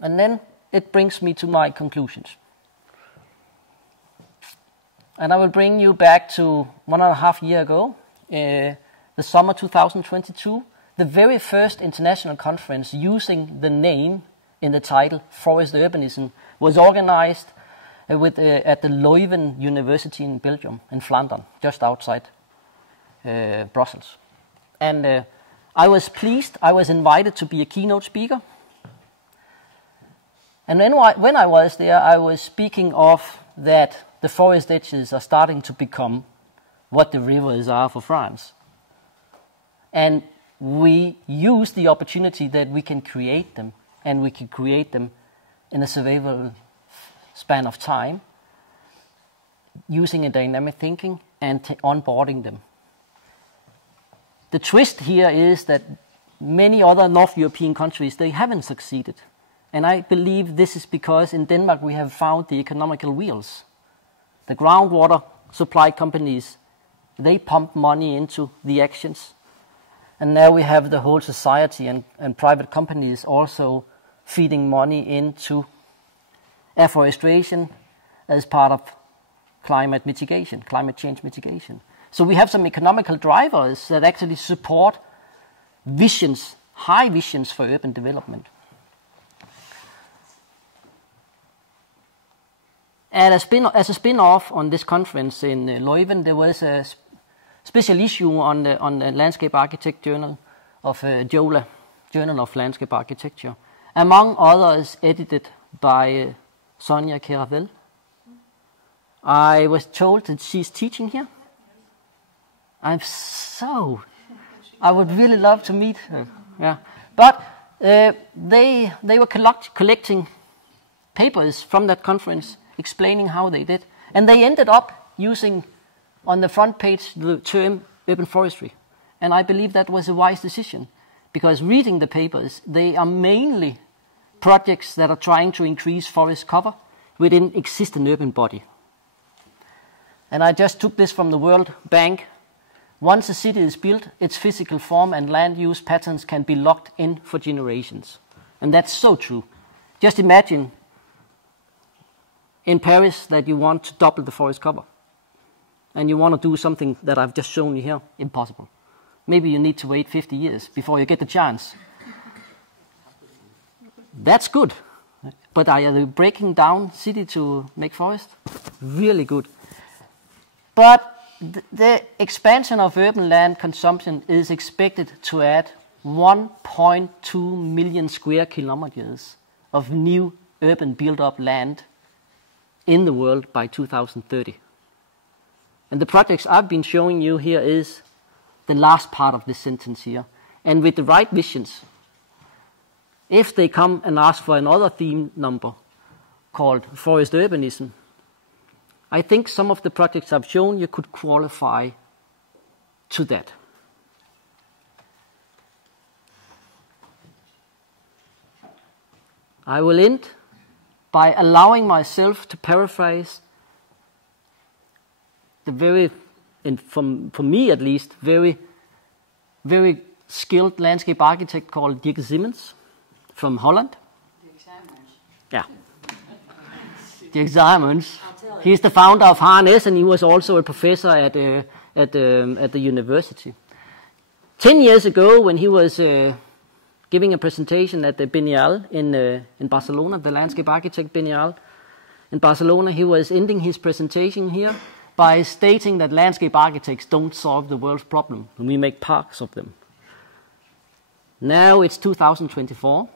And then it brings me to my conclusions. And I will bring you back to 1.5 years ago, the summer 2022, the very first international conference using the name in the title Forest Urbanism was organized at the Leuven University in Belgium, in Flanders, just outside Brussels. And I was pleased, I was invited to be a keynote speaker. And then when I was there, I was speaking of that the forest edges are starting to become what the rivers are for France. And we use the opportunity that we can create them, and we can create them in a survivable span of time, using a dynamic thinking and onboarding them. The twist here is that many other North European countries, they haven't succeeded. And I believe this is because in Denmark we have found the economical wheels. The groundwater supply companies, they pump money into the actions. And now we have the whole society and private companies also feeding money into afforestation as part of climate change mitigation. So we have some economical drivers that actually support visions, high visions for urban development. And as a spin-off on this conference in Leuven, there was a special issue on the Landscape Architect Journal of JOLA, Journal of Landscape Architecture, among others edited by Sonia Caravel. I was told that she's teaching here. I would really love to meet her. Yeah. But they were collecting papers from that conference explaining how they did. And they ended up using on the front page the term urban forestry. And I believe that was a wise decision, because reading the papers, they are mainly projects that are trying to increase forest cover within existing urban body. And I just took this from the World Bank. Once a city is built, its physical form and land use patterns can be locked in for generations. And that's so true. Just imagine in Paris that you want to double the forest cover. And you want to do something that I've just shown you here. Impossible. Maybe you need to wait 50 years before you get the chance. That's good. But are you breaking down city to make forest? Really good. But the expansion of urban land consumption is expected to add 1.2 million square kilometers of new urban built-up land in the world by 2030. And the projects I've been showing you here is the last part of this sentence here. And with the right visions, if they come and ask for another theme number called forest urbanism, I think some of the projects I've shown you could qualify to that. I will end by allowing myself to paraphrase the very, and for me at least, very, very skilled landscape architect called Dirk Simmons from Holland. Yeah. Dirk Simmons. He's the founder of HNS, and he was also a professor at the university. 10 years ago, when he was giving a presentation at the Biennale in Barcelona, the landscape architect Biennale in Barcelona, he was ending his presentation here by stating that landscape architects don't solve the world's problem, and we make parks of them. Now it's 2024.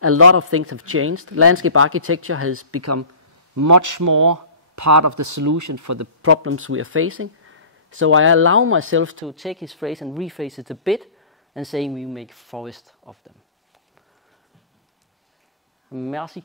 A lot of things have changed. Landscape architecture has become much more part of the solution for the problems we are facing. So I allow myself to take his phrase and rephrase it a bit and saying we make forest of them. Merci.